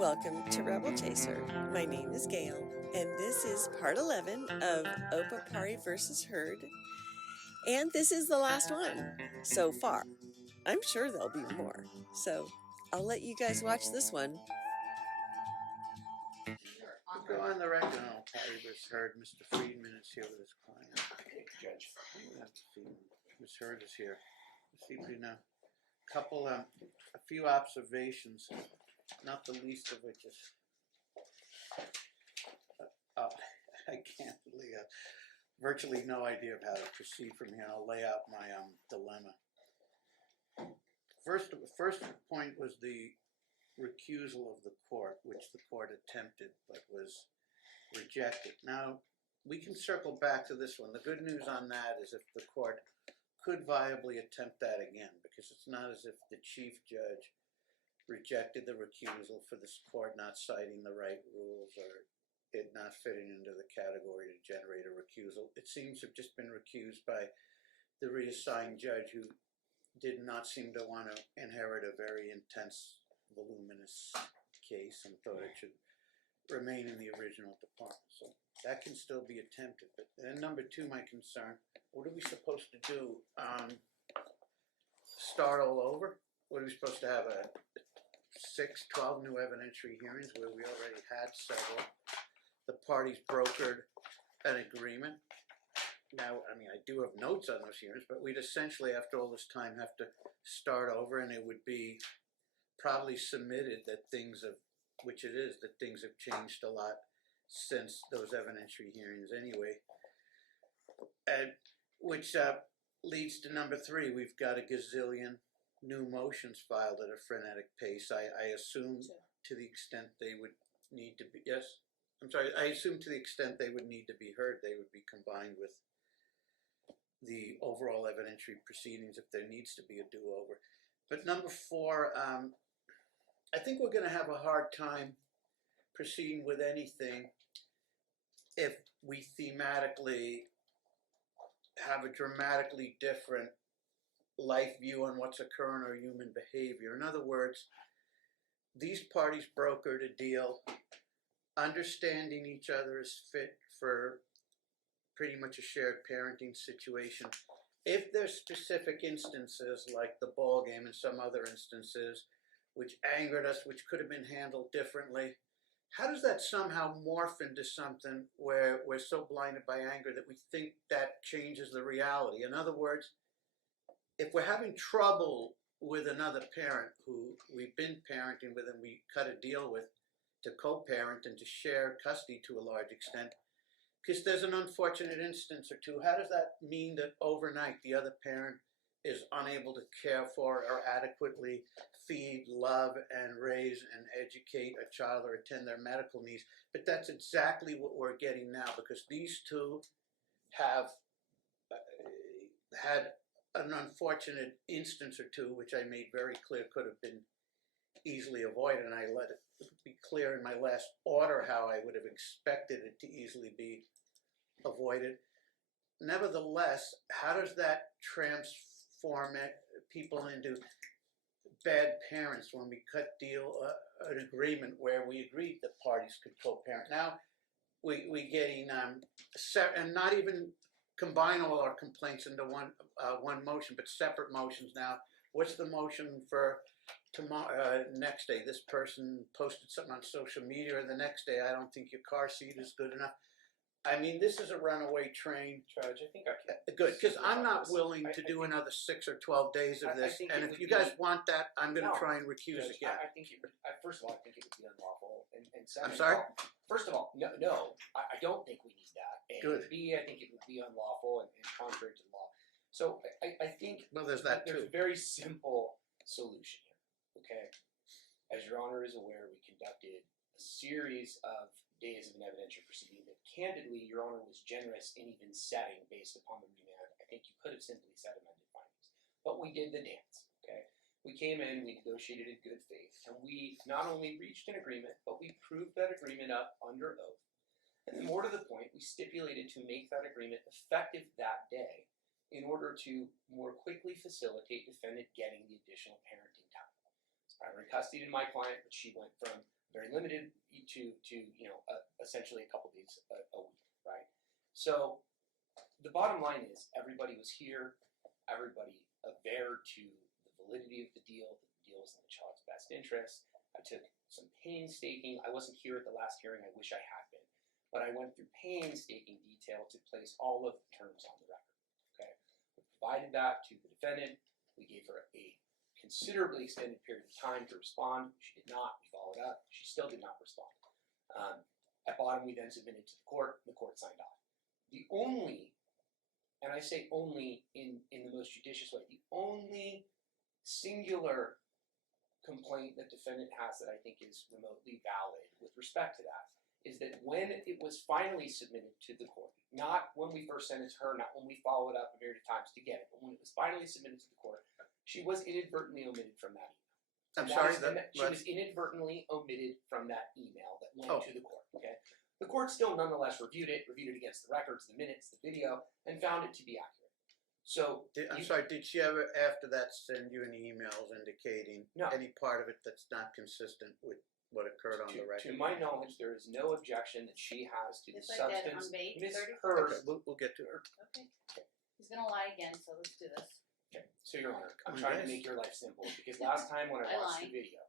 Welcome to Rebel Chaser. My name is Gail, and this is part 11 of Opa Pari versus Hurd. And this is the last one so far. I'm sure there'll be more. So I'll let you guys watch this one. We'll go on the record. Oh, Pari versus Hurd. Mr. Friedman is here with his client. Judge. Ms. Hurd is here. Let's see if we know. A few observations, not the least of which is, I can't really, virtually no idea of how to proceed from here. I'll lay out my dilemma. First point was the recusal of the court, which the court attempted but was rejected. Now, we can circle back to this one. The good news on that is if the court could viably attempt that again, because it's not as if the chief judge rejected the recusal for this court not citing the right rules or it not fitting into the category to generate a recusal. It seems to have just been recused by the reassigned judge who did not seem to want to inherit a very intense, voluminous case and thought it should remain in the original department. So that can still be attempted. But then number two, my concern, what are we supposed to do? Start all over? What are we supposed to have, 12 new evidentiary hearings where we already had several? The parties brokered an agreement. Now, I mean, I do have notes on those hearings, but we'd essentially, after all this time, have to start over, and it would be probably submitted that things have, which it is, that things have changed a lot since those evidentiary hearings anyway. And which leads to number three, we've got a gazillion new motions filed at a frenetic pace. I assume to the extent they would need to be, yes? I'm sorry, I assume to the extent they would need to be heard, they would be combined with the overall evidentiary proceedings if there needs to be a do-over. But number four, I think we're going to have a hard time proceeding with anything if we thematically have a dramatically different life view on what's occurring or human behavior. In other words, these parties brokered a deal, understanding each other is fit for pretty much a shared parenting situation. If there's specific instances like the ball game and some other instances which angered us, which could have been handled differently, how does that somehow morph into something where we're so blinded by anger that we think that changes the reality? In other words, if we're having trouble with another parent who we've been parenting with and we cut a deal with to co-parent and to share custody to a large extent, because there's an unfortunate instance or two, how does that mean that overnight the other parent is unable to care for or adequately feed, love, and raise and educate a child or attend their medical needs? But that's exactly what we're getting now, because these two have had an unfortunate instance or two, which I made very clear could have been easily avoided, and I let it be clear in my last order how I would have expected it to easily be avoided. Nevertheless, how does that transform people into bad parents when we cut an agreement where we agreed that parties could co-parent? Now we getting and not even combine all our complaints into one motion, but separate motions now. What's the motion for tomorrow, next day? This person posted something on social media, or the next day, I don't think your car seat is good enough. I mean, this is a runaway train. Judge, I think I can. Good, because I'm not willing to do another 6 or 12 days of this, and if you guys want that, I'm going to try and recuse Judge, again. I think first of all, I think it would be unlawful, and second, I'm sorry? First of all, no, I don't think we need that. And Good. B, I think it would be unlawful and contrary to the law. So I think Well, there's that there's too. a very simple solution here. Okay, as Your Honor is aware, we conducted a series of days of an evidentiary proceeding that, candidly, Your Honor was generous in even setting based upon the remand. I think you could have simply said amended findings, but we did the dance. Okay, we came in, we negotiated in good faith, and we not only reached an agreement, but we proved that agreement up under oath. And then, more to the point, we stipulated to make that agreement effective that day in order to more quickly facilitate defendant getting the additional parenting time. As primary custody to my client, but she went from very limited to essentially a couple days a week, right? So the bottom line is everybody was here, everybody averred to the validity of the deal was in the child's best interest. I took some painstaking, I wasn't here at the last hearing, I wish I had been, but I went through painstaking detail to place all of the terms on the record, okay? We provided that to the defendant, we gave her a considerably extended period of time to respond. She did not. We followed up. She still did not respond. At bottom, we then submitted to the court. The court signed off. The only, and I say only in the most judicious way, the only singular complaint that defendant has that I think is remotely valid with respect to that is that when it was finally submitted to the court, not when we first sent it to her, not when we followed up a myriad of times to get it, but when it was finally submitted to the court, she was inadvertently omitted from that email. I'm sorry, She was inadvertently omitted from that email that went Oh. to the court. Okay, the court still nonetheless reviewed it against the records, the minutes, the video, and found it to be accurate. So I'm sorry, did she ever after that send you any emails indicating No. any part of it that's not consistent with what occurred on the record? To my knowledge, there is no objection that she has to the Just like that substance. on May Ms. 31st. Hurst. Okay, we'll get to her. Okay. He's gonna lie again, so let's do this. Okay, so Your Honor, I'm Oh, trying yes. to make your life simple because last time when I I watched lied. the video,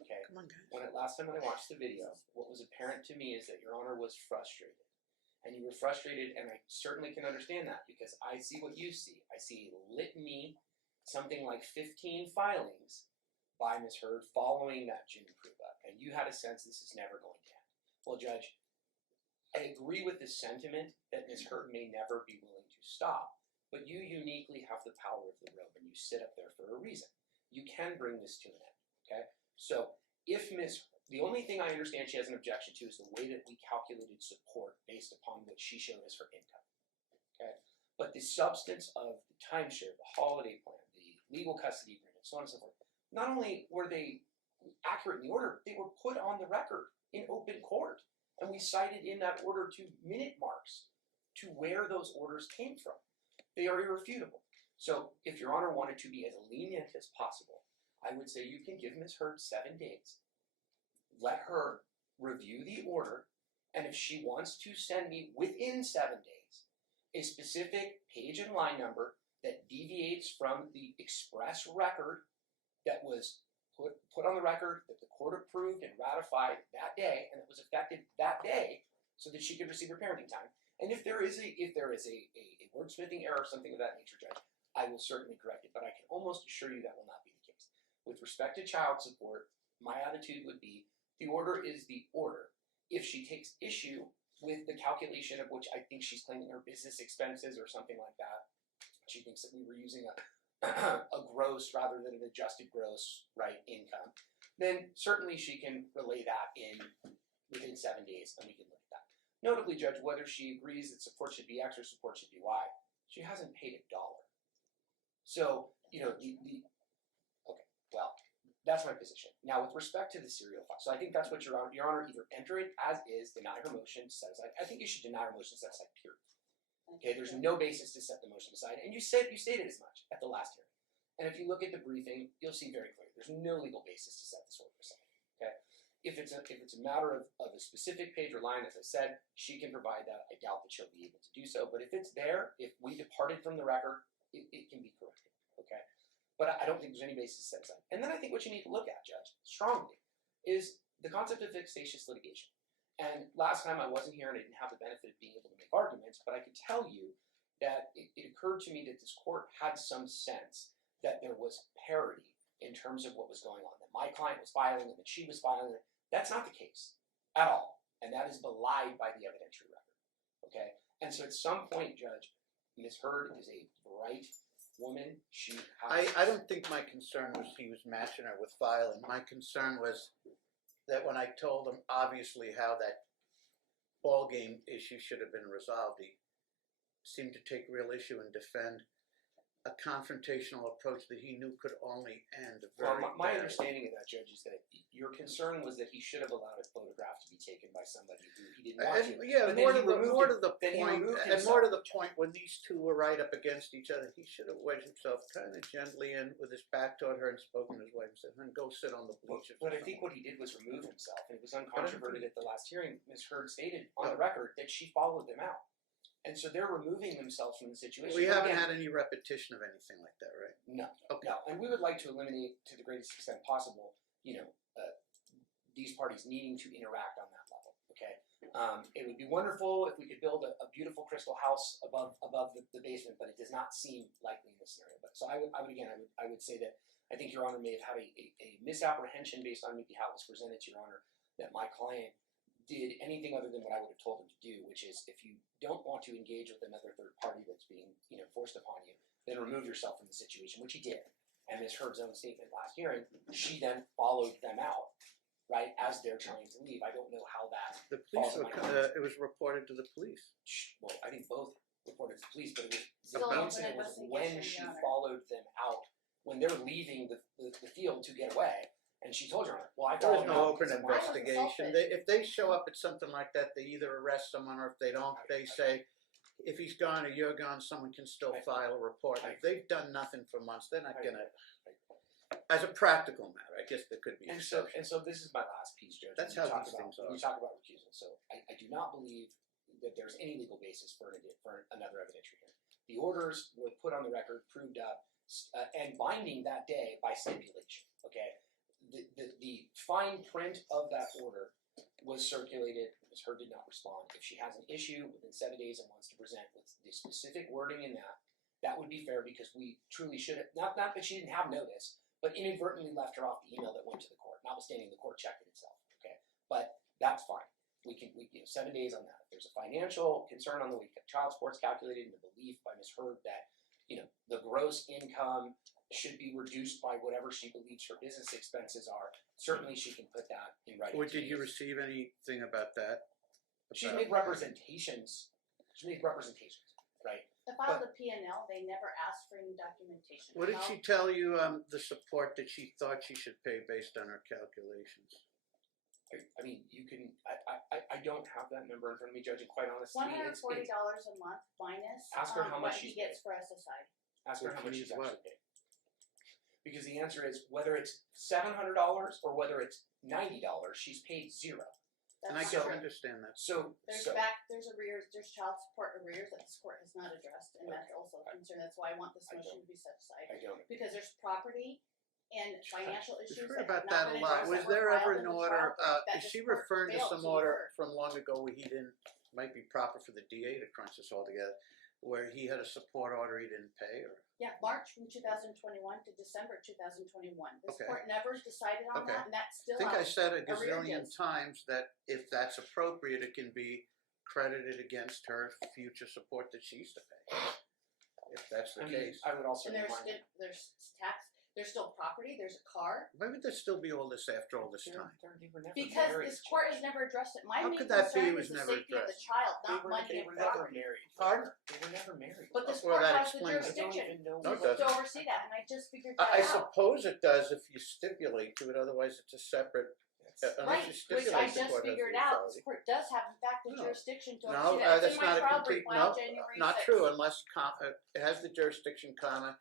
okay, Come on, guys. last time when I watched the video, what was apparent to me is that Your Honor was frustrated. And you were frustrated, and I certainly can understand that because I see what you see. I see a litany, something like 15 filings by Ms. Hurd following that June prove-up, and you had a sense this is never going to end. Well, Judge, I agree with the sentiment that Ms. Hurd may never be willing to stop, but you uniquely have the power of the robe, and you sit up there for a reason. You can bring this to an end, okay? So if the only thing I understand she has an objection to is the way that we calculated support based upon what she showed as her income, okay? But the substance of the timeshare, the holiday plan, the legal custody agreement, so on and so forth, not only were they accurate in the order, they were put on the record in open court. And we cited in that order to minute marks to where those orders came from. They are irrefutable. So if Your Honor wanted to be as lenient as possible, I would say you can give Ms. Hurd 7 days. Let her review the order, and if she wants to send me within 7 days a specific page and line number that deviates from the express record that was put on the record, that the court approved and ratified that day, and it was effective that day, so that she could receive her parenting time. And if there is a wordsmithing error or something of that nature, Judge, I will certainly correct it. But I can almost assure you that will not be the case. With respect to child support, my attitude would be the order is the order. If she takes issue with the calculation of which I think she's claiming her business expenses or something like that, she thinks that we were using a gross rather than an adjusted gross, right, income, then certainly she can relay that within 7 days, and we can look at that. Notably, Judge, whether she agrees that support should be X or support should be Y, she hasn't paid $1. So, okay, well, that's my position. Now, with respect to the serial file, so I think that's what Your Honor either enter it as is, deny her motion, set aside. I think you should deny her motion, set aside, period. Okay, there's no basis to set the motion aside, and you stated as much at the last hearing. And if you look at the briefing, you'll see very clearly there's no legal basis to set this order aside. Okay, if it's a matter of a specific page or line, as I said, she can provide that. I doubt that she'll be able to do so, but if it's there, if we departed from the record, it can be corrected. Okay, but I don't think there's any basis to set aside. And then I think what you need to look at, Judge, strongly, is the concept of vexatious litigation. And last time I wasn't here and I didn't have the benefit of being able to make arguments, but I could tell you that it occurred to me that this court had some sense that there was parity in terms of what was going on, that my client was filing and that she was filing. That's not the case at all, and that is belied by the evidentiary record, okay? And so at some point, Judge, Ms. Hurd is a bright woman. She has... I don't think my concern was he was matching her with filing. My concern was that when I told him obviously how that ball game issue should have been resolved, he seemed to take real issue and defend a confrontational approach that he knew could only end Well, very my badly. understanding of that, Judge, is that your concern was that he should have allowed a photograph to be taken by somebody who he didn't want And to. yeah, But then he removed more it- to the then he point, removed and more to the himself. point, when these two were right up against each other, he should have wedged himself kind of gently in with his back toward her and spoken to his wife and said, "Honey, go sit on the bleachers." But or I think something." what he did was remove himself, and it was I don't uncontroverted at the last hearing. Ms. Heard stated on the record that she followed them out. And so they're removing themselves from the situation. We But haven't again, had any repetition of anything like that, right? No, Okay. no, and we would like to eliminate to the greatest extent possible, these parties needing to interact on that level. Okay, it would be wonderful if we could build a beautiful crystal house above the basement, but it does not seem likely in this scenario. But so I would say that I think Your Honor may have had a misapprehension based on maybe how it was presented to Your Honor, that my client did anything other than what I would have told him to do, which is if you don't want to engage with another third party that's being forced upon you, then remove yourself from the situation, which he did. And Ms. Heard's own statement last hearing, she then followed them out, right, as they're trying to leave. I don't know how that. The police falls in were, my hands. it was reported to the police. Well, I think both reported to the police, but it was Still the open incident was when investigation, she Your Honor. followed them out, when they're leaving the field to get away, and she told Your Honor, well, I There was followed them no out open because of my- investigation. If they show up at something like that, they either arrest someone, or if they don't, they say, if he's gone or you're gone, someone can still file a report. If they've done nothing for months, they're not gonna, as a practical matter, I guess there could be And so, exceptions. this is my last piece, Judge. That's when you how talk these about, things when are. you talk about recusal. So I do not believe that there's any legal basis for another evidentiary hearing. The orders were put on the record, proved up, and binding that day by stipulation. Okay, the fine print of that order was circulated. Ms. Heard did not respond. If she has an issue within 7 days and wants to present with the specific wording in that would be fair, because we truly should have, not that she didn't have notice, but inadvertently left her off the email that went to the court, notwithstanding the court checked it itself. Okay, but that's fine. We 7 days on that. If there's a financial concern on the week, child support's calculated, and the belief by Ms. Heard that the gross income should be reduced by whatever she believes her business expenses are, certainly she can put that in writing. Or did you receive anything about that? She's made representations. Right? I filed a P&L, they never asked for any documentation. What did How- she tell you, the support that she thought she should pay based on her calculations? I mean, you can. I don't have that number in front of me, Judge. And quite honestly, it's $140 a month minus Ask her how much what she's he gets for SSI. ask her how much Which she's means what? actually paid. Because the answer is whether it's $700 or whether it's $90, she's paid zero. And I That's can not true. understand that. So There's arrears, there's child support arrears that this court has not addressed, and that's also a concern. That's why I want this I motion don't- to be set aside. I don't. Because there's property and financial We've issues heard that have about not that a been lot. addressed Was that were there filed ever in an the order, trial court that is this she court referring to failed some to order refer. from long ago where he didn't, might be proper for the DA to crunch this all together, where he had a support order he didn't pay, or? Yeah, March from 2021 to December 2021. This Okay. court never decided on Okay. that, and that's I still think out. I said a gazillion arrearages. times that if that's appropriate, it can be credited against her future support that she used to pay. If that's the I mean, case. I would also And remind there's tax, there's still property, there's a car. Why would there still be all this after all this time? They were never Because married, this court Judge. has never addressed it. My How main could that be it concern was is the never safety of the addressed? child, They not were, money they and were never property. married. Pardon? They were never married. But this Well, court that has the explains it. I don't jurisdiction even know. No, it what- doesn't. to oversee that, and I just figured that I out. suppose it does if you stipulate to it, otherwise it's a separate, unless Right, you which stipulate I the just court has figured the out, authority. this court does have in fact the No. jurisdiction to No, oversee that. It's that's in my not a trial complete, brief filed no, January not 6th. true, unless it has the jurisdiction, comma,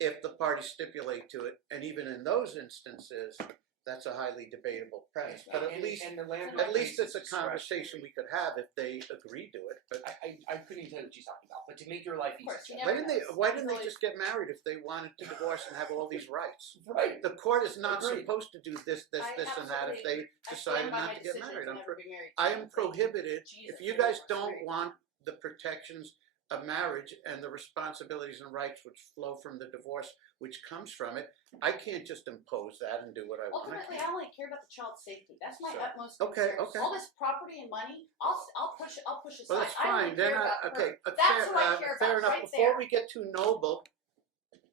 if the parties stipulate to it, and even in those instances, that's a highly debatable premise, but at And- least, and the land at least case is it's a conversation we could have if they agree to it, but I couldn't even tell you what she's talking about, but to make your life Of course, easy, you Judge. never why didn't they Really- just get married if they wanted to divorce and have all these rights? Right. The court is not Agreed. supposed to do this, I and that if absolutely they agree. I decided stand by not my to get decision married. to never be married. I am prohibited, Jesus, if you I guys was don't married. want the protections of marriage and the responsibilities and rights which flow from the divorce which comes from it, I can't just impose that and do what I want. Ultimately, I only care about the child's safety. That's my So- utmost Okay, concern. okay. All this property and money, I'll push aside. Well, that's I only fine, they're care not, about okay, her. That's who I care fair about, enough, right before there. we get too noble,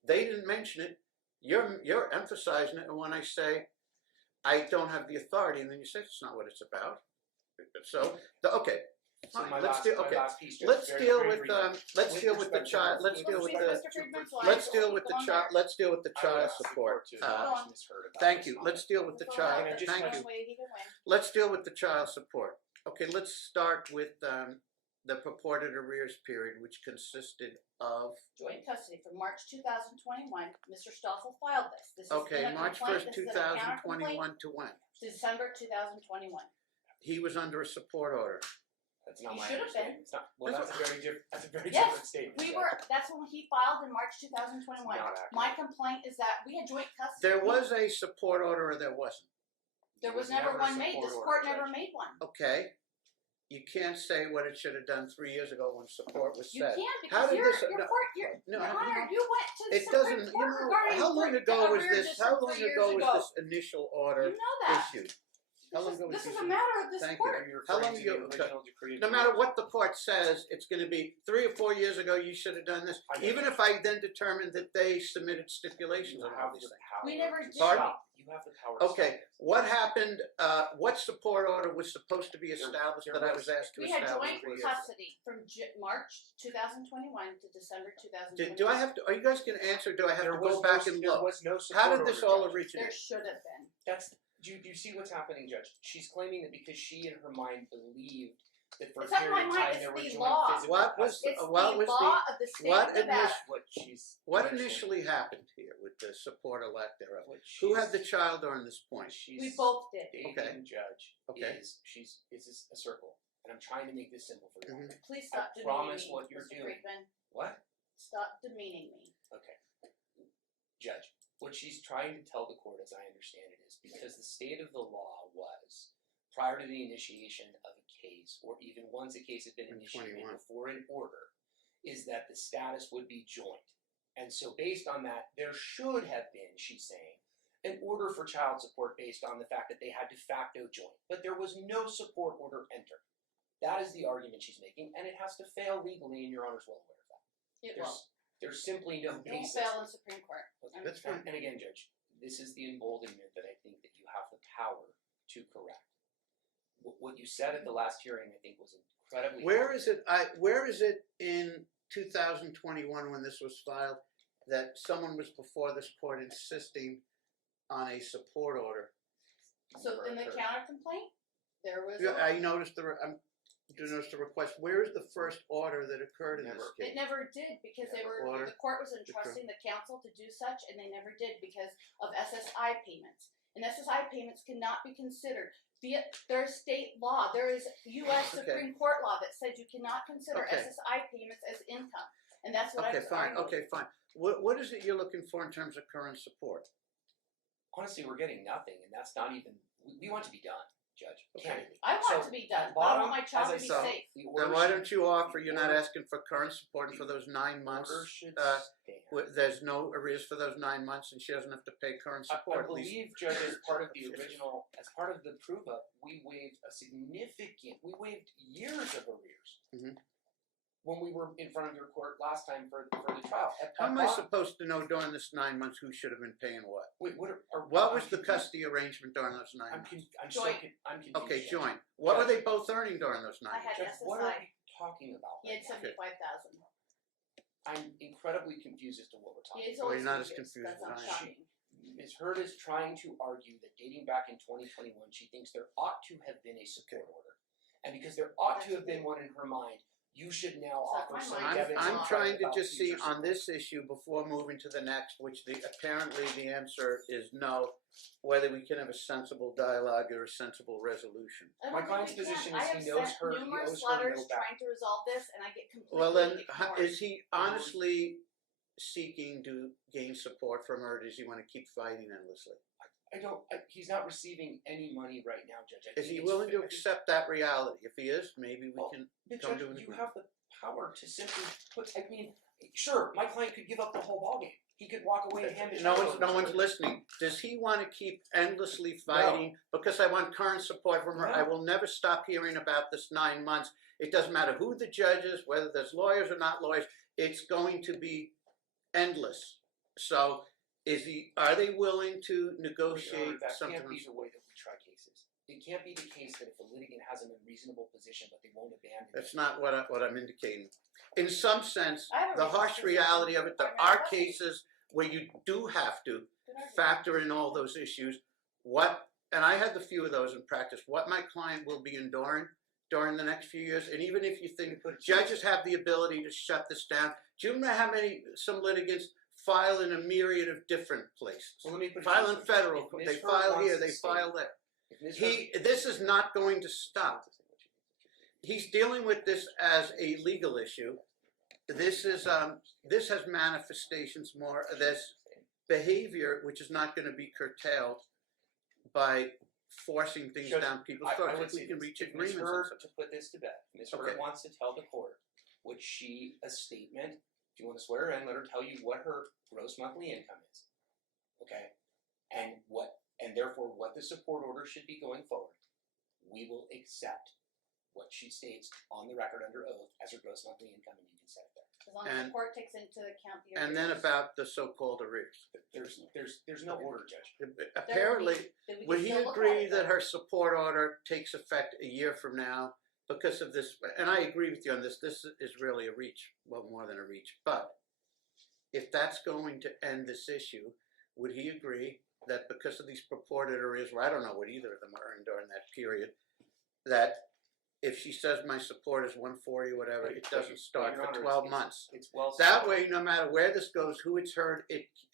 they didn't mention it, you're emphasizing it, and when I say I don't have the authority, and then you say it's not what it's about. So, okay, So Fine, my let's last, do- my okay. last piece, Judge, Let's very, deal very with briefly. let's With deal with the respect to child. the- Let's deal with Speak the Mr. Friedman's line, let's so deal keep with the going child. there. Let's deal with the I would child ask the support. court to admonish Ms. Hurd about Thank this you. comment. Let's deal with the Go child. ahead. And I just Thank want you. One way he can win. Let's deal with the child support. Okay, let's start with the purported arrears period, which consisted of Joint custody from March 2021. Mr. Stoffel filed this. This is okay, in a March complaint. 1st, This is in a counter complaint. 2021 to when? December 2021. He was under a support order. That's not You my should have understanding. been. It's not, well, That's that's a very different, that's a very Yes, different statement. We Judge. were. That's when he filed in March 2021. It's not accurate. My complaint is that we had joint custody. There was a support order or there wasn't. There There was was never never a one made. support This order, court never Judge. made one. Okay. You can't say what it should have done 3 years ago when support was You set. can How because did your this- your no, court your no, Your no, Honor, no. you went to the It Supreme doesn't, you Court know, regarding how long ago was arrears this, just how 3 long years ago was ago. this initial order You know that. issued? How long ago was This is it a issued? matter of this Thank you. court. Are you How referring long to ago- the original decree of No the matter court? what the court says, it's going to be 3 or 4 years ago, you should have done this. I get Even it. if I then determined that they submitted stipulations You on all have these the things. power We never to did. stop. You have the power to Okay, stop this. what happened, what support order was supposed to be established there that I was- was asked to We had establish joint 3 years ago? custody from March 2021 to December 2021. Do I have to, are you guys going to answer, or do I have There to was go back no, and there look? was no support How did this order, all Judge. There originate? should have been. Do you see what's happening, Judge? She's claiming that because she in her mind believed that for a It's not period my of mind, time it's there were the joint law. physical What was custody. It's what the was law of the state what of Nevada. initi- What she's What mentioning- initially happened here with the support or lack thereof? what Who had the she's- child during this point? she's We both did. stating, Okay. Judge, Okay. is it's a circle, and I'm trying to make this simple for you. Mhm. Please stop I demeaning promise me, what you're Mr. doing. Friedman. What? Stop demeaning me. Okay. Judge, what she's trying to tell the court, as I understand it, is because the state of the law was, prior to the initiation of a case, or even once a case had been In initiated 21. before an order, is that the status would be joint. And so based on that, there should have been, she's saying, an order for child support based on the fact that they had de facto joint. But there was no support order entered. That is the argument she's making, and it has to fail legally, and Your Honor's well aware of that. It will. There's simply no It will basis. fail in Supreme Court. Okay. That's fine. And again, Judge, this is the emboldenment that I think that you have the power to correct. What you said at the last hearing, I think, was incredibly. Where is it? Where is it in 2021 when this was filed that someone was before this court insisting on a support order? So in the Never counter complaint, there was. Yeah, I noticed noticed the request. Where is the first order that occurred in this Never. case? It never did because they were. Order. The court was entrusting the council to do such, and they never did because of SSI payments. And SSI payments cannot be considered. There's state law. There is U.S. Okay. Supreme Court law that says you cannot consider Okay. SSI payments as income, and that's what I Okay, was fine. arguing. Okay, fine. What is it you're looking for in terms of current support? Honestly, we're getting nothing, and that's not even. We want to be done, Judge. Okay. Candidly. I want So, to be done. at But I bottom, want my child as to I be saw, safe. The order Then why should- don't you offer? You're the not order- asking for current support for those 9 the months. order should stand. There's no arrears for those 9 months, and she doesn't have to pay current support. I at least. believe, Judge, as part of the original, as part of the prove-up, we waived years of arrears. Mhm. When we were in front of your court last time for the trial. How am I supposed to know during this 9 months who should have been paying what? Wait, what What was the custody arrangement during those 9 months? I'm Joint. confused. Okay, Judge. joint. What were they both earning during those 9 I had months? Judge, what are SSI. we talking about? He had right now? 75,000. I'm incredibly confused as to what we're talking He is about. Well, you're not always as confused That's as not I am. shocking. Ms. Hurd is trying to argue that dating back in 2021, she thinks there ought to have been a support order. And because there ought to have been one in her mind, you should now It's not offer my some mind, it's evidence. I'm law. trying to about just see future on support. this issue before moving to the next, which apparently the answer is no, whether we can have a sensible dialogue or a sensible resolution. I don't My think client's we can. position I is have he knows sent her- he numerous owes her no letters back. trying to resolve this, and I get completely Well, then, ignored. is he honestly seeking to gain support from her, or does he want to keep fighting endlessly? He's not receiving any money right now, Judge. I Is think he it's willing to fair- accept that reality? If he is, maybe we Well, can But come Judge, to an you agreement. have the power to simply put. I mean, sure, my client could give up the whole ballgame. He could walk away and hand his No child one's over. listening. Does he want to keep endlessly fighting because I want current support from her? No. I will never stop hearing about this 9 months. It doesn't matter who the judge is, whether there's lawyers or not lawyers. It's going to be endless. So, are they willing to Your Honor, negotiate that something? can't be the way that we try cases. it can't be the case that if a litigant has an unreasonable position but they won't abandon That's it. not what I'm indicating. In some sense, I have a the harsh reasonable reality of it, there position. are cases where you do have to Good argument. factor in all those issues. And I had the few of those in practice, what my client will be enduring during the next few years, and even if you think judges have the ability to shut this down, do you know how many, some litigants file in a myriad of different places? So let me put it File this in way. federal, If they Ms. Hurd file wants here, to they stay- file there. if Ms. Hurd- This is not going to stop. He's dealing with this as a legal issue. This has manifestations more of this behavior, which is not going to be curtailed by forcing things Judge, down people's I throats. would If we say can this, reach if Ms. agreements. Hurd, to put this to bed, Ms. Okay. Hurd wants to tell the court what she, a statement, if you want to swear her in, let her tell you what her gross monthly income is. Okay? And therefore what the support order should be going forward. We will accept what she states on the record under oath as her gross monthly income, and you can set it there. As long as the court takes into account the And then arrears. about the so-called arrears. There's no order, Judge. Apparently, Then we would can he still look at agree it, that though. her support order takes effect a year from now because of this? And I agree with you on this. This is really a reach, well, more than a reach. But if that's going to end this issue, would he agree that because of these purported arrears, where I don't know what either of them are earned during that period, that if she says my support is 140 or whatever, it doesn't start Your for Honor, 12 it's- months? It's well That settled. way, no matter where this goes, who it's heard,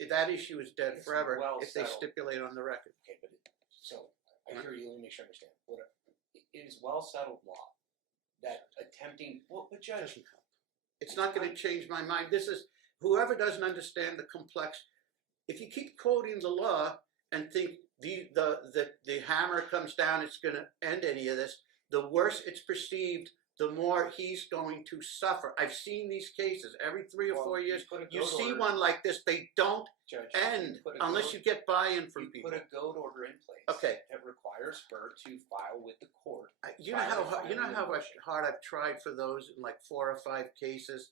that issue is dead It's forever well if they settled. stipulate on the record. Okay, but I hear you. Let me make sure I understand. It is well settled law that attempting. Well, but Judge, Doesn't help. It's not going to change my mind. This is whoever doesn't understand the complex. If you keep quoting the law and think the hammer comes down, it's going to end any of this. The worse it's perceived, the more he's going to suffer. I've seen these cases every 3 or 4 years. You see one like this, they don't Judge, end unless you get buy-in from you people. put a goat order in place. Okay. That requires her to file with the court. You know how hard I've tried for those in like 4 or 5 cases,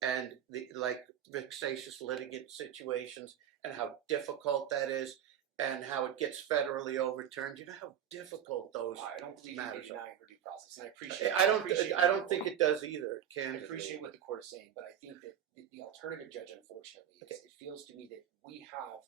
and the like vexatious litigant situations, and how difficult that is, and how it gets federally overturned. You know how difficult those I don't believe you may matters are. deny her due process, and I appreciate. I don't think it does either. I Candidly. appreciate what the court is saying, but I think that the alternative, Judge, unfortunately, is, Okay. it feels to me that we have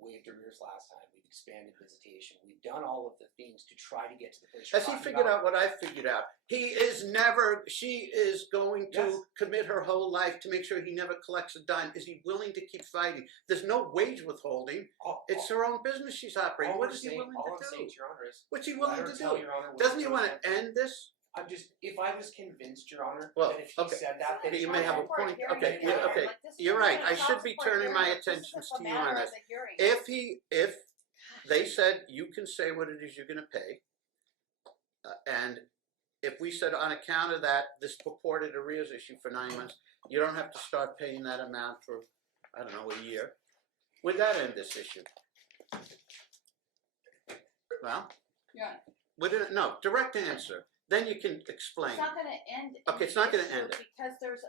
waived arrears last time. We've expanded visitation. We've done all of the things to try to get to the place. Has he figured out what I figured out? She is going to Yes. commit her whole life to make sure he never collects a dime. Is he willing to keep fighting? There's no wage withholding. It's her own business she's operating. What is he willing all I'm to saying do? to Your Honor is, What's he let willing her to tell do? Your Honor what Doesn't he her want goals to are. end this? I'm just, if I was convinced, Your Honor, Well, that if he okay. said that, then You it's may have a fine. point. Hearing Okay, again. yeah, okay. Like, this You're isn't right. a I child should be support turning my hearing. This is attentions a to you matter on of this. a hearing. If they said you can say what it is you're going to pay, and if we said on account of that, this purported arrears issue for 9 months, you don't have to start paying that amount for, I don't know, a year, would that end this issue? Well, Yeah. would it? No, direct answer. Then you can explain. It's not going to end. Okay, it's not gonna issue end it. because there's.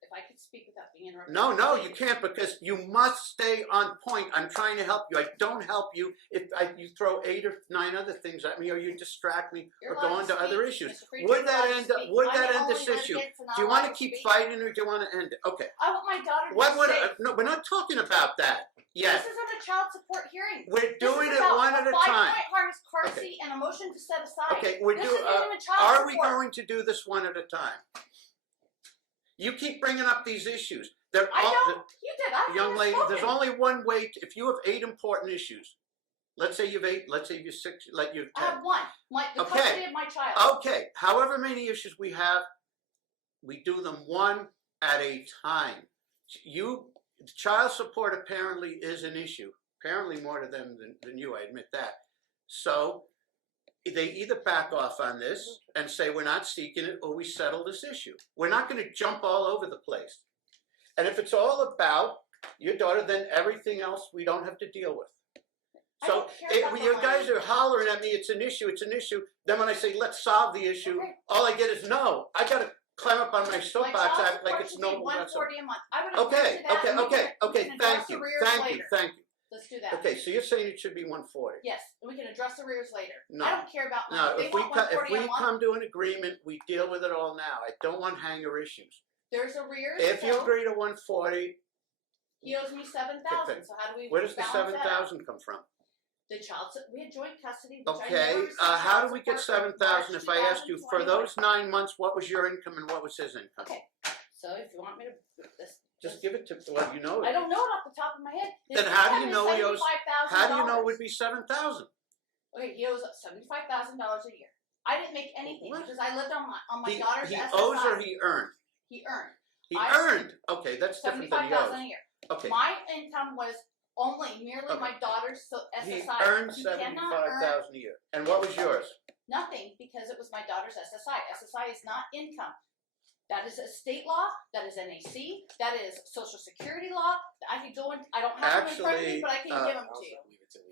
If I could speak without being interrupted. No, you can't, because you must stay on point. I'm trying to help you. I don't help you if you throw 8 or 9 other things at me, or you distract me, You're or go allowed on to to other speak. issues. Mr. Friedman, Would you're that allowed to end? speak. Would I'm that the end this only issue? litigant, and Do you I'm want allowed to keep speak. fighting, or do you want to end it? Okay. I want my daughter to What be would? safe. No, we're not talking about that yet. This isn't a child support hearing. We're This doing is it about one at a time. 5-point harness car seat and a motion to set aside. Okay, we're This doing. isn't even child Are support. we going to do this one at a time? You keep bringing up these issues. They're I all. don't. You did. I Young haven't lady, spoken. there's only one way. If you have 8 important issues, let's say you've 8. Let's say you're 6. Let you I have 10. have one. The Okay. custody of my child. Okay, however many issues we have, we do them one at a time. Child support apparently is an issue. Apparently more to them than you, I admit that. So they either back off on this and say we're not seeking it, or we settle this issue. We're not going to jump all over the place. And if it's all about your daughter, then everything else we don't have to deal with. I So don't care about when the you money. guys are hollering at me, it's an issue, it's an issue. Then when I say let's solve the issue, Okay. all I get is no. I got to climb up on my My soapbox, child act like support it's should be normal. That's all. $140 a month. I would Okay, agree to that. and we can okay. address Thank you, arrears thank you, later. thank you. Let's do that. Okay, so you're saying it should be 140. Yes, and we can address arrears later. No. I don't care about money. No, They if we want 140 a month. come to an agreement, we deal with it all now. I don't want hanger issues. There's arrears. If you so agree to 140, he owes me $7,000. So how do we? where does the balance that out? $7,000 come from? The we had joint custody. Which I Okay, never received how child do we get support from 7,000? March If I asked you for 2021. those 9 months, what was your income and what was his income? Okay, so if you want me to Just give it to well, you know. I don't know it off the top of my head. His Then how do you income know is he owes? $75,000. How do you know it would be 7,000? Okay, he owes $75,000 a year. I didn't make anything What? because I lived on my He daughter's he SSI. owes or he earned? He earned He I- earned. Okay, that's different than he owes. $75,000 a year. Okay, My income was merely Okay. my daughter's he SSI. earned You cannot earn 75,000 a year. And what was yours? nothing because it was my daughter's SSI. SSI is not income. That is a state law. That is NAC. That is Social Security law. I could go in. I don't have them in front of me, Actually, but I can give them to you.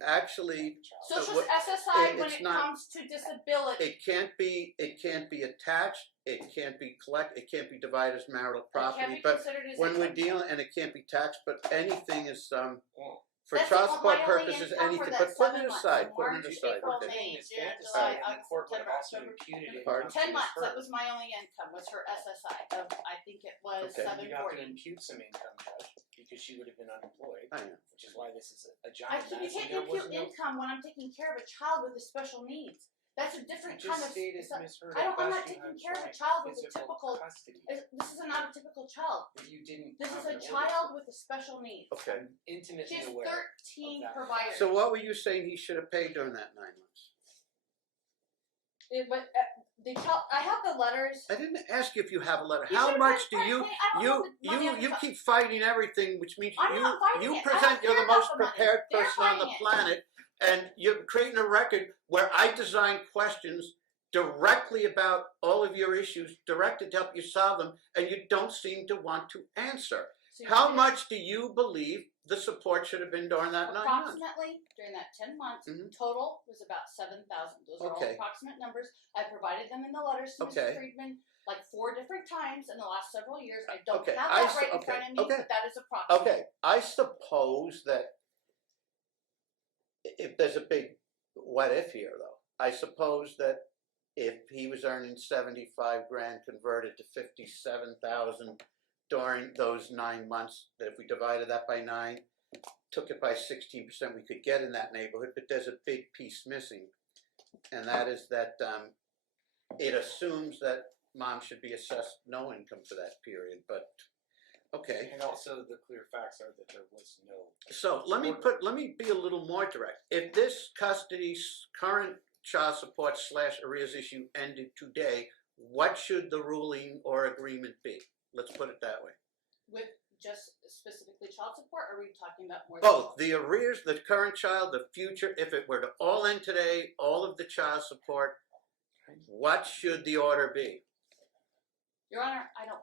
Actually, Social what- SSI when it's it not- comes to disability. it can't be attached. It can't be it can't be divided as marital It can't property. be But considered as when we're income. dealing, and it can't be taxed, but anything is for That's child my support only purposes, income for anything. that But putting 7 it months. aside, putting March, it aside. April, Okay. May, Is June, fantasy, July, and the August, court would September, also October. impute it Pardon? onto 10 Ms. months. Heard. That was my only income. Was her SSI of I think it was Okay. You got to 740. impute some income, Judge, because she would have been unemployed, I know. which is why this is a You giant mess. can't and there was impute no income when I'm taking care of a child with a special needs. That's a different You kind just of. stated, it's a- Ms. Heard, I'm not that you taking had care of a joint child with a physical typical. custody, This is not a typical child. but you didn't This have is a an child with a special needs. Okay. I'm She intimately has aware 13 of that. providers. So what were you saying he should have paid during that 9 months? But the child, I have the letters. I didn't ask you if you have a letter. You How should've much do been you paying- I don't have the money on the you top. keep fighting everything, which means I'm not fighting you it. I present don't you're care the about most the money. prepared They're person on the fighting it. planet, and you're creating a record where I design questions directly about all of your issues, directed to help you solve them, and you don't seem to want to answer. So you How did- much do you believe the support should have been during that 9 months? Approximately during that 10 months, Mhm. total was about 7,000. Those are all Okay. approximate numbers. I provided them in the letters to Okay. Mr. Friedman like 4 different times in the last several years. I don't Okay, have I that s- right in okay, front of me, okay. but that is approximate. Okay, I suppose that if there's a big what if here, though, I suppose that if he was earning 75 grand converted to 57,000 during those 9 months, that if we divided that by 9, took it by 16%, we could get in that neighborhood. But there's a big piece missing, and that is that it assumes that mom should be assessed no income for that period. But okay. And also, the clear facts are that there was no. So let me be a little more direct. If this custody's current child support / arrears issue ended today, what should the ruling or agreement be? Let's put it that way. With just specifically child support, or are we talking about more? Both the arrears, the current child, the future. If it were to all end today, all of the child support, what should the order be? Your Honor, I don't.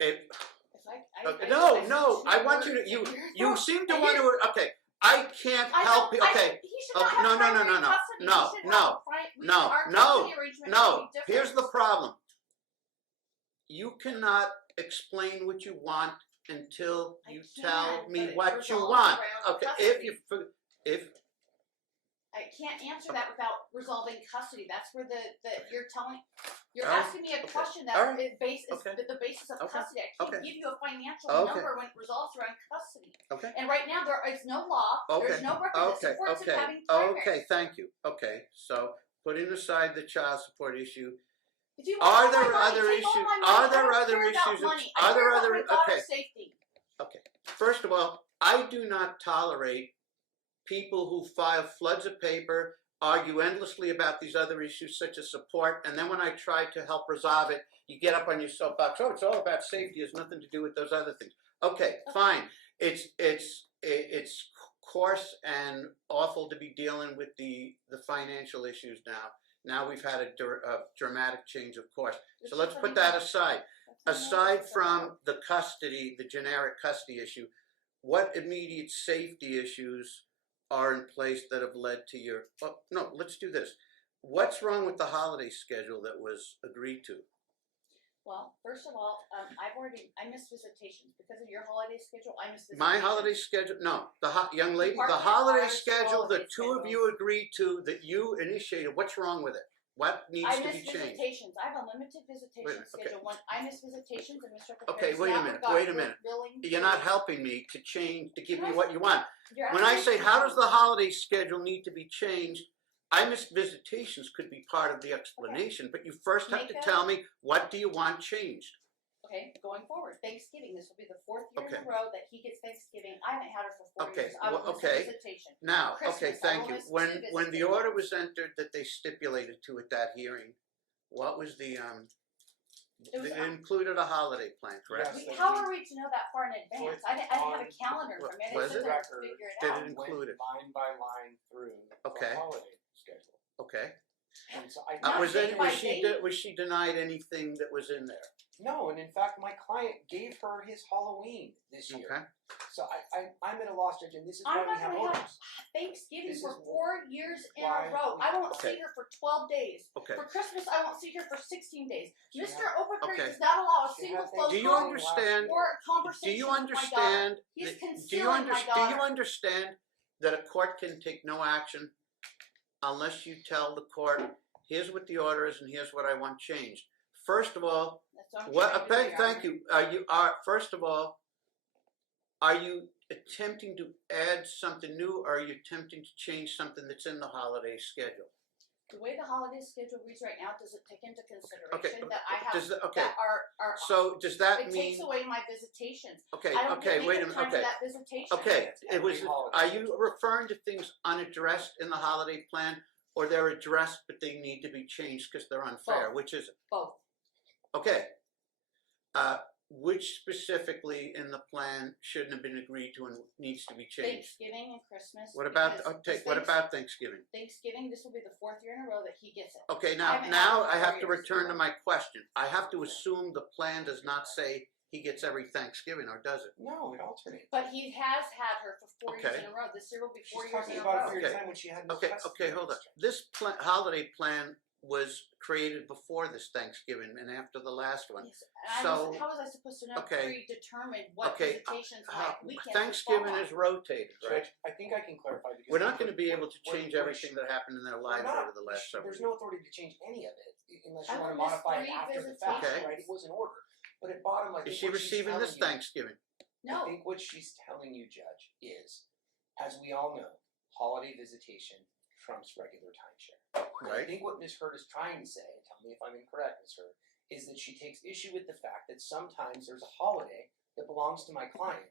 If, If I no, I want you to. You seem to want to. Okay, I can't help you. Okay. He should not have no. primary custody. No, He should no, have no, our no, custody arrangement No, should be different. here's the problem. You cannot explain what you want until I you can, tell but me it what you revolves want. around Okay, custody. if I can't answer that without resolving custody. That's where you're All right. asking me a Okay. question All that right. is Okay. the basis of Okay. custody. I can't Okay. give you a financial Okay. number when it resolves around custody. okay, And right now there is no law. okay, There's no record that okay, supports him okay, having primary. okay. Thank you. Okay, so putting aside the child support issue, If you Are want there my money, other take all issues- my money. are there I don't other care about issues- money. are I there care about other- my daughter's okay. safety. okay. First of all, I do not tolerate people who file floods of paper, argue endlessly about these other issues such as support, and then when I try to help resolve it, you get up on your soapbox. Oh, it's all about safety. It has nothing to do with those other things. Okay, fine. It's coarse and awful to be dealing with the financial issues now. Now we've had a dramatic change of course. So let's put that aside. Aside from the custody, the generic custody issue, what immediate safety issues are in place that have led to your, oh, no, let's do this. What's wrong with the holiday schedule that was agreed to? Well, first of all, I missed visitations because of your holiday schedule. I missed visitations. My holiday schedule, no, young lady, the Department holiday honors schedule, the holiday two of you agreed to, that you initiated, what's wrong with it? What needs I to be missed changed? visitations. I have a limited visitation Wait a minute, okay. schedule. When I miss visitations and Mr. Okay, Prepares wait a not minute, regard wait a for minute. billing You're not helping me to change, to give Can you I- what you want. You're When I asking say, me how to- does the holiday schedule need to be changed? I missed visitations could be part of the explanation, but you first have Make to a- tell me, what do you want changed? Okay, going forward, Thanksgiving. This will be the 4th year Okay. in a row that he gets Thanksgiving. I haven't had her for 4 Okay, years. I will well, miss okay. a visitation. Now, okay, Christmas, I thank will you. miss 2 When the visitations. order was entered that they stipulated to at that hearing, what was the It was it included a holiday plan, correct? Yes. How are we to know that far in advance? I didn't have a calendar What- from it. was I it? had to figure it Did out. it include it? Line by line through Okay. the holiday schedule. Okay. And so I Not Was day by she day. was she denied anything that was in there? no, and in fact, my client gave her his Halloween this year. Okay. So I'm at a loss, Judge, and this is I'm why not we have gonna have orders. Thanksgiving This for is 4 years in why a row. we- I won't Okay. see her for 12 days. Okay. For Christmas, I won't see her for 16 days. She Mr. had- Overberg Okay. does not allow a She single had phone Do you call understand? or a Do conversation you with my daughter. understand? He's Do you concealing my understand? daughter. Do you understand that a court can take no action unless you tell the court, here's what the order is and here's what I want changed. First of all, That's what I'm what? trying to do, Your Thank Honor. you. First of all, are you attempting to add something new, or are you attempting to change something that's in the holiday schedule? The way the holiday schedule reads right now doesn't take into consideration Okay, that I have okay. that are So does that it mean? takes away my visitations. Okay. I don't Okay. get Wait a legal minute. time for Okay. that visitation. Okay. It was. Every holiday Are schedule. you referring to things unaddressed in the holiday plan, or they're addressed but they need to be changed because they're unfair? Both. Which is it? Both. Okay. Which specifically in the plan shouldn't have been agreed to and needs to be changed? Thanksgiving and Christmas. What about because what about Thanksgiving? Thanksgiving? This will be the 4th year in a row that he gets it. Okay, I now haven't had it for I have 4 to years. return to my question. I have to assume the plan does not say he gets every Thanksgiving, or does it? No, it alternates. But he has had her for 4 years Okay. in a row. This year will be 4 She's years talking in a about a row. period of Okay. time when she had no Okay, custody. okay, hold on. This holiday plan was created before this Thanksgiving and after the last one. Yes, and So, how was I supposed to know okay. predetermine what Okay, visitations my weekends would Thanksgiving fall on? is rotated, right? Judge, I think I can clarify because We're not going to be able to we're- change we're- everything that happened in their we're lives not. over the last several There's years. no authority to change any of it unless you I want to will miss modify it 3 after the fact, visitations. right? It was an order. But at bottom, I think Is she what she's receiving this telling you- Thanksgiving? I No. think what she's telling you, Judge, is, as we all know, holiday visitation trumps regular timeshare. And I Right. think what Ms. Hurd is trying to say, and tell me if I'm incorrect, Ms. Hurd, is that she takes issue with the fact that sometimes there's a holiday that belongs to my client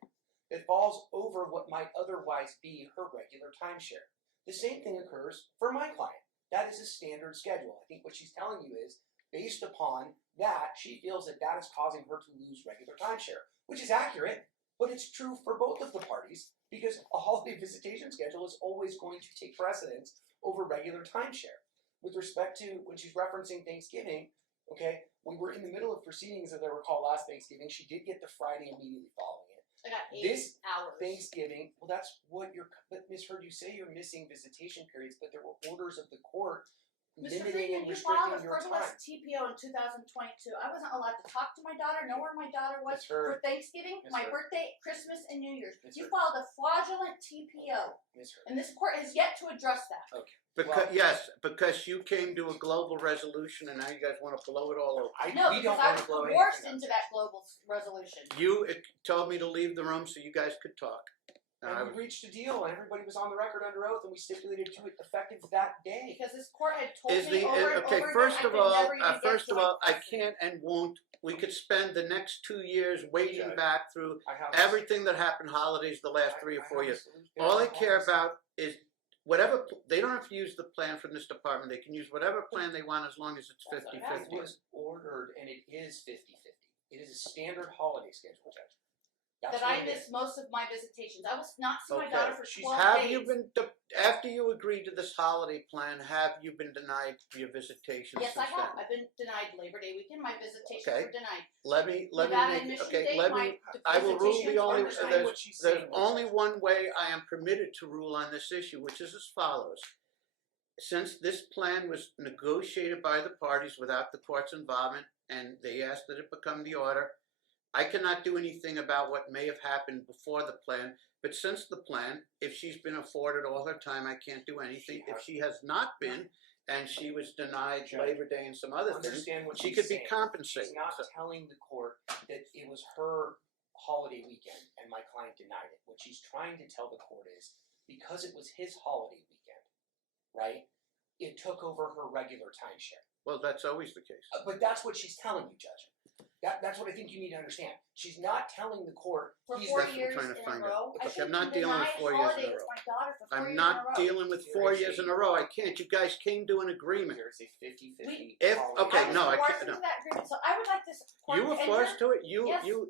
that falls over what might otherwise be her regular timeshare. The same thing occurs for my client. That is a standard schedule. I think what she's telling you is, based upon that, she feels that that is causing her to lose regular timeshare, which is accurate, but it's true for both of the parties because a holiday visitation schedule is always going to take precedence over regular timeshare. With respect to when she's referencing Thanksgiving, okay, we were in the middle of proceedings, as I recall, last Thanksgiving. She did get the Friday immediately following it. I got 8 This hours. Thanksgiving, well, that's what but Ms. Hurd, you say you're missing visitation periods, but there were orders of the court Mr. limiting Friedman, and you filed a restricting your frivolous time. TPO in 2022. I wasn't allowed to talk to my daughter, know where my daughter was Ms. Hurd, for Thanksgiving, Ms. my Hurd. birthday, Christmas, and New Year's. Ms. You Hurd. filed a fraudulent TPO, Ms. Hurd. and this court has yet to address that. Okay. Because Well- yes, because you came to a global resolution and now you guys want to blow it all over. No, we because don't I want was to blow coerced anything up. into that global resolution. You told me to leave the room so you guys could talk. And I And was- we reached a deal, and everybody was on the record under oath, and we stipulated to it effective that day. Because this court had told Is me the over and okay? over First again of I could all, never even get I custody. can't and won't. We could spend the next 2 years wading Judge, back through I have everything that happened holidays the last 3 or 4 have a years. solution. All I have care a solution. about is whatever. They don't have to use the plan from this department. They can use whatever plan they want as long as it's That's what 50-50. It was ordered, and it is 50-50. It is a standard holiday schedule, Judge. That's That what I it missed is. most of my visitations. I was not seeing my Okay. daughter for She's 12 Have days. you been after you agreed to this holiday plan? Have you been denied your visitations? Yes, I since have. then? I've been denied Labor Day weekend. My visitations Okay. were denied. Let me Nevada make admission okay. day, Let my me. I will rule visitations the were only. Understand denied. what she's There's saying, only Judge. one way I am permitted to rule on this issue, which is as follows. since this plan was negotiated by the parties without the court's involvement, and they asked that it become the order, I cannot do anything about what may have happened before the plan, but since the plan, if she's been afforded all her time, I can't do anything. If she has not been, and she was denied Labor Day and some other things, Understand what she she's could be saying. compensated. She's not So- telling the court that it was her holiday weekend and my client denied it. What she's trying to tell the court is because it was his holiday weekend, right? It took over her regular timeshare. Well, that's always the case. But that's what she's telling you, Judge. That's what I think you need to understand. She's not telling the court For he's 4 That's what we're years trying to in a find out. row. I Okay, should I'm not be dealing with denied 4 years in a holiday with row. my daughter for 4 I'm years not in a row. dealing with 4 years in a row. I can't. You guys came to an agreement. There's a 50-50 If- holiday. okay, I was no, I forced can't- into no. that agreement, so I would like this court You were to enter. forced to it. You Yes, course.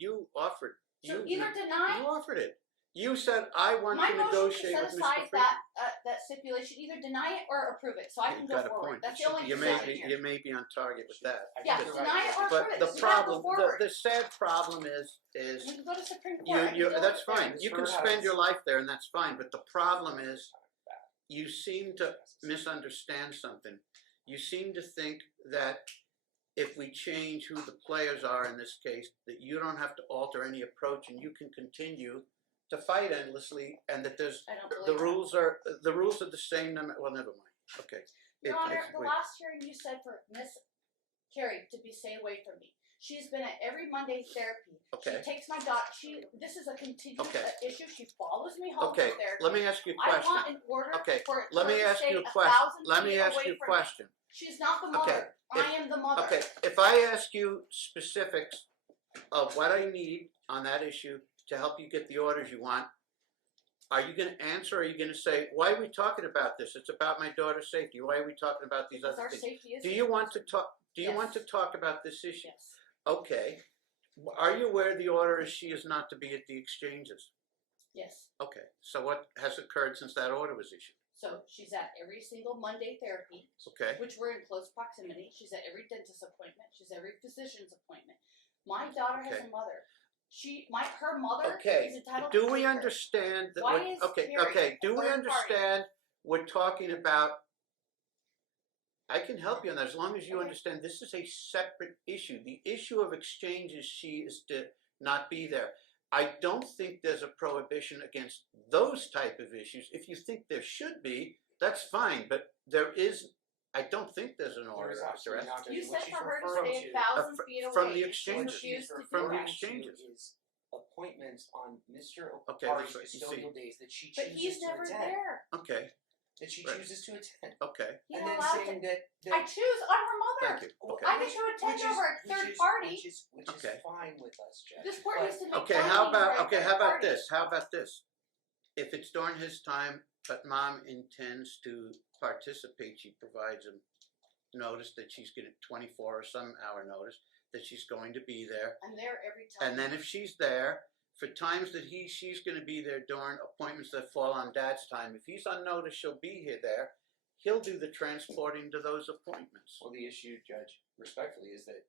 you offered. So You either deny. you offered it. You said I want My to motion to negotiate set with Mr. aside Freeman. that stipulation, either deny it or approve it, so I can You've go got a forward. point. That's the only You decision may here. be, you may be on target with that. I think Yeah, you're deny it or right. But approve it. the So we gotta go problem, forward. the sad problem is We can go to Supreme Court. I can you. deal That's with it. fine. It's You her can spend house. your life there, and that's fine. But the problem is, you seem to misunderstand something. You seem to think that if we change who the players are in this case, that you don't have to alter any approach, and you can continue to fight endlessly, and that there's I don't believe the that. rules are the same. Well, never mind. Okay. Your Honor, the wait. last hearing you said for Miss Carrie to be stay away from me. She's been at every Monday therapy. Okay. She takes my daughter. This is a continuous Okay. issue. She follows me home Okay. from therapy. Let me ask you a I want question. an order Okay. for Let her me to ask stay you a 1,000 question. Let me feet ask away you a from me. question. She's not the mother. Okay. I am the mother. Okay, if I ask you specifics of what I need on that issue to help you get the orders you want, are you going to answer, or are you going to say, why are we talking about this? It's about my daughter's safety. Why are we talking about these Because other our things? safety is. Do you want to talk? Do you Yes. want to talk about this issue? Yes. Okay. Are you aware the order is she is not to be at the exchanges? Yes. Okay. So what has occurred since that order was issued? So she's at every single Monday therapy, Okay. which we're in close proximity. She's at every dentist appointment. She's at every physician's appointment. My daughter has Okay. a mother. Her mother Okay. is entitled Do to we take her. understand that? Why is Okay. Carrie Okay. Do a we third understand? We're talking about. I can help you on that as long as you Okay. understand this is a separate issue. The issue of exchanges, she is to not be there. I don't think there's a prohibition against those type of issues. If you think there should be, that's fine. But there is. I don't think there's an There order is out absolutely there. not. You What said she's for her to referring stay 1,000 feet away. from the and she exchanges. refused to do From the that. exchanges. Is appointments on Mr. Okay, Opari's that's right. You see. custodial days that she But chooses he's to never attend. there. Okay. That she Right. chooses to attend. Okay. He's And not then allowed saying to. that I choose. I'm her mother. Thank you. Okay. I get to attend over a third party. Which is Okay. fine with us, Judge. This court But needs to make Okay, findings how about for a third party. this? How about this? If it's during his time, but mom intends to participate, she provides him notice that she's getting 24 or some hour notice that she's going to be there. I'm there every time. And then if she's there, for times that she's going to be there during appointments that fall on dad's time, if he's on notice she'll be here there, he'll do the transporting to those appointments. Well, the issue, Judge, respectfully, is that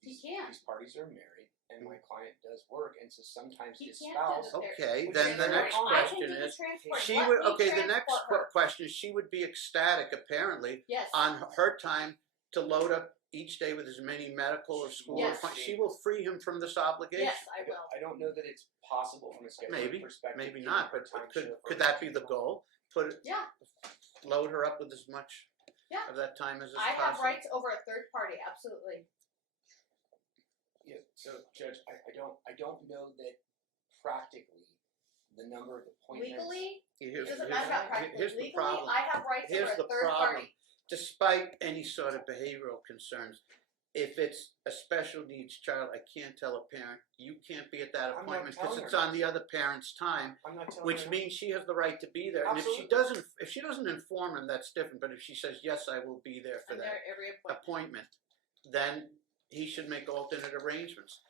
He these, can't. these parties are married, and my client does work, and so sometimes He his can't spouse. do Okay, Which then is the very next fine. I can question do the is, transport. she Let would, me okay, the next transport her. question is, she would be ecstatic, apparently, Yes. on her time to load up each day with as many medical or school Yes. appointments. She will free him from this obligation. Yes, I will. I don't know that it's possible from a scheduling Maybe, perspective. maybe given not, her but timeshare could that be the goal? Yeah. Load her up with as much Yeah. of that time as is I have possible. rights over a third party. Absolutely. Yeah, so Judge, I don't know that practically the number of appointments. Legally, it Here's, doesn't here's- matter about practically. here's the Legally, problem. I have rights Here's over the a third problem. party. Despite any sort of behavioral concerns, if it's a special needs child, I can't tell a parent, you can't be at that I'm not appointment because telling it's her. on the other parent's time, I'm not telling which her. means she has the right to be there. And Absolutely. if she doesn't inform him, that's different. But if she says, yes, I will be there for I'm that there every appointment. appointment, then he should make alternate arrangements.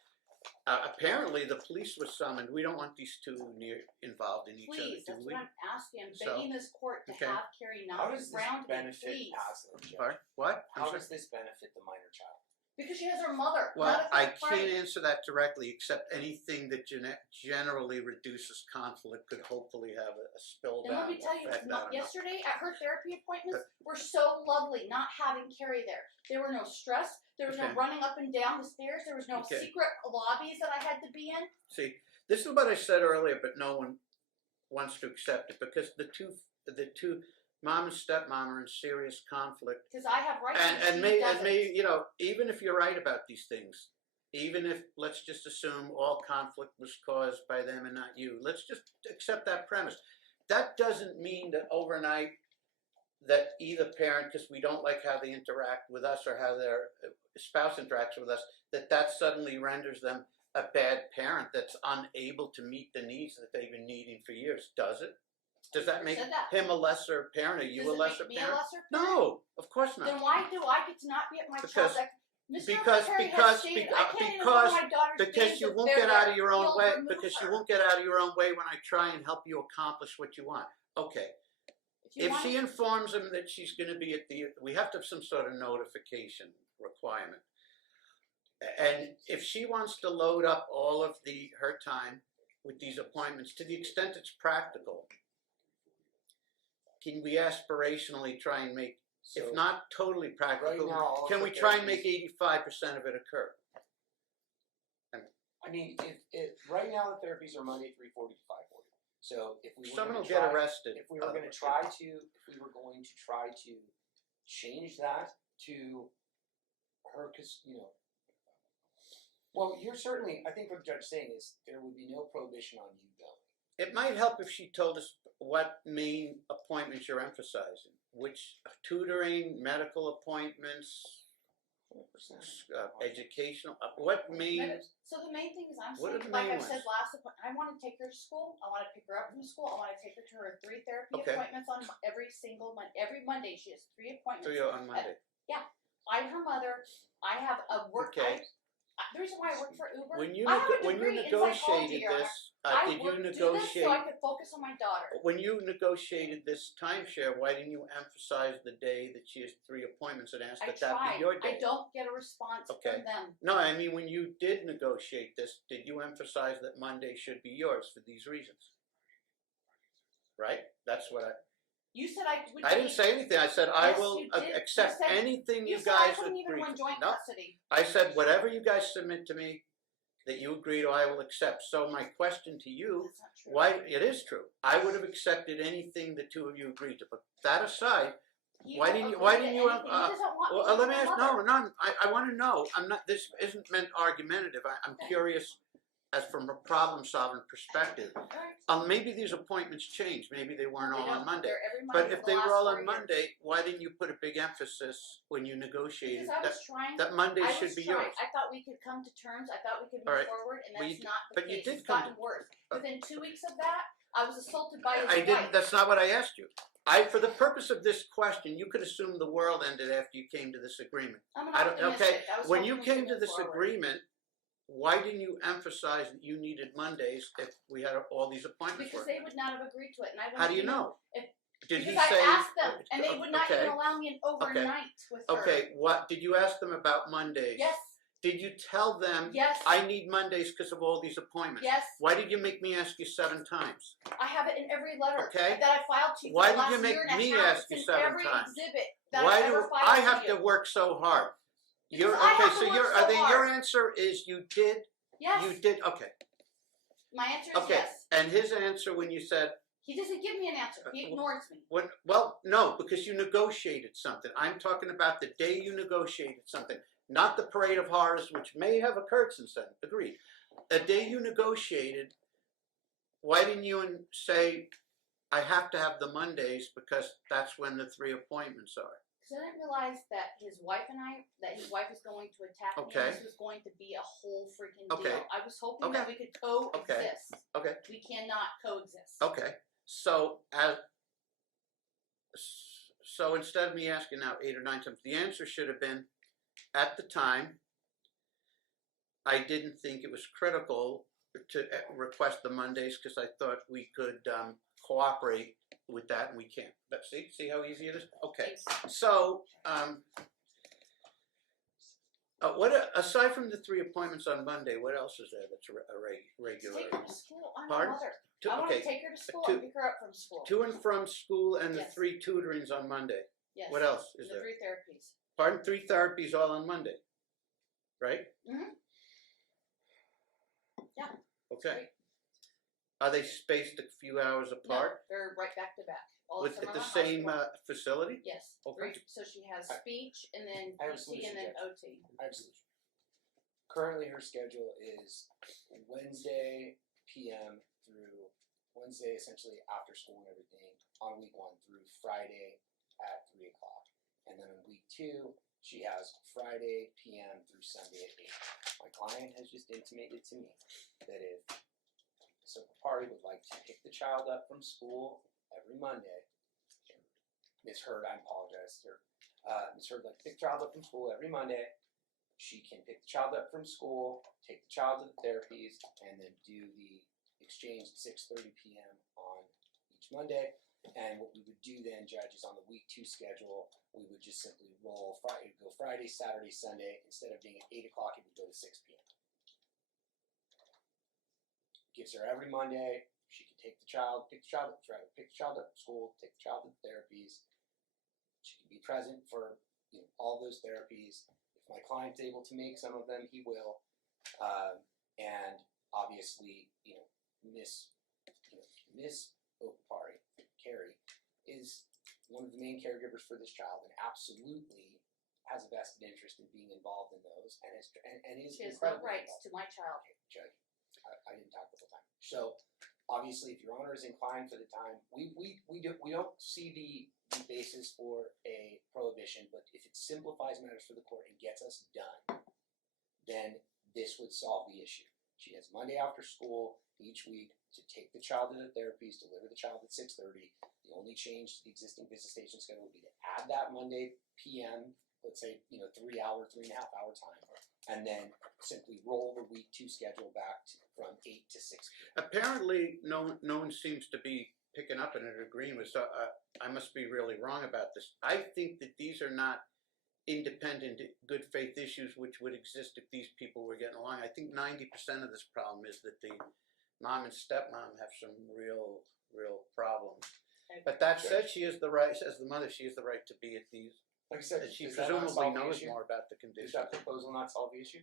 Apparently, the police was summoned. We don't want these two involved in each Please, other, that's do we? what I'm asking. I'm So, begging this court to okay. have Carrie How not does this ground me, benefit please. Aslan, Judge? Pardon? What? I'm How sorry. does this benefit the minor child? Because she has her mother, Well, not a I third party. can't answer that directly, except anything that generally reduces conflict could hopefully have a spill And down let me tell you, effect. I don't know. yesterday at her therapy appointments were so lovely not having Carrie there. There were no stress. There was no Okay. running up and down the stairs. There was no Okay. secret lobbies that I had to be in. See, this is what I said earlier, but no one wants to accept it because the two mom and stepmom are in serious conflict. Because I have rights And she doesn't. may, you know, even if you're right about these things, even if, let's just assume all conflict was caused by them and not you, let's just accept that premise. That doesn't mean that overnight that either parent, because we don't like how they interact with us or how their spouse interacts with us, that suddenly renders them a bad parent that's unable to meet the needs that they've been needing for years, does it? Does that make Said that. him a lesser parent? Are you Does a it lesser make me parent? a lesser parent? No, of course not. Then why do I get to not be at my Because- child's Mr. because- Secretary because- has stated beca- I can't even because- go to my daughter's Because meetings you if won't they're get out there. of your own He'll way. remove Because you her. won't get out of your own way when I try and help you accomplish what you want. Okay. You If want she it- informs him that she's going to be at we have to have some sort of notification requirement. And if she wants to load up all of her time with these appointments, to the extent it's practical, can we aspirationally try and make, if not totally right practical, now, all of can her we try and therapies- make 85% of it occur? I mean, if right now the therapies are Monday 3:40 to 5:40. So if we were Someone gonna will get try- arrested. If we were going to try to change that to her, because well, you're certainly. I think what the judge is saying is there would be no prohibition on you going. It might help if she told us what main appointments you're emphasizing, which tutoring, medical appointments, 100%. educational, what main, So the main thing is I'm What are saying, the like main I've said ones? last appointment, I want to take her to school. I want to pick her up from school. I want to take her to her 3 therapy Okay. appointments on every single Monday. Every Monday she has 3 appointments. 3 on Monday? I'm her mother. I have a work. Okay. The reason why I work for Uber, When you I have a when you degree in psychology, negotiated Your Honor. this, I did you do this negotiate? so I could focus on my daughter. When you negotiated this timeshare, why didn't you emphasize the day that she has 3 appointments and ask I that that tried. be your day? I don't get a response Okay. from them. No, I mean when you did negotiate this, did you emphasize that Monday should be yours for these reasons? Right? That's what You said I would. I didn't say anything. I said I Yes, will you did. You accept said- anything you You said I guys couldn't even agree run to. joint No, custody. I said whatever you guys submit to me that you agree to, I will accept. So my question to you, That's not true. why it is true. I would have accepted anything the 2 of you agreed to. But that aside, He why won't didn't you- agree why to didn't you, anything. He doesn't want me well, to let be me her ask. mother. No, I want to know. I'm not. This isn't meant argumentative. I'm curious, as from a problem-solving perspective. Alright. Maybe these appointments changed. Maybe they weren't They all don't. on Monday. They're every Monday But for if the they were last all 4 on years. Monday, why didn't you put a big emphasis when you negotiated Because I that, was trying. that Monday I should was be trying. yours? I thought we could come to terms. I thought we could move All right. forward, and Well, that's you- not the but you case. did It's come gotten to- worse. Within 2 weeks of that, I was assaulted by his I wife. didn't. That's not what I asked you. For the purpose of this question, you could assume the world ended after you came to this agreement. I'm an I don't. optimistic. Okay. I was When hoping you we came could to move this forward. agreement, why didn't you emphasize that you needed Mondays if we had all these appointments? Because they would not have agreed to it, and I How do you know? if- Did he because say? I asked them, and they would not okay. even allow me an overnight with her. Okay. What did you ask them about Mondays? Yes. Did you tell them Yes. I need Mondays because of all these appointments? Yes. Why did you make me ask you 7 times? I have it in every letter Okay. that I filed to you. Why for the did you last make year and a me half. ask you It's in 7 every times? exhibit that Why I've ever do filed I to have you. to work so hard? You're Because I okay. have to So work you're. so Your hard. answer is you did. Yes. You did. Okay. My answer is Okay. yes. And his answer when you said, He doesn't give me an answer. He ignores me. well, no, because you negotiated something. I'm talking about the day you negotiated something, not the parade of horrors, which may have occurred since then. Agreed. A day you negotiated. Why didn't you say, I have to have the Mondays because that's when the 3 appointments are? Because I didn't realize that his wife is going to attack me. Okay. And this was going to be a whole freaking Okay. deal. I was hoping that Okay. we could coexist. Okay. We cannot coexist. Okay. So instead of me asking now 8 or 9 times, the answer should have been, at the time, I didn't think it was critical to request the Mondays because I thought we could cooperate with that, and we can't. But see how easy it is? Okay. Thanks. So, Aside from the 3 appointments on Monday, what else is there that's regular? Take her to school. I'm Pardon? a mother. Two, I want to okay, take her to school two- and pick her up from school. to and from school and the Yes. 3 tutorings on Monday. Yes. What else is The there? 3 therapies. Pardon? 3 therapies all on Monday, right? Mm-hmm. Yeah. Okay. Great. Are they spaced a few hours No, apart they're right back to back. All with from at the my same hospital. facility? Yes. Okay. 3. So she has I- speech and then I have a PT solution, and then Judge. OT. I have a solution. Currently, her schedule is Wednesday p.m. through Wednesday, essentially after school and everything, on week 1 through Friday at 3 o'clock. And then on week 2, she has Friday p.m. through Sunday at 8. My client has just intimated to me that if the party would like to pick the child up from school every Monday, Ms. Hurd, I apologize, sir. Ms. Hurd would like to pick the child up from school every Monday. She can pick the child up from school, take the child to the therapies, and then do the exchange at 6:30 p.m. on each Monday. And what we would do then, Judge, is on the week 2 schedule, we would just simply roll Friday, go Friday, Saturday, Sunday. Instead of being at 8 o'clock, it would go to 6 p.m. Gives her every Monday. She can take the child, pick the child up from school, take the child to the therapies. She can be present for all those therapies. If my client's able to make some of them, he will. And obviously, Miss Opari, Carrie, is one of the main caregivers for this child and absolutely has a vested interest in being involved in those and is She has no incredibly rights involved. to my child. Okay, Judge, I didn't talk the whole time. So obviously, if Your Honor is inclined for the time, we don't see the basis for a prohibition, but if it simplifies matters for the court and gets us done, then this would solve the issue. She has Monday after school each week to take the child to the therapies, deliver the child at 6:30. The only change to the existing visitation schedule would be to add that Monday p.m., let's say 3.5 hour time, and then simply roll the week 2 schedule back from 8 to 6 p.m. Apparently, no one seems to be picking up and agreeing with. So I must be really wrong about this. I think that these are not independent, good faith issues which would exist if these people were getting along. I think 90% of this problem is that the mom and stepmom have some real problems. But that said, she has the right, as the mother, she has the right to be at these. Like I said, She does that not presumably solve the knows issue? more about the Does conditions. that proposal not solve the issue?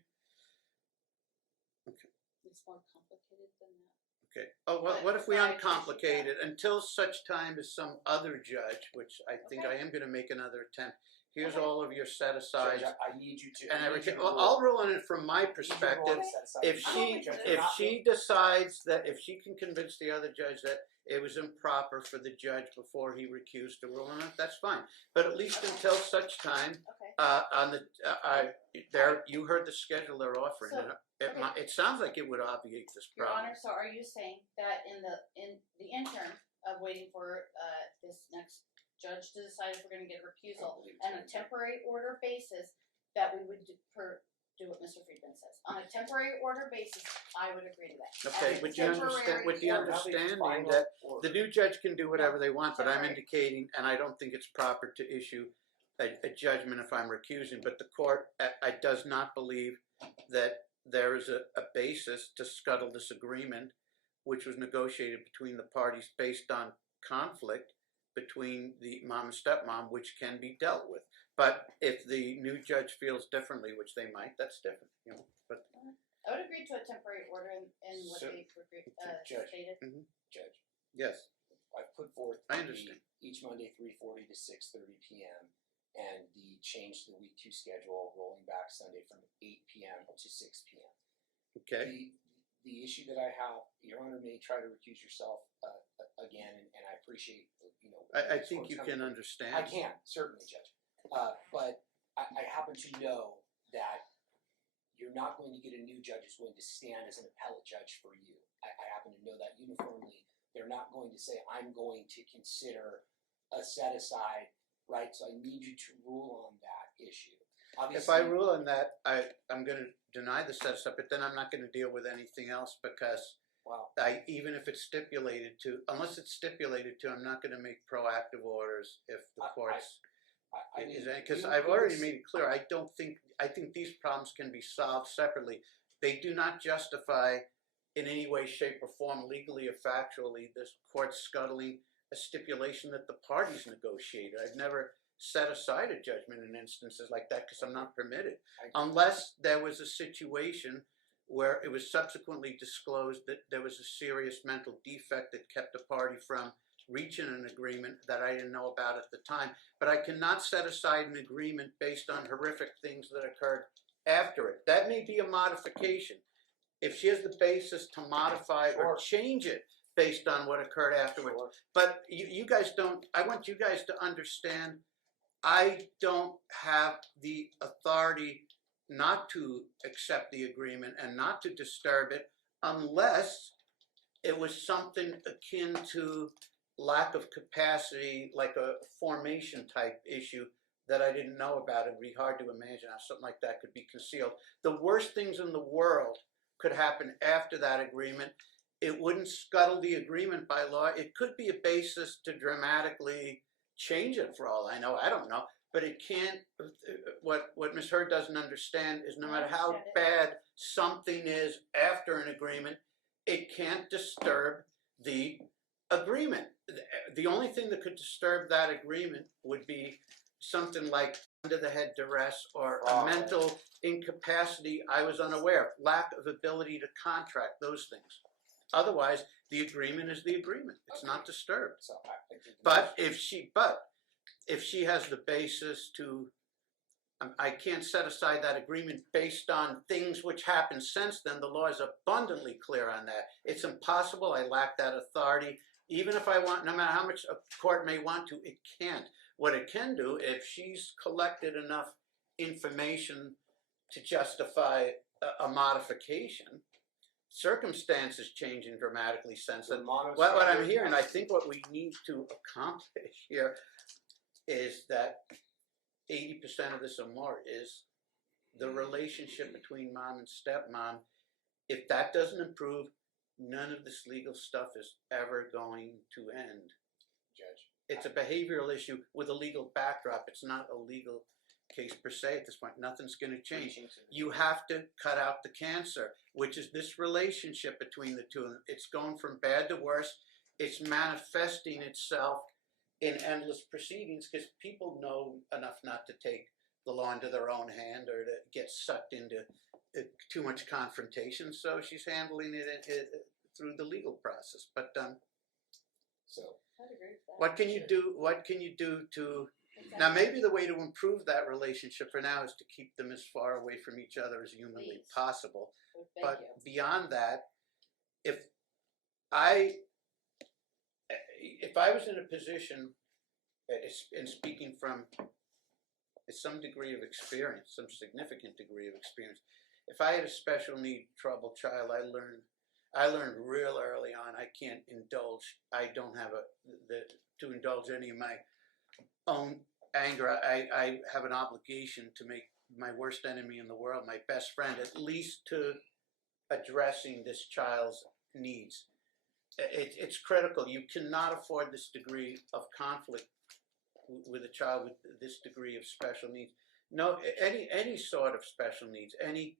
It's more complicated than that. Okay. Oh, what if we uncomplicate it until such time as some other judge, which I think I am going to make another attempt. Here's all of your set asides. Judge, I need you to. And I need you everything. to Well, rule. I'll rule on it from my I need you to rule perspective. on set aside. If I'm she open to if this. she decides that if she can convince the other judge that it was improper for the judge before he recused to rule on it, that's fine. But at least until such time, Okay. you heard the schedule they're offering. So, And it sounds like it would obviate this Your problem. Honor, so are you saying that in the interim of waiting for this next judge to decide if we're going to get a recusal on a temporary order basis, that we would do what Mr. Friedman says on a temporary order basis? I would agree to that. Okay, As a but you understand, temporary with the order. understanding that the new judge can do whatever they want, but I'm temporary. indicating, and I don't think it's proper to issue a judgment if I'm recusing, but the court does not believe that there is a basis to scuttle this agreement, which was negotiated between the parties based on conflict between the mom and stepmom, which can be dealt with. But if the new judge feels differently, which they might, that's different, But I would agree to a temporary order in what So, they Judge. stated. Judge, yes, I put forth I understand. each Monday 3:40 to 6:30 p.m. and the change to the week 2 schedule rolling back Sunday from 8 p.m. to 6 p.m. okay. The issue that I have, Your Honor may try to recuse yourself again, and I appreciate I think you can understand. I can, certainly, Judge. But I happen to know that you're not going to get a new judge who's going to stand as an appellate judge for you. I happen to know that uniformly. They're not going to say, I'm going to consider a set aside, right? So I need you to rule on that issue. Obviously, If I rule on that, I'm going to deny the set up, but then I'm not going to deal with anything else because even if it's stipulated to, unless it's stipulated to, I'm not going to make proactive orders if the courts. I mean, Because you- I've it already was- made it clear, I think these problems can be solved separately. They do not justify in any way, shape, or form, legally or factually, this court scuttling a stipulation that the parties negotiated. I've never set aside a judgment in instances like that because I'm not permitted. Unless there was a situation where it was subsequently disclosed that there was a serious mental defect that kept the party from reaching an agreement that I didn't know about at the time. But I cannot set aside an agreement based on horrific things that occurred after it. That may be a modification. If she has the basis to modify or change it based on what occurred afterwards. Sure. But you guys don't, I want you guys to understand, I don't have the authority not to accept the agreement and not to disturb it unless it was something akin to lack of capacity, like a formation type issue that I didn't know about. It'd be hard to imagine how something like that could be concealed. The worst things in the world could happen after that agreement. It wouldn't scuttle the agreement by law. It could be a basis to dramatically change it for all I know. I don't know. But it can't, what Ms. Hurd doesn't understand is no matter how bad something is after an agreement, it can't disturb the agreement. The only thing that could disturb that agreement would be something like under the head duress or a mental incapacity I was unaware of, lack of ability to contract, those things. Otherwise, the agreement is the agreement. It's not disturbed. So I think But if she has the basis to, I can't set aside that agreement based on things which happened since then. The law is abundantly clear on that. It's impossible. I lack that authority. Even if I want, no matter how much a court may want to, it can't. What it can do, if she's collected enough information to justify a modification, circumstances changing dramatically since then. What I'm hearing, I think what we need to accomplish here is that 80% of this or more is the relationship between mom and stepmom. If that doesn't improve, none of this legal stuff is ever going to end. Judge. It's a behavioral issue with a legal backdrop. It's not a legal case per se at this point. Nothing's going to change. You have to cut out the cancer, which is this relationship between the two of them. It's going from bad to worse. It's manifesting itself in endless proceedings because people know enough not to take the law into their own hand or to get sucked into too much confrontation. So she's handling it through the legal process. But So I'd agree with that. what can you do? What can you do to? Now, maybe the way to improve that relationship for now is to keep them as far away from each other as humanly Please. possible. Thank But you. beyond that, if I was in a position, and speaking from some degree of experience, some significant degree of experience, if I had a special need troubled child, I learned real early on I can't indulge. I don't have to indulge any of my own anger. I have an obligation to make my worst enemy in the world my best friend, at least to addressing this child's needs. It's critical. You cannot afford this degree of conflict with a child with this degree of special needs. No, any sort of special needs, any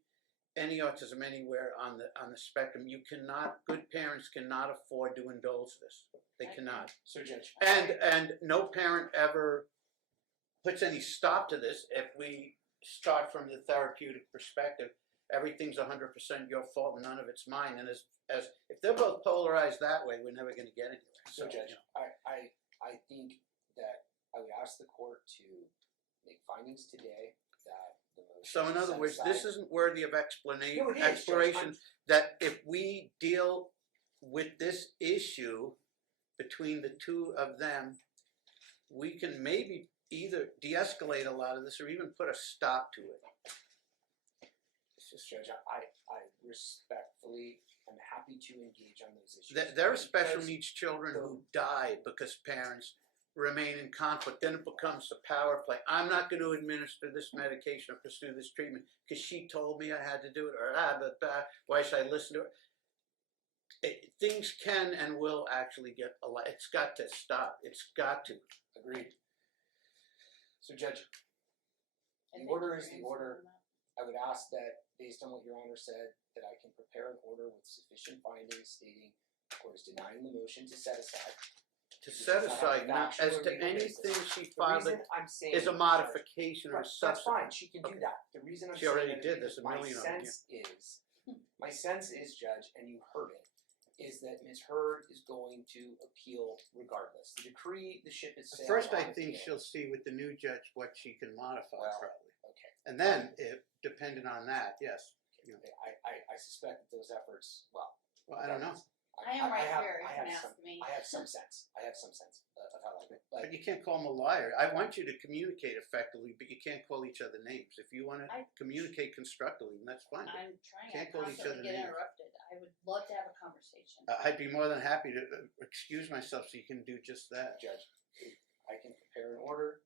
autism anywhere on the spectrum, you cannot. Good parents cannot afford to indulge this. They cannot. So Judge. And no parent ever puts any stop to this. If we start from the therapeutic perspective, everything's 100% your fault and none of it's mine. And as if they're both polarized that way, we're never going to get anywhere. So Judge, I think that I would ask the court to make findings today that the motion. So in other words, this isn't worthy of No, it is, exploration. Judge. That if we deal with this issue between the two of them, we can maybe either de-escalate a lot of this or even put a stop to it. It's just, Judge, I respectfully am happy to engage on those issues. there are special Because needs children who die because parents remain in conflict. Then it becomes a power play. I'm not going to administer this medication or pursue this treatment because she told me I had to do it, or why should I listen to her? Things can and will actually get a lot. It's got to stop. It's got to. Agreed. So Judge, I the think order your is the answer order. on that. I would ask that, based on what Your Honor said, that I can prepare an order with sufficient findings stating the court is denying the motion to set aside. To set aside, not as to anything she The filed reason I'm saying is a Judge, modification or right, that's fine. subsequent. She can do Okay. that. The reason I'm She saying already that did. is There's a because million of them, my sense is, Judge, and you heard it, is that Ms. Hurd is going to appeal regardless. The decree, the ship is sailed. First, I on think appeal. she'll see with the new judge what she can modify, Well, probably. Okay. And then, if dependent on that, yes. Okay. I suspect that those efforts, well. Well, I don't know. I am right have- here, you I can have ask some- me. I have some sense. I have some sense of how that goes. But But you can't call him a liar. I want you to communicate effectively, but you can't call each other names. If you want to I- communicate constructively, then that's fine. I'm trying, I Can't call each constantly other get names. interrupted. I would love to have a conversation. I'd be more than happy to excuse myself so you can do just that. Judge, I can prepare an order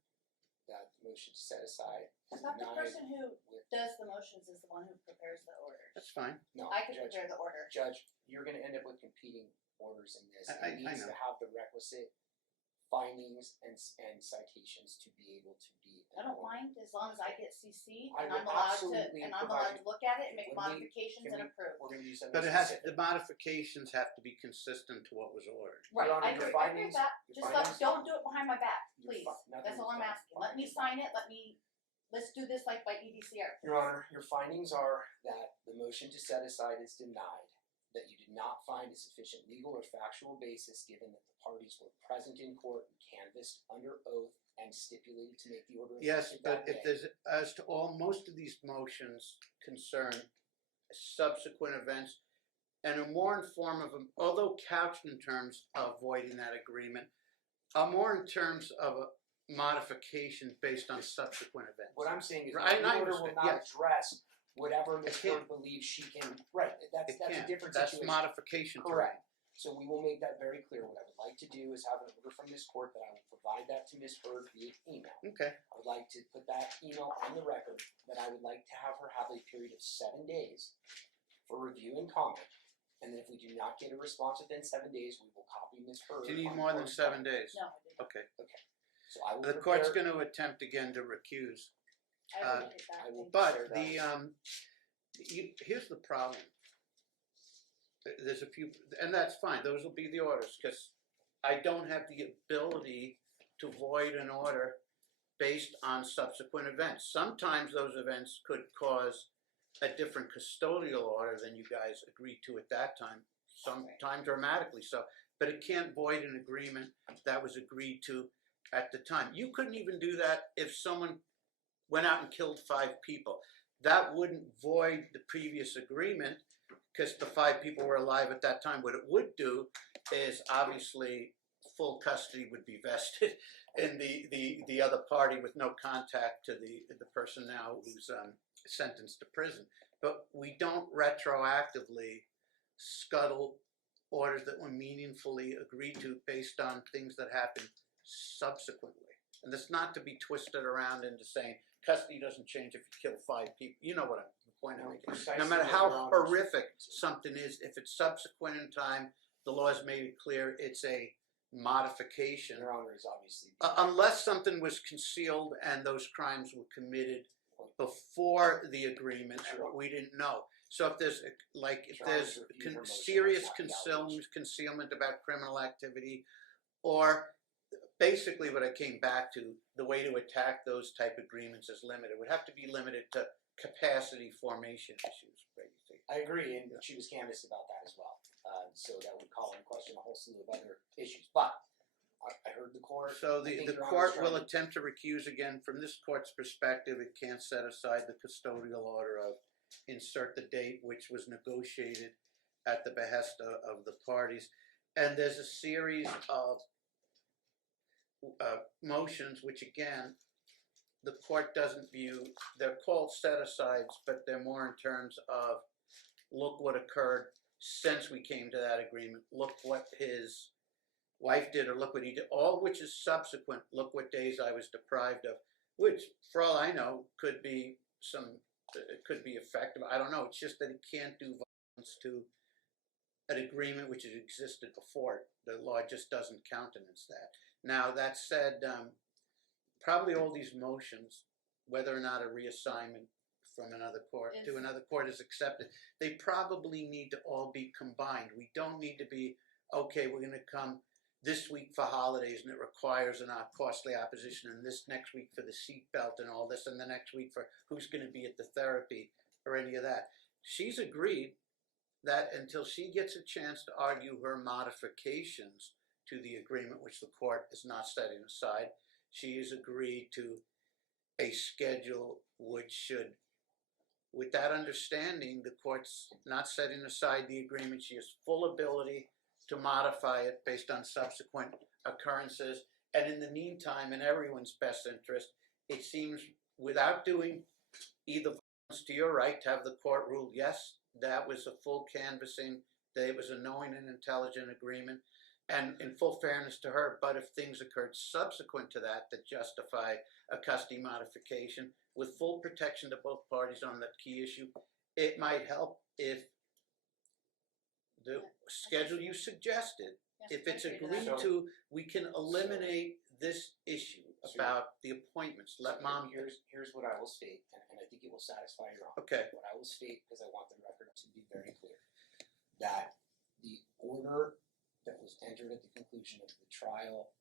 that the motion to set aside I is thought the denied person who with. does the motions is the one who prepares the orders. That's fine. No, I could Judge, prepare the order. Judge, you're going to end up with competing orders in this. I It needs know. to have the requisite findings and citations to be able to be. I don't mind as long as I get CC I and will I'm allowed to, absolutely and I'm provide allowed you- to look at it and make When we- modifications can and we- approve. We're going to do something But it has, specific. the modifications have to be consistent to what was ordered. Right, Honor, I your agree with findings- that. your Just findings- don't do it behind my back, Your please. nothing That's all is I'm done asking. Let me behind your sign back. it, let's do this like by EDCR. Your Honor, your findings are that the motion to set aside is denied, that you did not find a sufficient legal or factual basis given that the parties were present in court and canvassed under oath and stipulated to make the order Yes, effective but that if day. there's, as to most of these motions concern subsequent events and are more in form of, although couched in terms of voiding that agreement, are more in terms of a modification based on subsequent events. What I'm saying is Right, the I order will understand, not yes. address whatever Ms. It can't. Hurd believes she can, right, that's It a can't. different That's situation. modification. to it. Correct. So we will make that very clear. What I would like to do is have an order from this court that I will provide that to Ms. Hurd via email. Okay. I would like to put that email on the record that I would like to have her have a period of 7 days for review and comment. And then if we do not get a response within 7 days, we will copy Ms. Hurd. Do you need on more than 7 correspondence. days? No, I didn't. Okay. So I will The prepare. court's going to attempt again to recuse. I appreciate that. I will- Thank But Sure, here's the problem. There's a few, and that's fine. Those will be the orders because I don't have the ability to void an order based on subsequent events. Sometimes those events could cause a different custodial order than you guys agreed to at that time. Sometimes dramatically so, but it can't void an agreement that was agreed to at the time. You couldn't even do that if someone went out and killed 5 people. That wouldn't void the previous agreement because the 5 people were alive at that time. What it would do is obviously full custody would be vested in the other party with no contact to the person now who's sentenced to prison. But we don't retroactively scuttle orders that were meaningfully agreed to based on things that happened subsequently. And that's not to be twisted around into saying custody doesn't change if you kill 5 people. You know what I'm the point I'm making. precisely No matter what how Your Honor is horrific referring to. something is, if it's subsequent in time, the law has made it clear it's a modification. Your Honor is obviously. Unless something was concealed and those crimes were committed before the agreement, Sure. we didn't know. So if there's if Your there's Honor's reviewed her motion, serious that's not the allegation. concealment about criminal activity, or basically what I came back to, the way to attack those type agreements is limited. It would have to be limited to capacity formation issues, basically. I agree, and she was canvassed about that as well. So that would call in question a whole slew of other issues. But I heard the court. So I the think Your Honor's court trying will to- attempt to recuse again. From this court's perspective, it can't set aside the custodial order of insert the date, which was negotiated at the behest of the parties. And there's a series of motions, which again, the court doesn't view, they're called set-asides, but they're more in terms of, look what occurred since we came to that agreement, look what his wife did, or look what he did, all which is subsequent, look what days I was deprived of, which, for all I know, could be it could be effective, I don't know, it's just that it can't do violence to an agreement which had existed before it. The law just doesn't countenance that. Now, that said, probably all these motions, whether or not a reassignment from another court to another court is accepted, they probably need to all be combined. We don't need to be, okay, we're gonna come this week for holidays and it requires an costly opposition, and this next week for the seatbelt and all this, and the next week for who's gonna be at the therapy or any of that. She's agreed that until she gets a chance to argue her modifications to the agreement, which the court is not setting aside, she has agreed to a schedule which should, with that understanding, the court's not setting aside the agreement. She has full ability to modify it based on subsequent occurrences. And in the meantime, in everyone's best interest, it seems, without doing either violence to your right, to have the court rule, yes, that was a full canvassing, that it was a knowing and intelligent agreement, and in full fairness to her. But if things occurred subsequent to that that justify a custody modification, with full protection to both parties on that key issue, it might help if the schedule you suggested, Yes, if it's I agree with agreed that. to, we can eliminate this issue about the appointments. Let mom. Here's what I will state, and I think it will satisfy your honor. Okay. What I will state, because I want the record to be very clear, that the order that was entered at the conclusion of the trial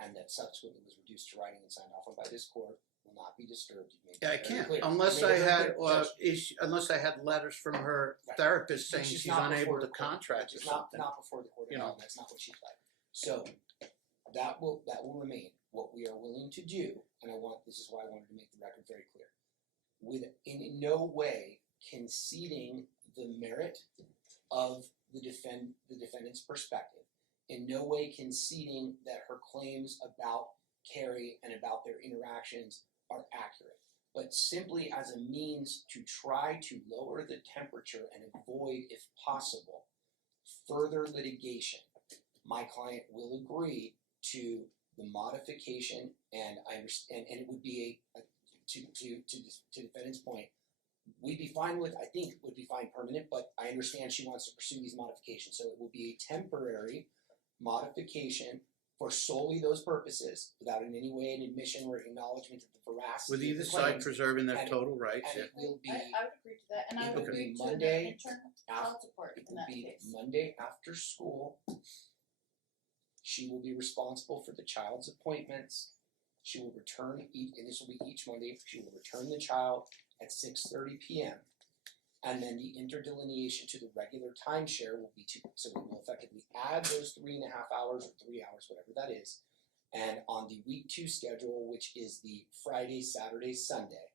and that subsequently was reduced to writing and signed off on by this court will not be disturbed. You made Yeah, I that very can't clear. unless You I made it very had clear. unless I had letters from her Right. therapist saying Which is she's not unable before to the court. contract or Which is something. not before the court at You know. all. That's not what she pled. So that will remain. What we are willing to do, and this is why I wanted to make the record very clear, in no way conceding the merit of the defendant's perspective, in no way conceding that her claims about Carrie and about their interactions are accurate, but simply as a means to try to lower the temperature and avoid, if possible, further litigation. My client will agree to the modification, and I understand, and it would be to the defendant's point, we'd be fine with, I think would be fine permanent, but I understand she wants to pursue these modifications, so it will be a temporary modification for solely those purposes, without in any way an admission or acknowledgement of the veracity With of either the side claims, preserving their and it- total rights. and Yeah. it will be I would agree to that, and I it would will be agree to Monday the internal child support it in will that be case. Monday after school. She will be responsible for the child's appointments. She will return and this will be each Monday. She will return the child at 6:30 p.m. And then the interdelineation to the regular timeshare will be 2. So we will effectively add those 3.5 hours or 3 hours, whatever that is. And on the week 2 schedule, which is the Friday, Saturday, Sunday,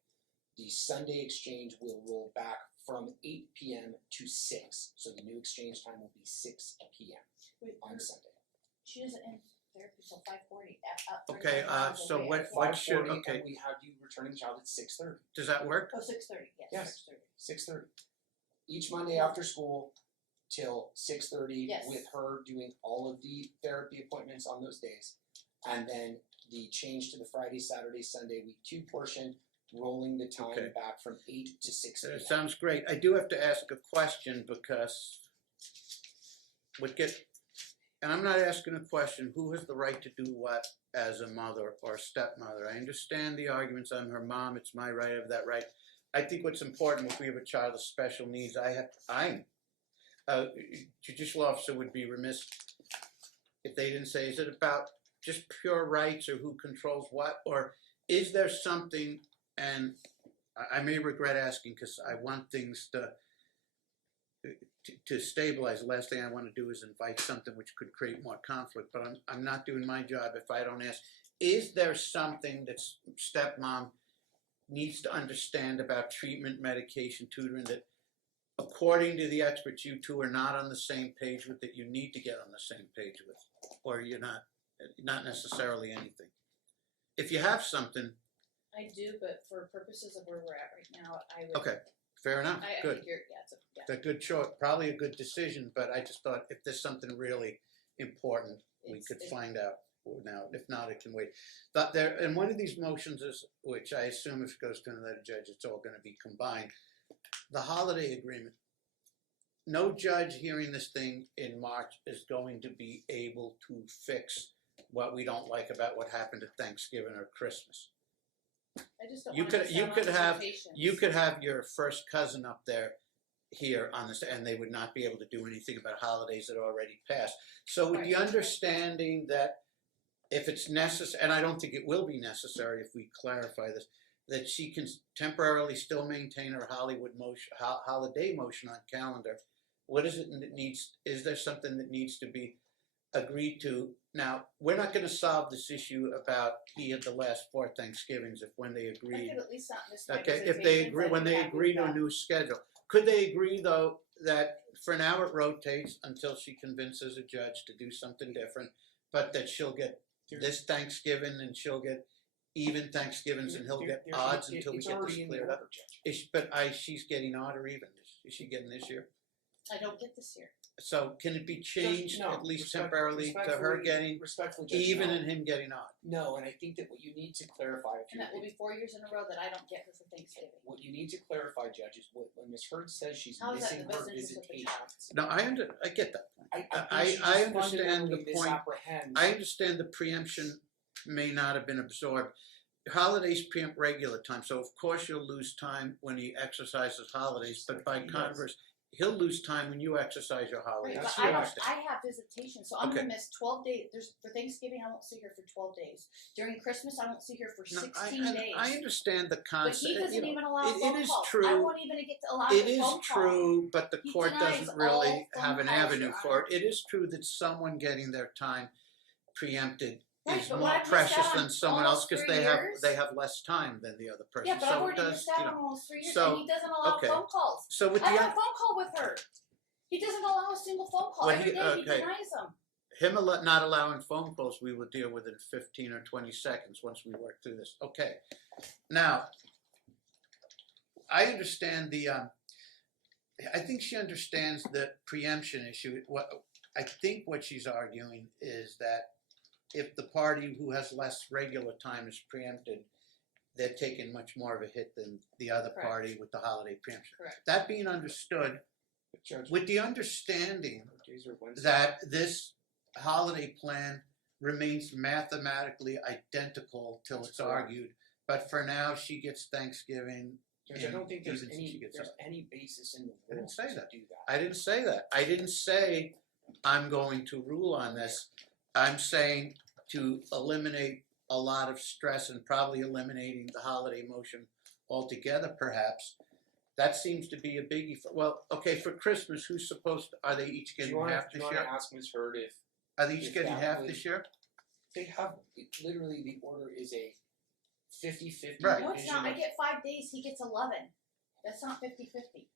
the Sunday exchange will roll back from 8 p.m. to 6. So the new exchange time will be 6 p.m. Wait, on Sunday. she doesn't end therapy till 5:40. Okay, so what 5:40, should, okay, and we have you returning the child at 6:30. does that work? Oh, 6:30. Yes. Yes. 6:30. 6:30. Each Monday after school till 6:30 Yes. with her doing all of the therapy appointments on those days. And then the change to the Friday, Saturday, Sunday week 2 portion, rolling the time Okay. back from 8 to 6 p.m. That sounds great. I do have to ask a question because and I'm not asking a question, who has the right to do what as a mother or stepmother? I understand the arguments. I'm her mom. It's my right. I have that right. I think what's important, if we have a child with special needs, I'm a judicial officer would be remiss if they didn't say, is it about just pure rights or who controls what? Or is there something, and I may regret asking because I want things to stabilize. The last thing I want to do is invite something which could create more conflict, but I'm not doing my job if I don't ask. Is there something that stepmom needs to understand about treatment, medication, tutoring that, according to the experts, you two are not on the same page with, that you need to get on the same page with, or you're not necessarily anything? If you have something, I do, but for purposes of where we're at right now, I would. okay, fair enough, I good. think It's a good choice, probably a good decision, but I just thought if there's something really important, we could find out now. If not, it can wait. But there, and one of these motions is, which I assume if it goes to another judge, it's all going to be combined. The holiday agreement. No judge hearing this thing in March is going to be able to fix what we don't like about what happened at Thanksgiving or Christmas. I just don't You want could- to you could have- expectations. You could have your first cousin up there here on this, and they would not be able to do anything about holidays that already passed. So with the Right. understanding that if it's necessary, and I don't think it will be necessary if we clarify this, that she can temporarily still maintain her holiday motion on calendar. What is it that needs? Is there something that needs to be agreed to? Now, we're not going to solve this issue about the last 4 Thanksgivings if when they I agreed. could at least not miss my Okay, if they visitations, agree, I'd when be they happy agree with to a that. new schedule, could they agree though that for now it rotates until she convinces a judge to do something different, but that she'll get this Thanksgiving and she'll get even Thanksgivings and he'll get odds until we it's get already this in the cleared up? order, Judge. She's getting odd or even. Is she getting this year? I don't get this year. So can it be changed No, at least respect- temporarily to her getting respectfully, Judge, even no. and him getting odd? No, and I think that what you need to clarify, And that will be 4 years in a row that I don't get her for Thanksgiving. what you need to clarify, Judge, is when Ms. Hurd says she's How is that in missing the her best interest of the visitations. No, I get that. I think I she just understand the fundamentally point. misapprehends. I understand the preemption may not have been absorbed. Holidays preempt regular time, so of course you'll lose time when he exercises holidays, but by Yes. converse, he'll lose time when you exercise your Right, holidays. but That's I what don't, understand. I have visitation, so I'm Okay. gonna miss 12 days. For Thanksgiving, I won't see her for 12 days. During Christmas, I won't see her for No, 16 days. I understand the But concept. he doesn't even allow it phone is calls. I true. won't even get to allow It a is phone call. true, but the He court denies doesn't really all phone have an calls, avenue Your for Honor. it. It is true that someone getting their time preempted Right, is but more I've missed precious out on than someone else almost because 3 years. they have less time than the other person. Yeah, but I've so it already does, missed out you on know. almost 3 years, So, and he doesn't allow okay. phone calls. So with I the had a phone call with her. He doesn't allow a single phone call. Well, Every he- day he okay. denies them. him not allowing phone calls, we will deal with in 15 or 20 seconds once we work through this. Okay. Now, I understand I think she understands the preemption issue. I think what she's arguing is that if the party who has less regular time is preempted, they're taking much more of a hit than the other Correct. party with the holiday preemption. Correct. That being understood, Judge, with the understanding days are Wednesday. that this holiday plan remains mathematically identical till it's Correct. argued, but for now she gets Thanksgiving. Judge, I don't think there's even she gets any basis in the I didn't rules say to that. do that. I didn't say that. I didn't say I'm going to rule on this. I'm saying to eliminate a lot of stress and probably eliminating the holiday motion altogether, perhaps. That seems to be a biggie. For Christmas, who's supposed to, are they each Do you getting want half to this year? ask Ms. Hurd if Are they each if getting that half would- this year? they have literally the order is a 50-50 Right. No, it's division not. I of- get 5 days. He gets 11. That's not 50-50.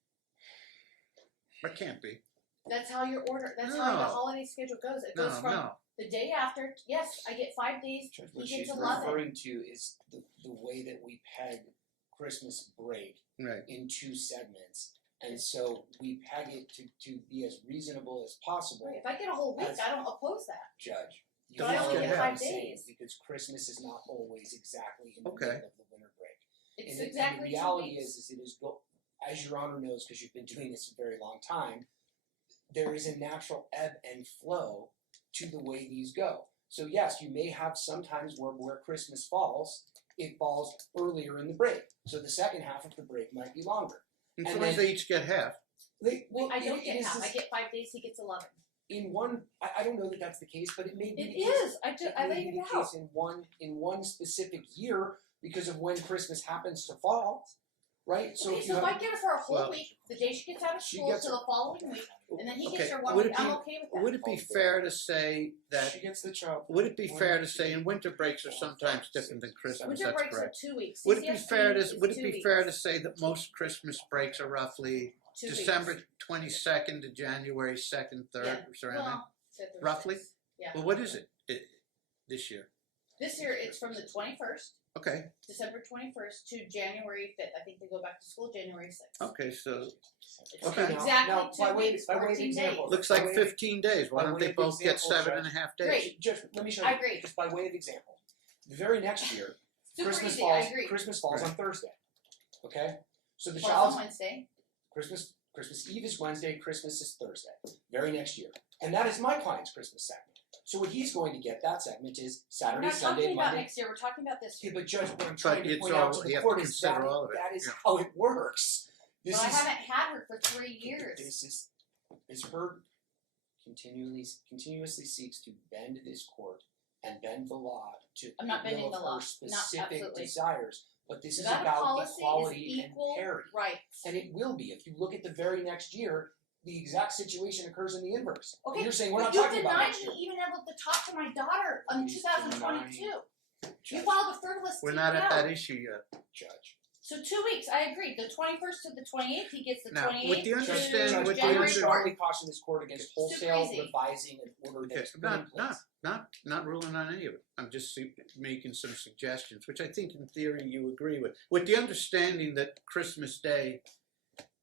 It can't be. That's how your order. That's how the No. holiday schedule goes. It goes from No. the day after. Yes, I get 5 days. Judge, He what gets she's 11. referring to is the way that we peg Christmas break Right. in 2 segments. And so we peg it to be as reasonable as possible, Right, if I get a whole week, As- I don't oppose that. Judge. You But I only follow get what 5 I'm saying, days. because Christmas is not always exactly in the Okay. middle of the winter break. It's And exactly the 2 reality weeks. is it is as Your Honor knows, because you've been doing this a very long time, there is a natural ebb and flow to the way these go. So yes, you may have sometimes where Christmas falls, it falls earlier in the break. So the second half of the break might be longer. And And so as then- they each get half. I don't get it is half. I this- get 5 days. He gets 11. in one. I don't know that that's the case, but it may be. It the case. is. I It may laid be it the out. case in one specific year because of when Christmas happens to fall, right? So Okay, if you so if have, I get her for a whole Well, week, the day she gets out of she school gets to the following week, and then he Okay, gets her 1 would week, it be- I'm okay with that. Would it be fair to say that? she gets the child. Would it be fair to say, and winter breaks are sometimes different than Christmas? Winter That's breaks correct. are 2 weeks. Would it be CCSP fair is to 2 weeks. say that most Christmas breaks are roughly 2 weeks. December 22nd to January 2nd, 3rd, Yeah. surrounding? Well, 5th or Roughly? 6th. Yeah. Well, what is it this year? This year it's from the 21st, Okay, December 21st to January 5th. I think they go back to school January 6th. okay, so It's Okay. exactly Now, 2 by way of- weeks, by way of 14 example, days. looks By like way of- 15 days. Why by don't way they of both get example, 7.5 days? Great. Judge, let me show I you. agree. Just by way of example, the very next year, Super Christmas easy, falls. I agree. Christmas falls Right. on Thursday. Okay, so the Falls child's on Wednesday. Christmas Eve is Wednesday. Christmas is Thursday. Very next year, and that is my client's Christmas segment. So what he's going to get, that segment, is We're Saturday, not Sunday, talking about Monday. next year, we're talking about this Okay, year. but Judge, what I'm trying to it's point out all, to you the have court to is consider that, all of it. that is Yeah. how it works. This But I is, haven't had her for 3 years. This is Ms. Heard continuously seeks to bend this court and bend the law to I'm not bending will the of law. her Not specific absolutely. desires. But this is Nevada about policy equality is and equal parity. rights. And it will be. If you look at the very next year, the exact situation occurs in the inverse. Okay, And you're saying we're but not you talking about denied next year. me even able to talk to my daughter in Please 2022. You Judge, filed a frivolous We're not at TPO. that issue yet. Judge. So 2 weeks, I agree. The 21st to the 28th, he gets the Now, 28th with the to understanding- Judge, with the I would January under- 4th. strongly caution this court against wholesale Super easy. revising an order that Okay, is put in place. not ruling on any of it. I'm just making some suggestions, which I think in theory you agree with the understanding that Christmas Day,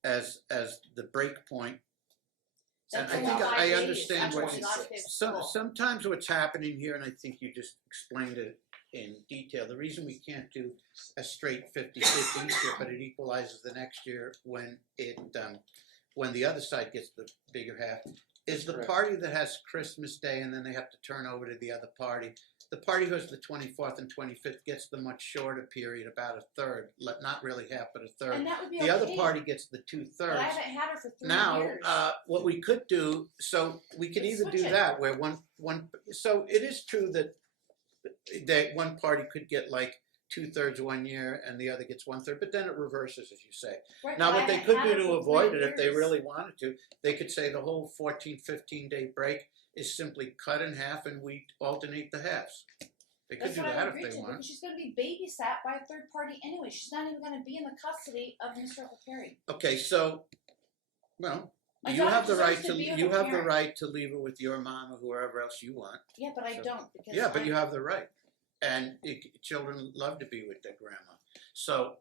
as the break point. That's And I only think 5 I days. understand That's what only you- 5 days So, full. sometimes what's happening here, and I think you just explained it in detail, the reason we can't do a straight 50-50 each year, but it equalizes the next year when when the other side gets the bigger half, is the Correct. party that has Christmas Day and then they have to turn over to the other party. The party who has the 24th and 25th gets the much shorter period, about a third, not really half, but a third. And that would be The other okay, party gets the 2/3. but I haven't had her for 3 Now, years. what we could do, so we could Let's either do switch it. that, where so it is true that one party could get like 2/3 1 year and the other gets 1/3, but then it reverses, as you say. Right, Now, but I what they haven't could had do her to for avoid 3 it, if they years. really wanted to, they could say the whole 14, 15-day break is simply cut in half and we alternate the halves. They could That's do what I that would if agree they to, want. because she's going to be babysat by a third party anyway. She's not even going to be in the custody of Mr. Perry. Okay, so, well, My you daughter have the deserves right to be with you her have the parent. right to leave her with your mom or whoever else you want. Yeah, but I So- don't because Yeah, but you have the right. And children love to be with their grandma. So,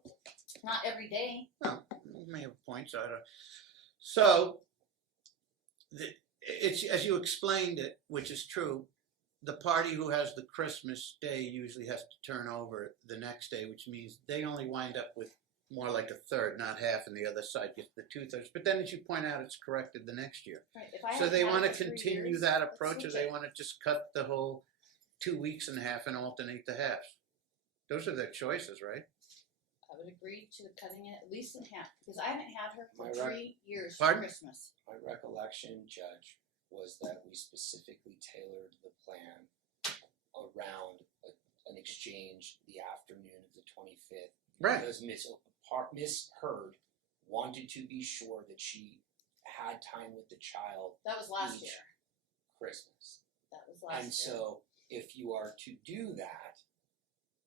not every day. well, you may have a point, so I don't. So, it's as you explained it, which is true. The party who has the Christmas Day usually has to turn over the next day, which means they only wind up with more like a third, not half, and the other side gets the 2/3. But then, as you point out, it's corrected the next year. Right. If I So haven't they had want her to for 3 continue years, that let's approach, or switch they it. want to just cut the whole 2 weeks in half and alternate the halves. Those are their choices, right? I would agree to cutting it at least in half because I haven't had her for Am I right? 3 years Pardon? for Christmas. My recollection, Judge, was that we specifically tailored the plan around an exchange the afternoon of the 25th. Right. Because Miss Heard wanted to be sure that she had time with the child That was last each year. Christmas. That was last And year. so, if you are to do that,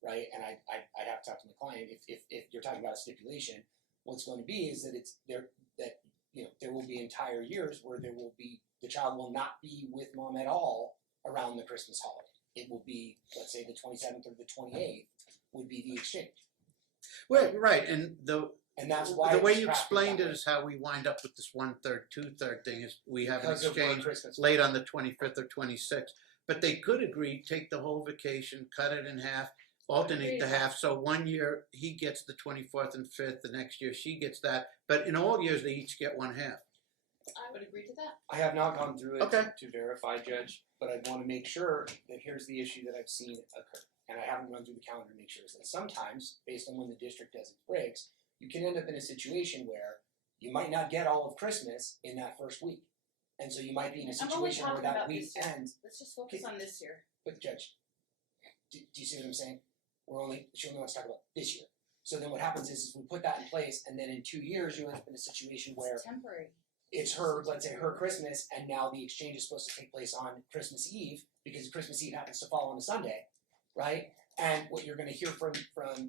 right, and I'd have to talk to the client, if you're talking about a stipulation, what's going to be is that there will be entire years where the child will not be with mom at all around the Christmas holiday. It will be, let's say, the 27th or the 28th would be the exchange. Well, right, and And that's why the it way was you crafted explained that it way. is how we wind up with this 1/3, 2/3 thing. Is we have an Because of where exchange Christmas late on the 25th or 26th, but they could agree, take the whole vacation, cut it in half, alternate the half. So 1 year he gets the 24th and 5th, the next year she gets that. But in all years they each get 1/2. I would agree to that. I have not gone through it Okay. to verify, Judge, but I want to make sure that here's the issue that I've seen occur. And I haven't run through the calendar to make sure. Is that sometimes, based on when the district does its breaks, you can end up in a situation where you might not get all of Christmas in that first week. And so you might be in a I'm only situation where talking that about week this year. ends. Let's just focus on this year. But Judge, do you see what I'm saying? She only wants to talk about this year. So then what happens is we put that in place, and then in 2 years you end up in a situation where It's temporary. it's her, let's say her Christmas, and now the exchange is supposed to take place on Christmas Eve because Christmas Eve happens to fall on a Sunday, right? And what you're going to hear from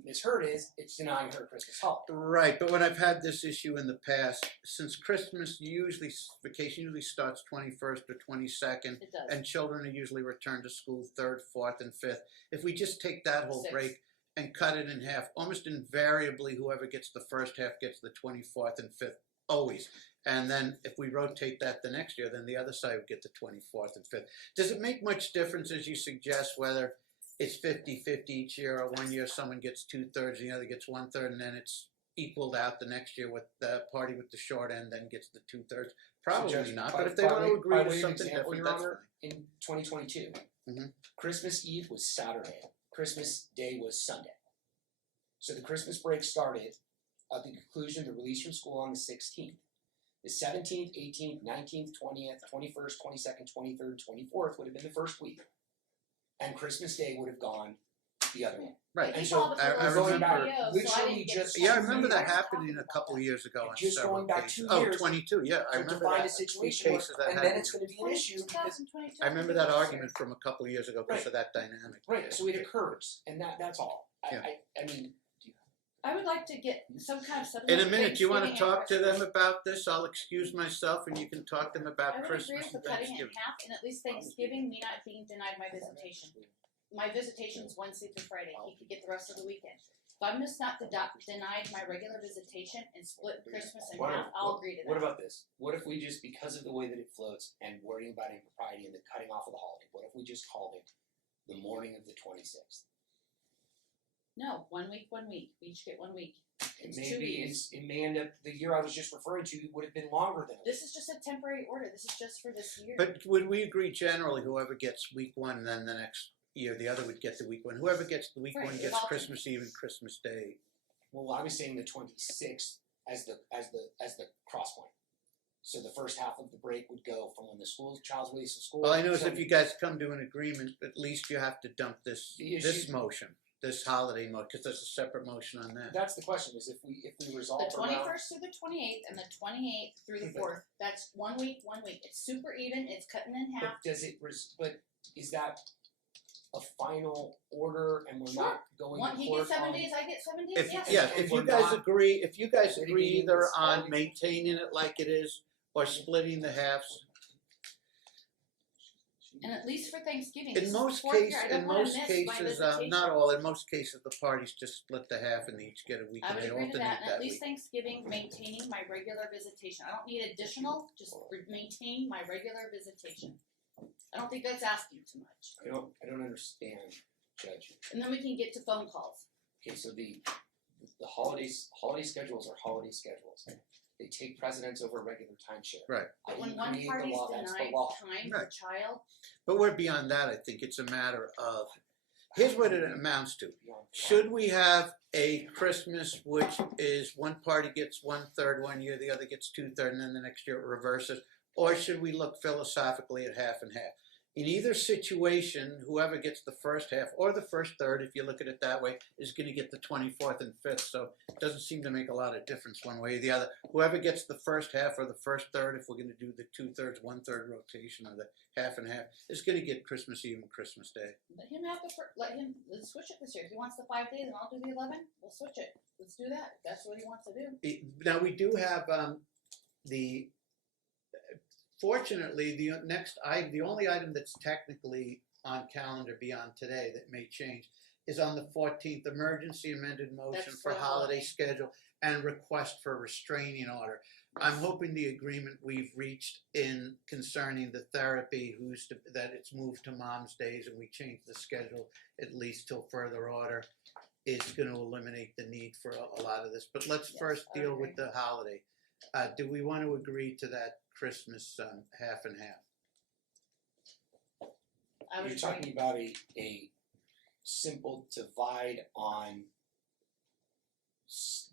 Ms. Heard is it's denying her Christmas holiday. Right, but when I've had this issue in the past, since Christmas vacation usually starts 21st or 22nd, It does. and children are usually returned to school 3rd, 4th, and 5th. If we just take that whole 6th. break and cut it in half, almost invariably whoever gets the first half gets the 24th and 5th, always. And then if we rotate that the next year, then the other side would get the 24th and 5th. Does it make much difference, as you suggest, whether it's 50-50 each year, or 1 year someone gets 2/3 and the other gets 1/3, and then it's equaled out the next year with the party with the short end then gets the 2/3? So Probably Judge, not, by- but if they by want way- to agree by to way of something example, different, Your that's Honor, fine. in 2022, Mhm. Christmas Eve was Saturday. Christmas Day was Sunday. So the Christmas break started at the conclusion of the release from school on the 16th. The 17th, 18th, 19th, 20th, 21st, 22nd, 23rd, 24th would have been the first week. And Christmas Day would have gone the other way. Right. And We so called the I furloughs going and back PTOs, so I literally didn't get just- the Yeah, I chance to remember hear that us happening talking a about couple that. years ago on Just several going back cases. 2 Oh, years 22, yeah, I to remember define that. a situation where, Cases that and then happened. it's going to be an issue because 2022. I remember that argument from a couple of years ago because Right. of that dynamic. right, so it occurs, and that's all. Yeah. I mean, I would like to get some kind of In settlement. a minute, do you want to Thanksgiving and talk to Christmas. them about this? I'll excuse myself and you can talk to them I about would Christmas agree with and the cutting it in Thanksgiving. half, and at least Thanksgiving, me not being denied my visitation. My visitation's Wednesday through Friday. He could get the rest of the weekend. If I'm just not denied my regular visitation and split Christmas in What half, if- I'll agree to that. what about this? What if we just, because of the way that it floats and worrying about impropriety and the cutting off of the holiday, what if we just called it the morning of the 26th? No, 1 week, 1 week. We each get 1 week. It's 2 Maybe weeks. it may end up, the year I was just referring to would have been longer than a week. This is just a temporary order. This is just for this year. But would we agree generally whoever gets week one, then the next year the other would get the week one? Whoever gets the week Right, one it gets alternates. Christmas Eve and Christmas Day. Well, I was saying the 26th as the cross point. So the first half of the break would go from when the child's released from school. Well, I know till- if you guys come to an agreement, at least you have to dump this The this issue- motion, this holiday motion, because there's a separate motion on that. That's the question: is if we resolve The around 21st through the 28th and the 28th through the 4th. That's 1 week, 1 week. It's super even. It's cutting in half. But does it? But is that a final order, and we're not going One, to he court gets 7 on? days. I get 7 days. If yes. yeah, And if we're you guys not agree, litigating either this on holiday- maintaining it like it is or splitting the halves. And at least for Thanksgiving. In this is the most fourth year. cases, I don't in wanna most miss my cases, visitation. not all. In most cases, the parties just split the half and they each get a week, I and would they agree to alternate that, and that at least week. Thanksgiving, maintaining my regular visitation. I don't need additional, just maintain my regular visitation. I don't think that's asking too much. I don't understand, Judge. And then we can get to phone calls. Okay, so the holiday schedules are holiday schedules. They take precedence over regular timeshare. Right. I But when didn't one create the party's law, that's the denied law. time for child, But we're beyond that. I think it's a matter of here's what it amounts to. Beyond the law. Should we have a Christmas which is one party gets 1/3 one year, the other gets 2/3, and then the next year it reverses? Or should we look philosophically at half and half? In either situation, whoever gets the first half or the first third, if you look at it that way, is going to get the 24th and 5th. So it doesn't seem to make a lot of difference one way or the other. Whoever gets the first half or the first third, if we're going to do the 2/3, 1/3 rotation or the half and half, is going to get Christmas Eve and Christmas Day. let him have let's switch it this year. If he wants the 5 days and I'll do the 11, we'll switch it. Let's do that. If that's what he wants to do. Now we do have the. Fortunately, the only item that's technically on calendar beyond today that may change is on the 14th, emergency amended motion That's for the holiday holiday. schedule and request for restraining order. I'm hoping the agreement we've reached in concerning the therapy, that it's moved to Mom's days and we change the schedule at least till further order, is going to eliminate the need for a lot of this. But let's Yes, first I deal agree. with the holiday. Do we want to agree to that Christmas half and half? I would You're agree. talking about a simple divide on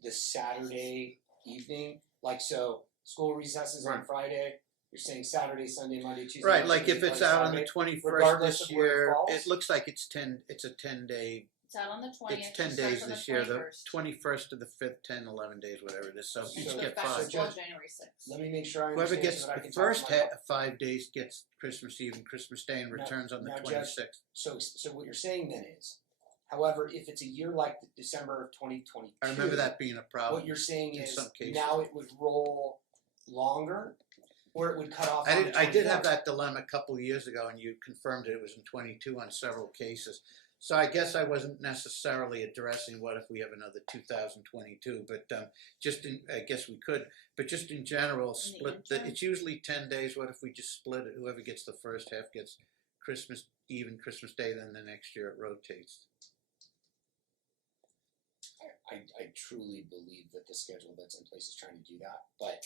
the Saturday evening, like so. School recesses on Right. Friday. You're saying Saturday, Sunday, Monday, Tuesday. Right, Wednesday, like if Thursday, it's out on the Saturday, 21st regardless this of where it year, falls? it looks like it's a 10-day. It's out on the 20th. It's 10 it days starts on this year. The 21st. 21st to the 5th, 10, 11 days, whatever it is. So And each it goes get back to 5. school on Judge, January 6th. Let me make sure I Whoever understand gets so that I the can first talk to my- 5 days gets Christmas Eve and Christmas Day and Now- returns on the now, Judge, 26th. So what you're saying then is, however, if it's a year like December of 2022, I remember that being a problem. What you're saying in is some cases. now it would roll longer, or it would cut off. I did have that dilemma a couple of years ago, and you confirmed it was in 22 on several cases. So I guess I wasn't necessarily addressing what if we have another 2022, but I guess we could. But just in general, interim? it's usually 10 days. What if we just split it? Whoever gets the first half gets Christmas Eve and Christmas Day, then the next year it rotates. I truly believe that the schedule that's in place is trying to do that, but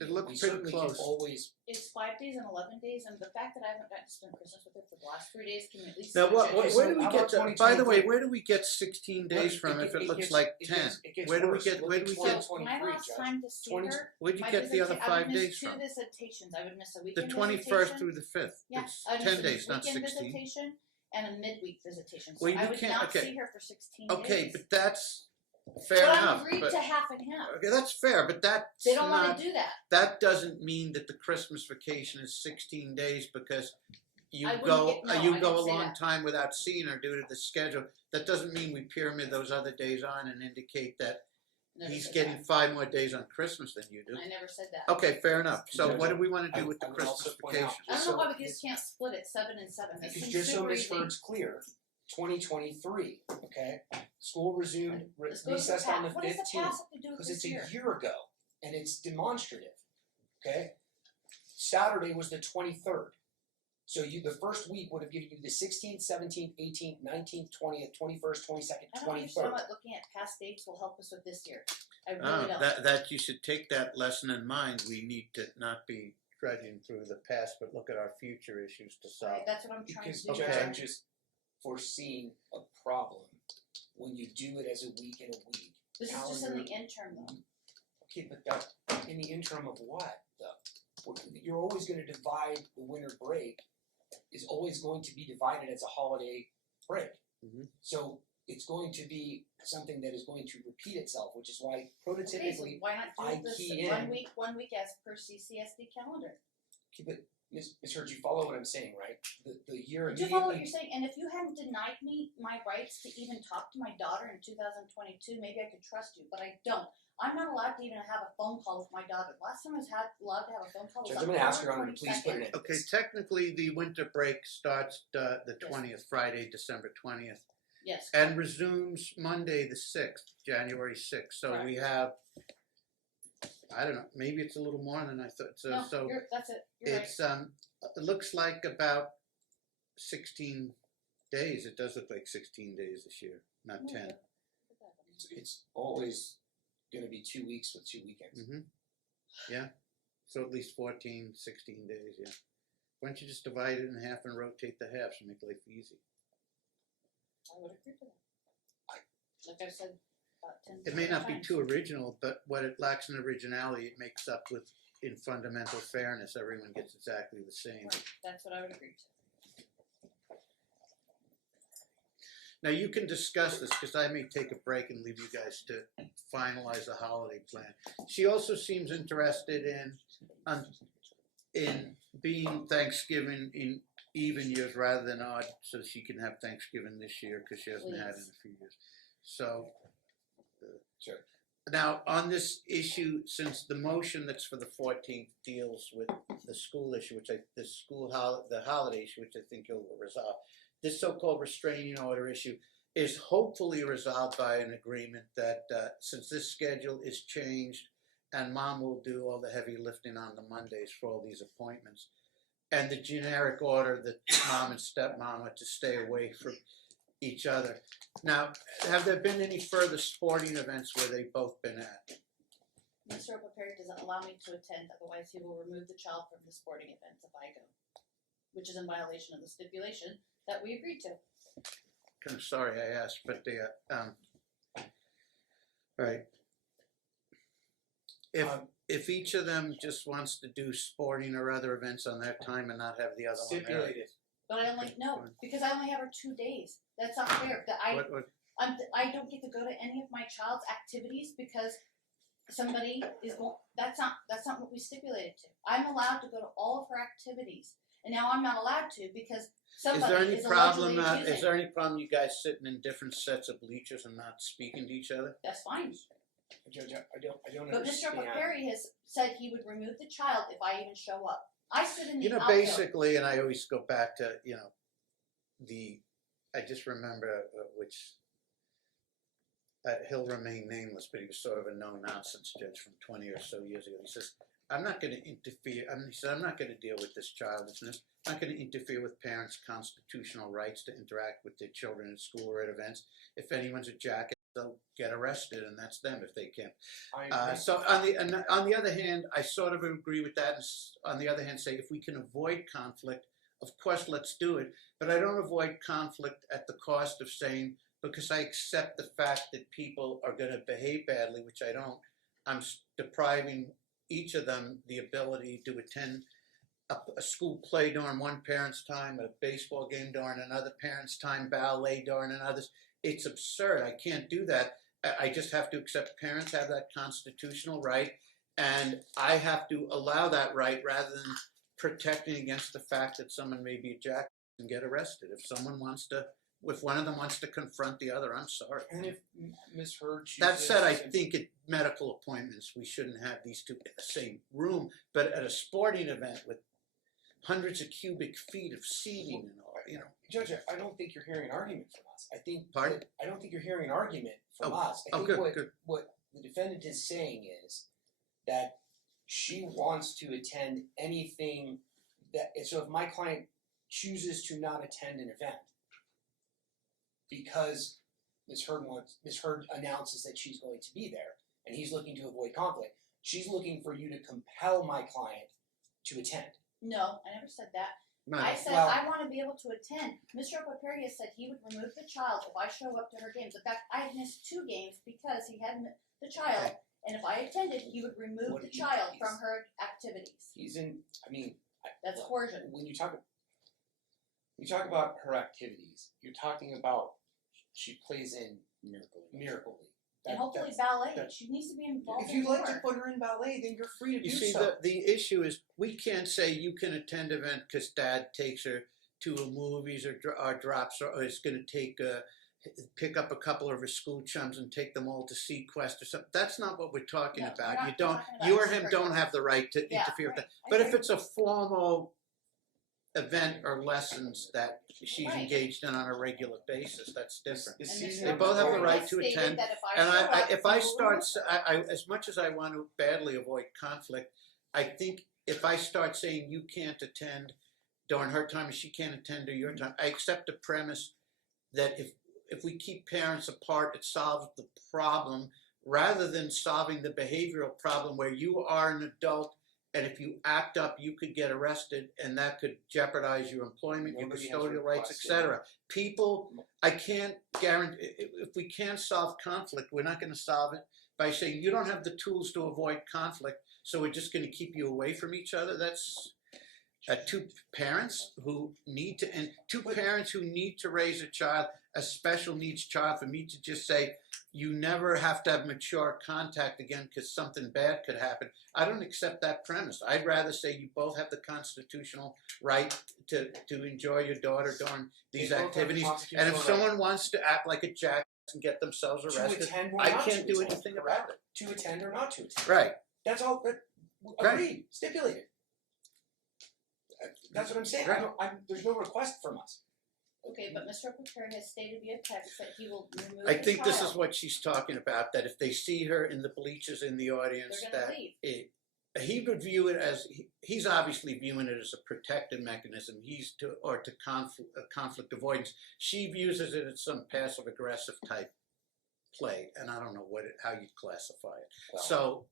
It looks we pretty certainly close. can always. It's 5 days and 11 days, and the fact that I haven't gotten to spend Christmas with her for the last 3 days can at least. Now, Okay, so where do we how get? about By the way, 2023? where do we get 16 days from if it looks like 10? Where do we worse. get? Look Where at do we So get? my 2023, last Judge. time to see 20 her, Where'd you my get the other I 5 would miss days 2 from? visitations. I would miss a The weekend 21st visitation. through the 5th. Yeah, It's I would 10 miss days, a not weekend 16. visitation and a midweek visitation. So Well, I you would can't- not okay. see her for 16 Okay, days. but that's But fair I'm enough. agreed But to half and half. okay, that's fair. But that's They don't not. want to do that. That doesn't mean that the Christmas vacation is 16 days because you I wouldn't go get- no, I you didn't go a say long that. time without seeing her due to the schedule. That doesn't mean we pyramid those other days on and indicate that Never he's said getting that. 5 more days on Christmas than you do. I never said that. Okay, fair enough. So Judge, what do we want to I do with the would Christmas also point out- vacation? I don't so- know why we just can't split it 7 and 7. That Because seems just so super Ms. easy. Heard's clear, 2023, okay? School resumed, Let's go to the recessed on the past. What does the 15th. past have to do with Because this it's year? a year ago, and it's demonstrative, okay? Saturday was the 23rd. So the first week would have given you the 16th, 17th, 18th, 19th, 20th, 21st, 22nd, I don't understand 23rd. what looking at past dates will help us with this year. I really don't. That you should take that lesson in mind. We need to not be trudging through the past, but look at our future issues to solve. Right, that's what I'm trying Because to do. Judge, Okay. I'm just foreseeing a problem when you do it as a week and a week. This is just in the calendar- interim though. Okay, but that, in the interim of what, though? You're always gonna divide the winter break, is always going to be divided as a holiday break. Mhm. So it's going to be something that is going to repeat itself, which is why Okay, so prototypically, why not I do this key 1 week as per CCSD calendar? okay, but Ms. Heard, you follow what I'm saying, right? The year Do you follow what immediately, you're saying? And if you hadn't denied me my rights to even talk to my daughter in 2022, maybe I could trust you, but I don't. I'm not allowed to even have a phone call with my daughter. Last time I was allowed to have a phone call was Judge, on I'm gonna ask Your October Honor to please put 22nd. it in. Okay, technically the winter break starts the 20th, Friday, December 20th, Yes. and resumes Monday the 6th, January 6th. So Correct. we have, I don't know, maybe it's a little more than I thought. So No, that's it. You're right. it's it looks like about 16 days. It does look like 16 days this year, not 10. it's always gonna be 2 weeks with 2 weekends. Yeah. So at least 14, 16 days, yeah. Why don't you just divide it in half and rotate the halves and make life easy? I would agree to that. Like I've said about 10 It may not be times. too original, but what it lacks in originality, it makes up with in fundamental fairness. Everyone gets exactly the same. Right, that's what I would agree to. Now you can discuss this because I may take a break and leave you guys to finalize the holiday plan. She also seems interested in being Thanksgiving in even years rather than odd, so she can have Thanksgiving this year because she hasn't had it in a few years. So Sure. now on this issue, since the motion that's for the 14th deals with the school issue, the holiday issue, which I think you'll resolve. This so-called restraining order issue is hopefully resolved by an agreement that since this schedule is changed and mom will do all the heavy lifting on the Mondays for all these appointments, and the generic order that mom and stepmom are to stay away from each other. Now, have there been any further sporting events where they've both been at? Mr. O'Perry doesn't allow me to attend, otherwise he will remove the child from the sporting events if I go, which is in violation of the stipulation that we agreed to. I'm sorry I asked, but right. If each of them just wants to do sporting or other events on their time and not have the other one there. Stipulated. But I only, no, because I only have her 2 days. That's not fair. That I don't get to go to any of my child's activities because somebody is going, that's not what we stipulated to. I'm allowed to go to all of her activities. And now I'm not allowed to because somebody is allegedly abusing. Is there any problem you guys sitting in different sets of bleachers and not speaking to each other? That's fine. Judge, I don't But Mr. understand. O'Perry has said he would remove the child if I even show up. I sit in the You know, outfield. basically, and I always go back to, I just remember he'll remain nameless, but he was sort of a no-nonsense judge from 20 or so years ago. He says, I'm not going to interfere. He said, I'm not going to deal with this childishness. I'm not going to interfere with parents' constitutional rights to interact with their children at school or at events. If anyone's a jacket, they'll get arrested, and that's them if they can't. I agree. So on the other hand, I sort of agree with that. And on the other hand, say if we can avoid conflict, of course, let's do it. But I don't avoid conflict at the cost of saying, because I accept the fact that people are going to behave badly, which I don't, I'm depriving each of them the ability to attend a school play during one parent's time, a baseball game during another parent's time, ballet during another's. It's absurd. I can't do that. I just have to accept parents have that constitutional right, and I have to allow that right rather than protecting against the fact that someone may be a jack and get arrested. If one of them wants to confront the other, I'm sorry. And if Ms. Heard chooses... That said, I think at medical appointments, we shouldn't have these two in the same room, but at a sporting event with hundreds of cubic feet of seating and all, Judge, I don't think you're hearing an argument from us. Pardon? I don't think you're hearing an argument from us. I think good. what the defendant is saying is that she wants to attend anything that... So if my client chooses to not attend an event because Ms. Heard announces that she's going to be there and he's looking to avoid conflict, she's looking for you to compel my client to attend. No, I never said that. No. I said I want to be able to attend. Mr. Opaparius said he would remove the child if I show up to her games. In fact, I had missed 2 games because he had the child, Okay. and if I attended, he would remove the child from her activities. That's coercion. When you talk about her activities, you're talking about she plays in Miracle League. And hopefully ballet. She needs to be involved. If you'd like to put her in ballet, then you're free to do so. You see, the issue is we can't say you can attend an event because dad takes her to a movies or drops her, or is going to pick up a couple of her school chums and take them all to see Quest or something. That's not what we're talking about. You or him don't have the right to interfere with that. But if it's a formal event or lessons that she's engaged in on a regular basis, that's different. They both have the right to attend. And if I start, as much as I want to badly avoid conflict, I think if I start saying you can't attend during her time and she can't attend during your time, I accept the premise that if we keep parents apart, it solves the problem rather than solving the behavioral problem where you are an adult and if you act up, you could get arrested, and that could jeopardize your employment, your custodial rights, etc. People, I can't guarantee, if we can't solve conflict, we're not going to solve it by saying you don't have the tools to avoid conflict, so we're just going to keep you away from each other. That's 2 parents who need to, and 2 parents who need to raise a child, a special needs child, for me to just say, you never have to have mature contact again because something bad could happen. I don't accept that premise. I'd rather say you both have the constitutional right to enjoy your daughter during these activities. And if someone wants to act like a jack and get themselves arrested, I can't do anything about it. To attend or not to attend. Right. That's all. Agreed. Stipulated. That's what I'm saying. Right. There's no request from us. Okay, but Mr. Opaparius has stated via text that he will remove I the think this child. is what she's talking about, that if they see her in the bleachers in the audience, They're gonna that leave. he would view it as, he's obviously viewing it as a protective mechanism, to conflict avoidance. She views it as some passive aggressive type play, and I don't know how you'd classify it. Well, So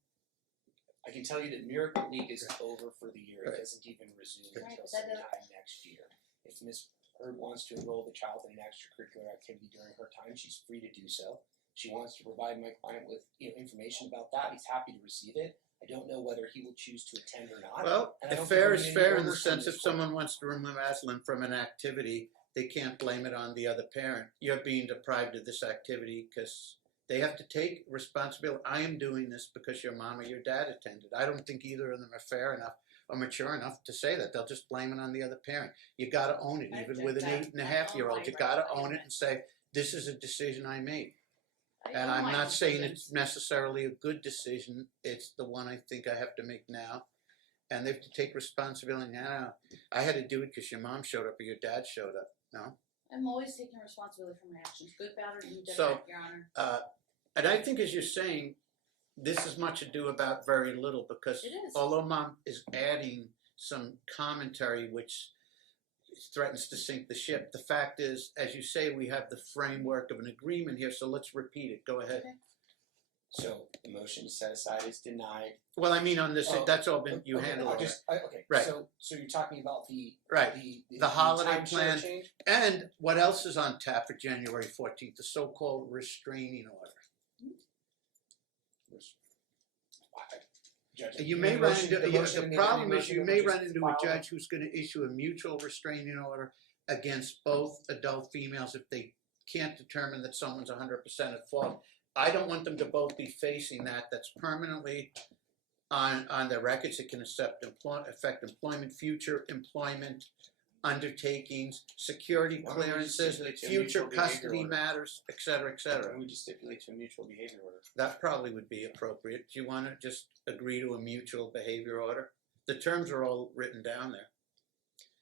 I can tell you that Miracle League is over for the year. It doesn't even resume until sometime next year. If Ms. Heard wants to enroll the child in an extracurricular activity during her time, she's free to do so. She wants to provide my client with information about that. He's happy to receive it. I don't know whether he will choose to attend or not. well, if fair is fair in the sense if someone wants to remove Aslan from an activity, they can't blame it on the other parent. You're being deprived of this activity because they have to take responsibility. I am doing this because your mom or your dad attended. I don't think either of them are fair enough or mature enough to say that. They'll just blame it on the other parent. You got to own it, even with an 8.5-year-old. You got to own it and say, this is a decision I made. And I'm not saying it's necessarily a good decision. It's the one I think I have to make now. And they have to take responsibility now. I had to do it because your mom showed up or your dad showed up. No? I'm always taking responsibility for my actions, good, bad, or indifferent, So, Your Honor. And I think, as you're saying, this is much ado about very little because It is. although Mom is adding some commentary, which threatens to sink the ship. The fact is, as you say, we have the framework of an agreement here, so let's repeat it. Go ahead. Okay. So the motion to set aside is denied. Well, I mean, on this, Oh, that's all been, you Okay, handle I'll all that. just, okay. Right. So you're talking about Right. The holiday timeshare plan. change? And what else is on tap for January 14th? The so-called restraining order. Judge, You may run motion- into, the motion and the the problem is motion you that may was run into a filed. judge who's going to issue a mutual restraining order against both adult females if they can't determine that someone's 100% at fault. I don't want them to both be facing that. That's permanently on their records. It can affect employment, future employment, undertakings, security Why don't we just clearances, stipulate to a future mutual behavior custody order? matters, et cetera, et cetera. We just stipulate to a mutual behavior order. That probably would be appropriate. Do you want to just agree to a mutual behavior order? The terms are all written down there.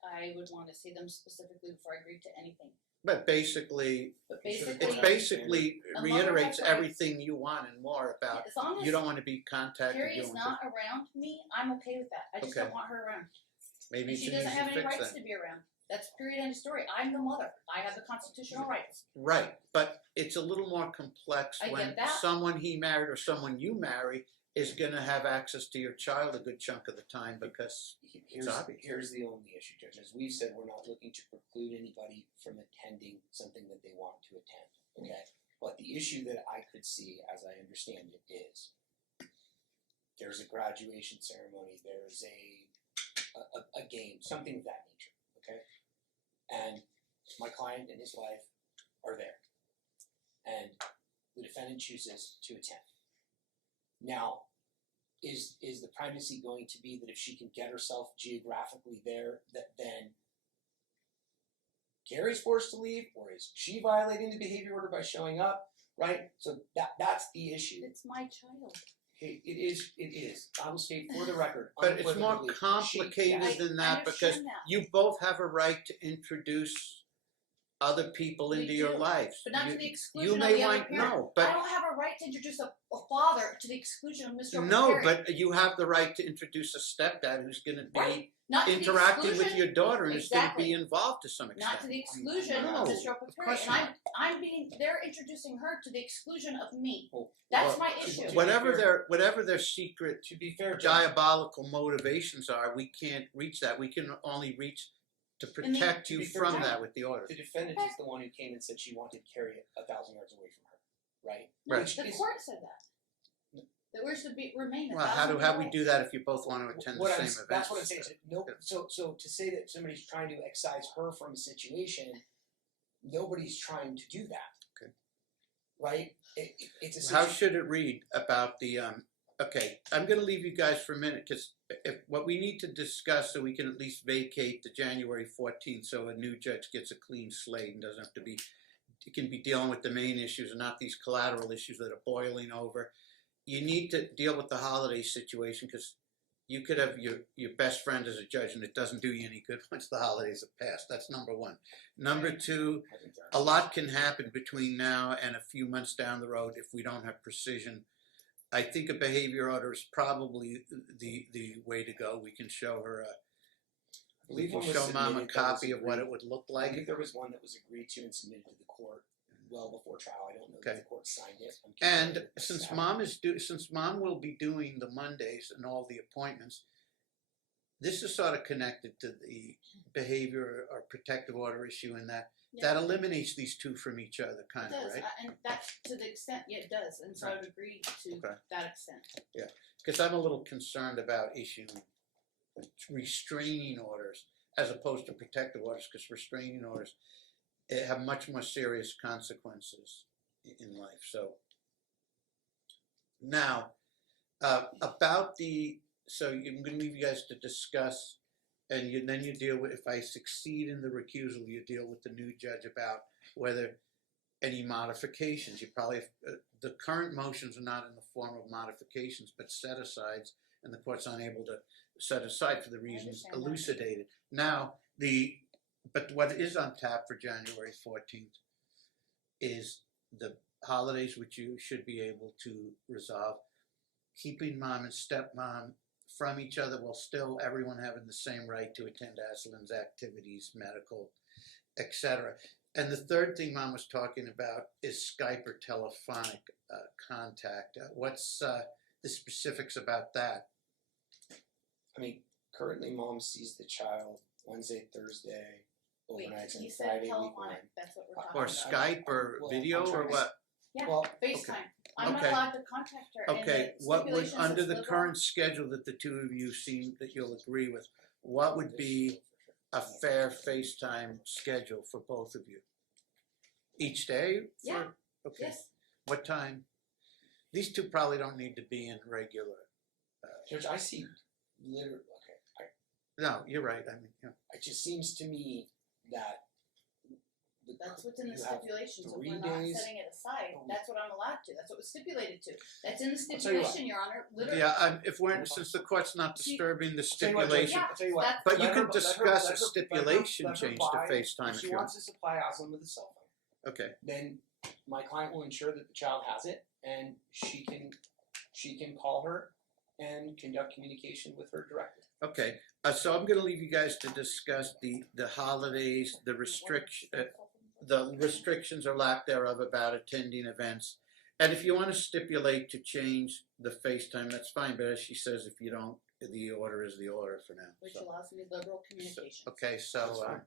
I would want to see them specifically before I agree to anything. But basically, But You should it basically, basically A mother reiterates has rights. everything you want and more about. as long You as don't want to be contacted. Carrie you is don't want not around me, I'm okay with that. I just Okay. don't want her around. maybe And it's she an doesn't have easy any fix rights then. to be around. That's period end of story. I'm the mother. I have the constitutional rights. Right, but it's a little more complex I when get that. someone he married or someone you marry is going to have access to your child a good chunk of the time because Here's, obvious. here's the only issue, Judge. As we've said, we're not looking to preclude anybody from attending something that they want to attend. Okay? But the issue that I could see, as I understand it, is there's a graduation ceremony, there's a game, something of that nature. Okay? And my client and his wife are there. And the defendant chooses to attend. Now, is the primacy going to be that if she can get herself geographically there, that then Gary's forced to leave, or is she violating the behavior order by showing up? Right? So that's the issue. It's my child. Hey, it is. I will state for the record. But it's more unequivocally, complicated I than that because understand that. you both have a right to introduce other people We into your do, lives. but not you, to the you exclusion of may the other want parent. no, I but don't have a right to introduce a father to the exclusion of Mr. no, Perry. but you have the right to introduce a stepdad who's going to be Right. Not to the interacting with exclusion- your daughter and is going to Exactly. be involved to some extent. Not to the exclusion No, of Mr. of Perry. course And they're introducing her to the exclusion of me. Well, That's well, my issue. to- Whatever their secret To be fair, Judge, diabolical motivations are, we can't reach that. We can only reach to protect to you be fair, from Judge, that with the order. the defendant Okay. is the one who came and said she wanted Carrie 1,000 yards away from her, right? Right. Which The is- court said that. That we're to remain. Well, how we do that if you both want to attend the what same I'm, event? that's what I'm saying. No, Yeah. so to say that somebody's trying to excise her from a situation, nobody's trying to do that. Okay. Right? It's a How situation. should it read about the okay, I'm going to leave you guys for a minute because if what we need to discuss so we can at least vacate the January 14th so a new judge gets a clean slate and doesn't have to be, it can be dealing with the main issues and not these collateral issues that are boiling over. You need to deal with the holiday situation because you could have your best friend as a judge and it doesn't do you any good once the holidays have passed. That's number one. Number two, I think a lot can happen between now and a few months down the road if we don't have precision. I think a behavior order is probably the way to go. We can show her we believe can one was show mom a submitted that was copy of what agreed- it would look I like. think there was one that was agreed to and submitted to the court well before trial. I don't know Okay. that the court signed it. I'm And confused. since mom will be doing the Mondays and all the appointments, this is sort of connected to the behavior or protective order issue in that Yeah. that eliminates these two from each other, It kind of, does, right? and that's to the extent, yeah, it does, and so I would agree to Okay. that extent. Because I'm a little concerned about issuing restraining orders as opposed to protective orders, because restraining orders have much more serious consequences in life. So now, about the, so I'm going to leave you guys to discuss, and then you deal with, if I succeed in the recusal, you deal with the new judge about whether any modifications. You probably, the current motions are not in the form of modifications, but set-asides, and the court's unable to set aside for the reasons understand that. elucidated. Now, but what is on tap for January 14th is the holidays which you should be able to resolve, keeping mom and stepmom from each other while still everyone having the same right to attend Aslan's activities, medical, etc. And the third thing Mom was talking about is Skype or telephonic contact. What's the specifics about that? I mean, currently Mom sees the child Wednesday, Thursday, Wait, overnights, he and said Friday, telephonic, weekend. that's what we're talking Or about. Skype or Well, video I'm or trying to what? Yeah, Well, FaceTime. I'm not Okay. allowed to contact her. and Okay, the what would, stipulation under says the liberal- current schedule that the two of you seem that you'll agree with, what would be a fair FaceTime schedule for both of you? Each day? Yeah. Okay. Yes, What time? These two probably don't need to be in regular. Judge, I see literally, okay, No, you're right. I mean, yeah. it just seems to me that that's what's in the you have stipulation, so 3 we're not days. setting it aside, that's what I'm allowed to, that's what was stipulated to. That's in the I'll tell you what. stipulation, Your Honor, literally. Yeah, if we're since the court's not disturbing the Tell you what, Judge, stipulation, I'll tell you what. That's- but you Let can her- discuss let a her- stipulation let her change to buy- FaceTime If if she you want. wants to supply Aslan with a cell phone, Okay. then my client will ensure that the child has it, and she can call her and conduct communication with her directly. Okay. So I'm going to leave you guys to discuss the holidays, the restrictions or lack thereof about attending events. And if you want to stipulate to change the FaceTime, that's fine. But as she says, if you don't, the order is the order for now. Which So, allows me liberal communication. okay, That's so fine.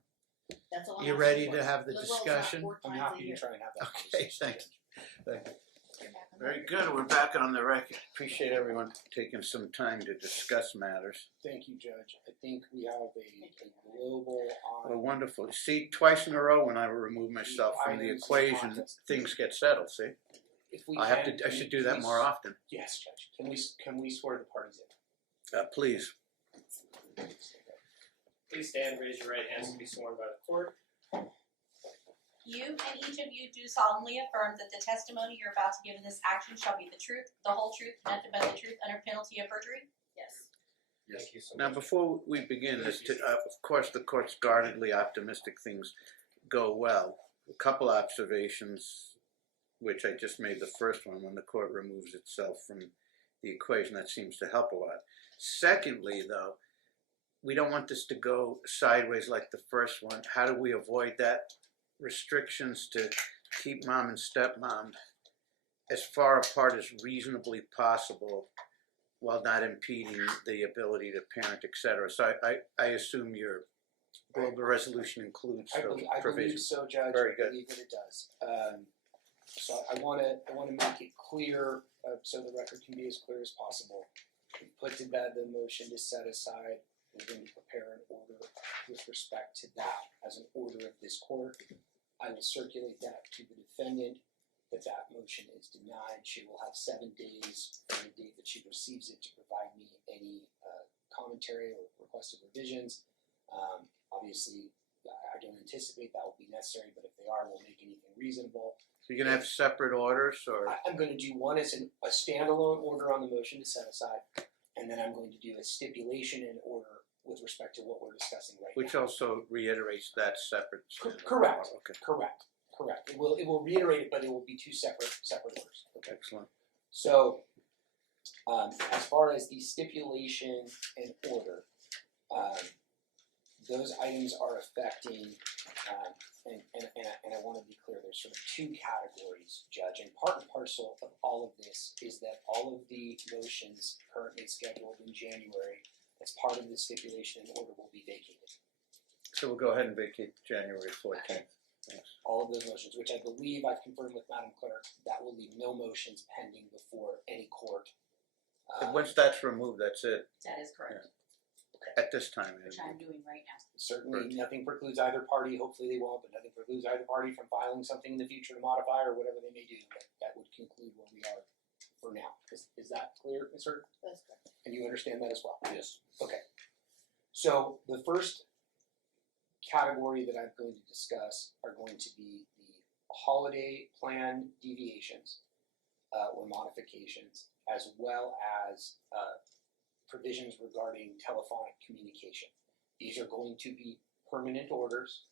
That's all I'm you asking ready for. to have the Liberal's not discussion? 4 I'm times a happy to year. try and have that Okay, conversation. thank you. Thank you. You're back on Very that. good. We're back on the record. Appreciate everyone taking some time to discuss matters. Thank you, Judge. I think we have a global on. Oh, wonderful. See, twice in a row when I remove myself from the items of equation, contest. things get settled, see? If we I have can, to. I can should we do that please- more often. Yes, Judge. Can we swear the parties in? Please. Please stand, raise your right hands, and be sworn by the court. You and each of you do solemnly affirm that the testimony you're about to give in this action shall be the truth, the whole truth, and nothing but the truth under penalty of perjury? Yes. Thank you so Now, much. before we begin, of course, the court's guardedly optimistic things go well. A couple observations, which I just made the first one when the court removes itself from the equation. That seems to help a lot. Secondly, though, we don't want this to go sideways like the first one. How do we avoid that? Restrictions to keep mom and stepmom as far apart as reasonably possible while not impeding the ability to parent, etc. So I assume your global resolution includes I those believe provisions. so, Judge. Very I good. believe that it does. So I want to make it clear so the record can be as clear as possible. We put to bed the motion to set aside. We're going to prepare an order with respect to that as an order of this court. I will circulate that to the defendant. If that motion is denied, she will have 7 days from the date that she receives it to provide me any commentary or requested revisions. Obviously, I don't anticipate that will be necessary, but if they are, we'll make anything reasonable. So you're gonna have separate orders, or I'm going to do one as a standalone order on the motion to set aside, and then I'm going to do a stipulation in order with respect to what we're discussing right which now. also reiterates that separate. Correct. Okay, Correct. It will reiterate it, but it will be two separate orders. Okay. excellent. So, as far as the stipulation and order, those items are affecting, and I want to be clear, there's sort of 2 categories, Judge, and part and parcel of all of this is that all of the motions currently scheduled in January as part of the stipulation and order will be vacated. So we'll go ahead and vacate January 14th. Thanks. All of those motions, which I believe I've confirmed with Madam Clerk, that will leave no motions pending before any court. And once that's removed, that's it. That is correct, At this time, which I'm doing right now. Certainly, Right. nothing precludes either party, hopefully they won't, but nothing precludes either party from filing something in the future to modify or whatever they may do. But that would conclude where we are for now. Is that clear, Ms. Hurd? That's correct. And you understand that as well? Yes. Okay. So the first category that I'm going to discuss are going to be the holiday plan deviations or modifications, as well as provisions regarding telephonic communication. These are going to be permanent orders,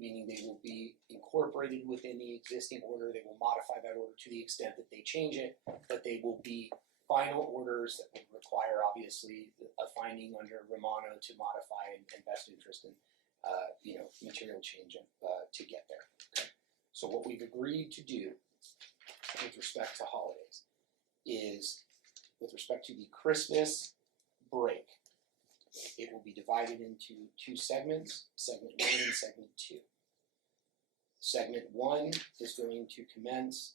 meaning they will be incorporated within the existing order. They will modify that order to the extent that they change it, but they will be final orders that would require, obviously, a finding under Romano to modify and best interest in, material change to get there. Okay? So what we've agreed to do with respect to holidays is, with respect to the Christmas break, it will be divided into two segments, segment 1 and segment 2. Segment 1 is going to commence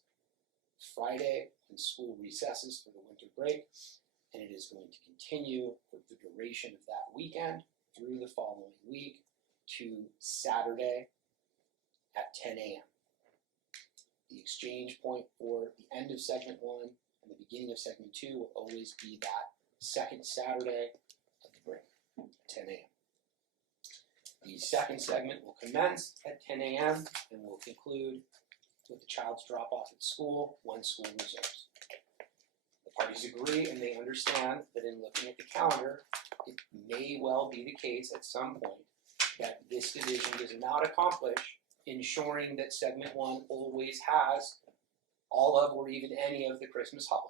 Friday when school recesses for the winter break, and it is going to continue for the duration of that weekend through the following week to Saturday at 10 a.m. The exchange point for the end of segment 1 and the beginning of segment 2 will always be that second Saturday of the break, 10 a.m. The second segment will commence at 10 a.m. and will conclude with the child's drop-off at school when school resumes. The parties agree and they understand that in looking at the calendar, it may well be the case at some point that this division does not accomplish ensuring that segment 1 always has all of or even any of the Christmas holiday.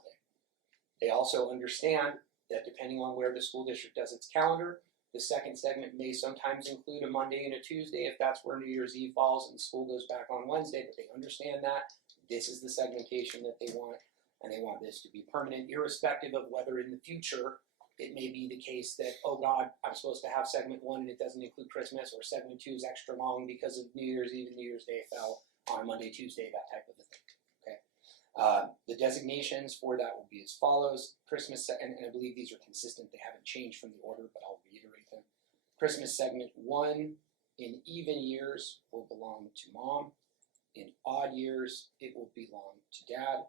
They also understand that depending on where the school district does its calendar, the second segment may sometimes include a Monday and a Tuesday if that's where New Year's Eve falls and school goes back on Wednesday, but they understand that this is the segmentation that they want, and they want this to be permanent, irrespective of whether in the future it may be the case that, oh God, I'm supposed to have segment 1 and it doesn't include Christmas, or segment 2 is extra long because of New Year's Eve and New Year's Day fell on a Monday, Tuesday, that type of a thing. Okay. The designations for that will be as follows. Christmas, and I believe these are consistent, they haven't changed from the order, but I'll reiterate them. Christmas segment 1 in even years will belong to mom. In odd years, it will belong to dad.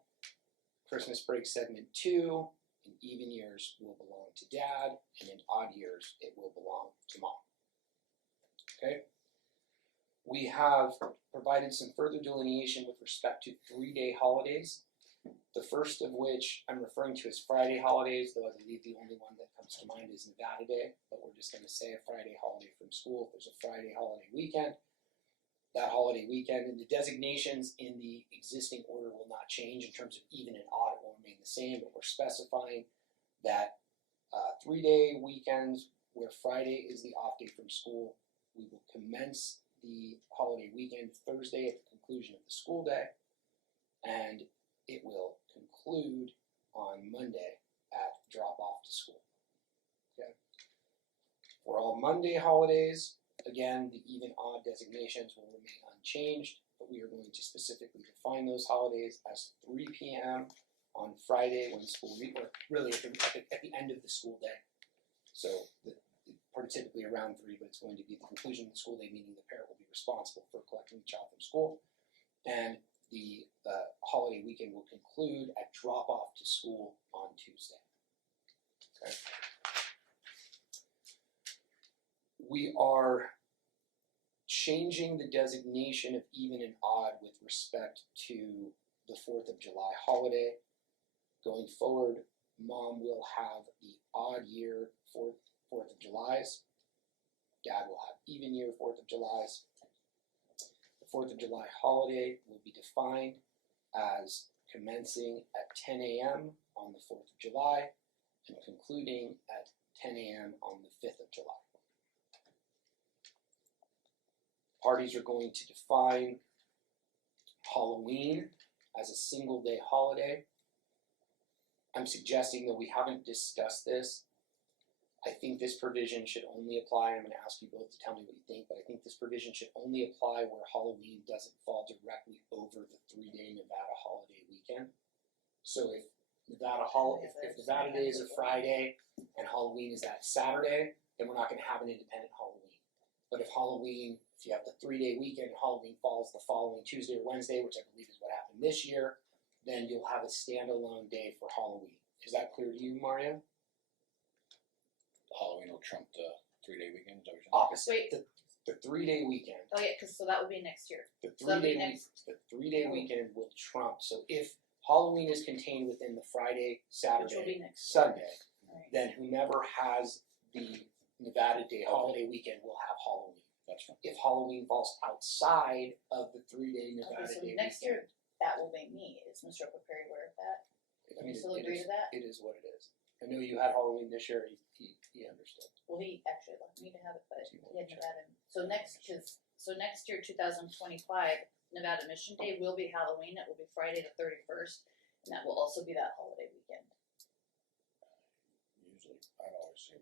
Christmas break segment 2 in even years will belong to dad, and in odd years, it will belong to mom. Okay? We have provided some further delineation with respect to 3-day holidays, the first of which I'm referring to as Friday holidays, though I believe the only one that comes to mind is Nevada Day, but we're just going to say a Friday holiday from school. If there's a Friday holiday weekend, that holiday weekend, and the designations in the existing order will not change in terms of even and odd, it will remain the same, but we're specifying that 3-day weekends where Friday is the off day from school, we will commence the holiday weekend Thursday at the conclusion of the school day, and it will conclude on Monday at drop off to school. Okay. For all Monday holidays, again, the even odd designations will remain unchanged, but we are going to specifically define those holidays as 3 p.m. on Friday when school, or really at the end of the school day. So typically around 3, but it's going to be the conclusion of the school day, meaning the parent will be responsible for collecting the child from school. And the holiday weekend will conclude at drop off to school on Tuesday. Okay. We are changing the designation of even and odd with respect to the 4th of July holiday. Going forward, mom will have the odd year 4th of Julys. Dad will have even year 4th of Julys. The 4th of July holiday will be defined as commencing at 10 a.m. on the 4th of July and concluding at 10 a.m. on the 5th of July. Parties are going to define Halloween as a single day holiday. I'm suggesting that we haven't discussed this. I think this provision should only apply, I'm going to ask you both to tell me what you think, but I think this provision should only apply where Halloween doesn't fall directly over the 3-day Nevada holiday weekend. So if Nevada Day is a Friday and Halloween is that Saturday, then we're not going to have an independent Halloween. But if you have the 3-day weekend, Halloween falls the following Tuesday or Wednesday, which I believe is what happened this year, then you'll have a standalone day for Halloween. Is that clear to you, Mario? Halloween will trump the 3-day weekend, is that what you're saying? Opposite. Wait. The 3-day weekend. Oh yeah, so that would be next year. The So that'll be 3-day weekend will trump. So if Halloween is contained within the Friday, Which will Saturday, be next Sunday, Right. then whomever has the Nevada Day holiday weekend will have Halloween. That's fine. If Halloween falls outside of the 3-day Nevada Okay, so Day next weekend, year that will be me. Is Mr. Perry aware of that? I mean, you still agree to that? It is what it is. I know you had Halloween this year, he understood. Well, he actually left me to have it, but he had Nevada. So next year, 2025, Nevada Mission Day will be Halloween. It will be Friday the 31st, and that will also be that holiday weekend. Usually, I'd always say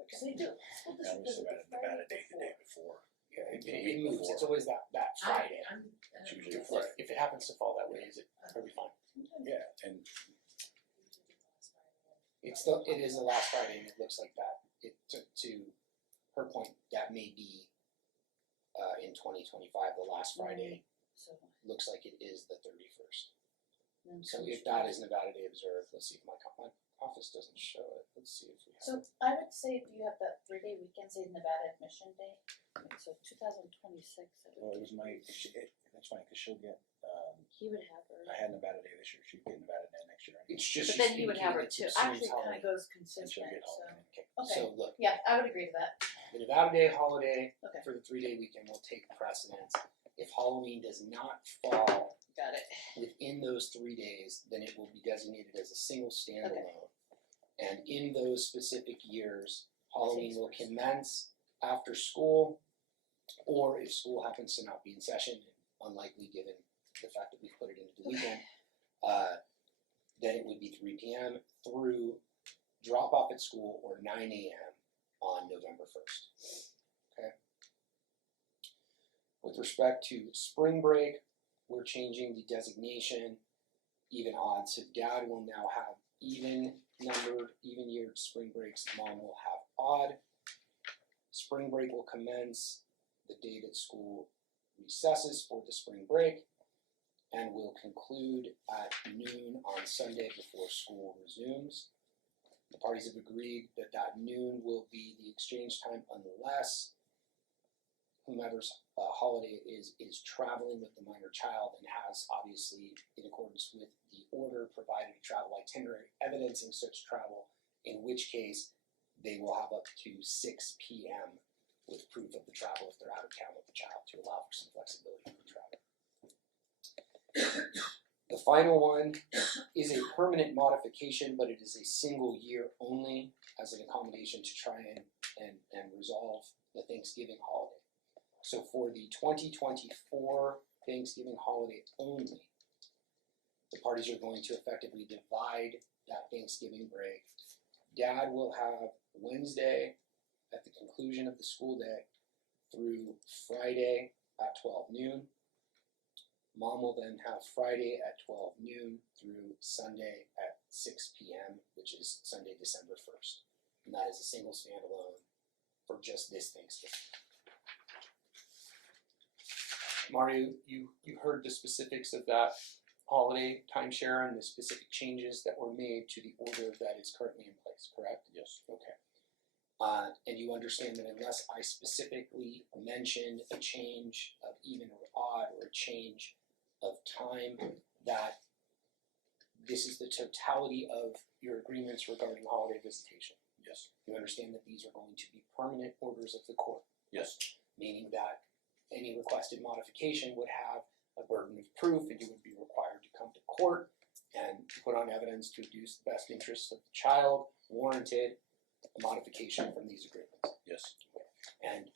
Because they do. School I always district say does it Nevada the Day the day before. Yeah, it Week moves. before. It's always that Friday. It's usually a If, Friday. if it happens to fall that way, is it probably fine? Yeah, and It is the last Friday, and it looks like that. To her point, that may be in 2025, the last Friday. So, Looks like it is the 31st. then So comes if that Friday. is Nevada Day observed, let's see if my office doesn't show it. Let's see if we have. So I would say if you have that 3-day weekend, say Nevada Admission Day, so 2026, well, it was that's funny because she'll get. he would have her. I had Nevada Day this year. She'd get Nevada Day next year. It's just. But then you would have her indicating too. it's a Actually, it kind holiday. of goes And she'll consistent. get So holiday. Okay. Okay. So look, yeah, I would agree to that. the Nevada Day holiday Okay, for the 3-day weekend will take precedence. If Halloween does not fall got it. within those 3 days, then it will be designated as a single standalone. And in those specific years, Halloween will commence after school, or if school happens to not be in session, unlikely given the fact that we've put it into the weekend, then it would be 3 p.m. through drop off at school or 9 a.m. on November 1st. Okay. With respect to spring break, we're changing the designation even odd. So dad will now have even yeared spring breaks. Mom will have odd. Spring break will commence the day that school recesses for the spring break and will conclude at noon on Sunday before school resumes. The parties have agreed that noon will be the exchange time unless whomever's holiday is traveling with the minor child and has, obviously, in accordance with the order, provided a travel itinerary evidencing such travel, in which case they will have up to 6 p.m. with proof of the travel if they're out of town with the child to allow for some flexibility for travel. The final one is a permanent modification, but it is a single year only as an accommodation to try and resolve the Thanksgiving holiday. So for the 2024 Thanksgiving holiday only, the parties are going to effectively divide that Thanksgiving break. Dad will have Wednesday at the conclusion of the school day through Friday at 12 noon. Mom will then have Friday at 12 noon through Sunday at 6 p.m., which is Sunday, December 1st. And that is a single standalone for just this Thanksgiving. Mario, you heard the specifics of that holiday timeshare and the specific changes that were made to the order that is currently in place, correct? Yes. Okay. And you understand that unless I specifically mentioned a change of even or odd or a change of time, that this is the totality of your agreements regarding holiday visitation. Yes. You understand that these are going to be permanent orders of the court, Yes. meaning that any requested modification would have a burden of proof and you would be required to come to court and put on evidence to deduce the best interests of the child, warranted a modification from these agreements. Yes. And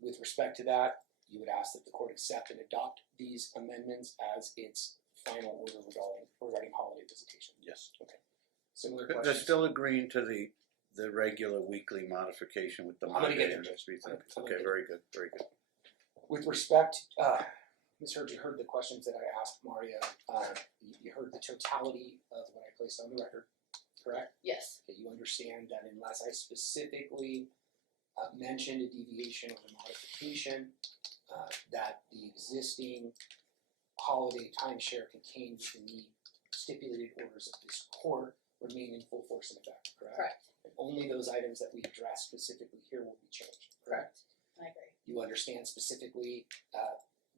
with respect to that, you would ask that the court accept and adopt these amendments as its final order regarding holiday visitation. Yes. Similar They're questions? still agreeing to the regular weekly modification with the I'm gonna Monday get and there. the 3 I'm gonna Okay, get very good, very good. With respect, Ms. Hurd, you heard the questions that I asked Maria. You heard the totality of what I placed on the record, correct? Yes. Okay, you understand that unless I specifically mentioned a deviation or a modification, that the existing holiday timeshare contained within the stipulated orders of this court remain in full force and effect, correct? Correct. And only those items that we address specifically here will be changed, correct? I agree. You understand specifically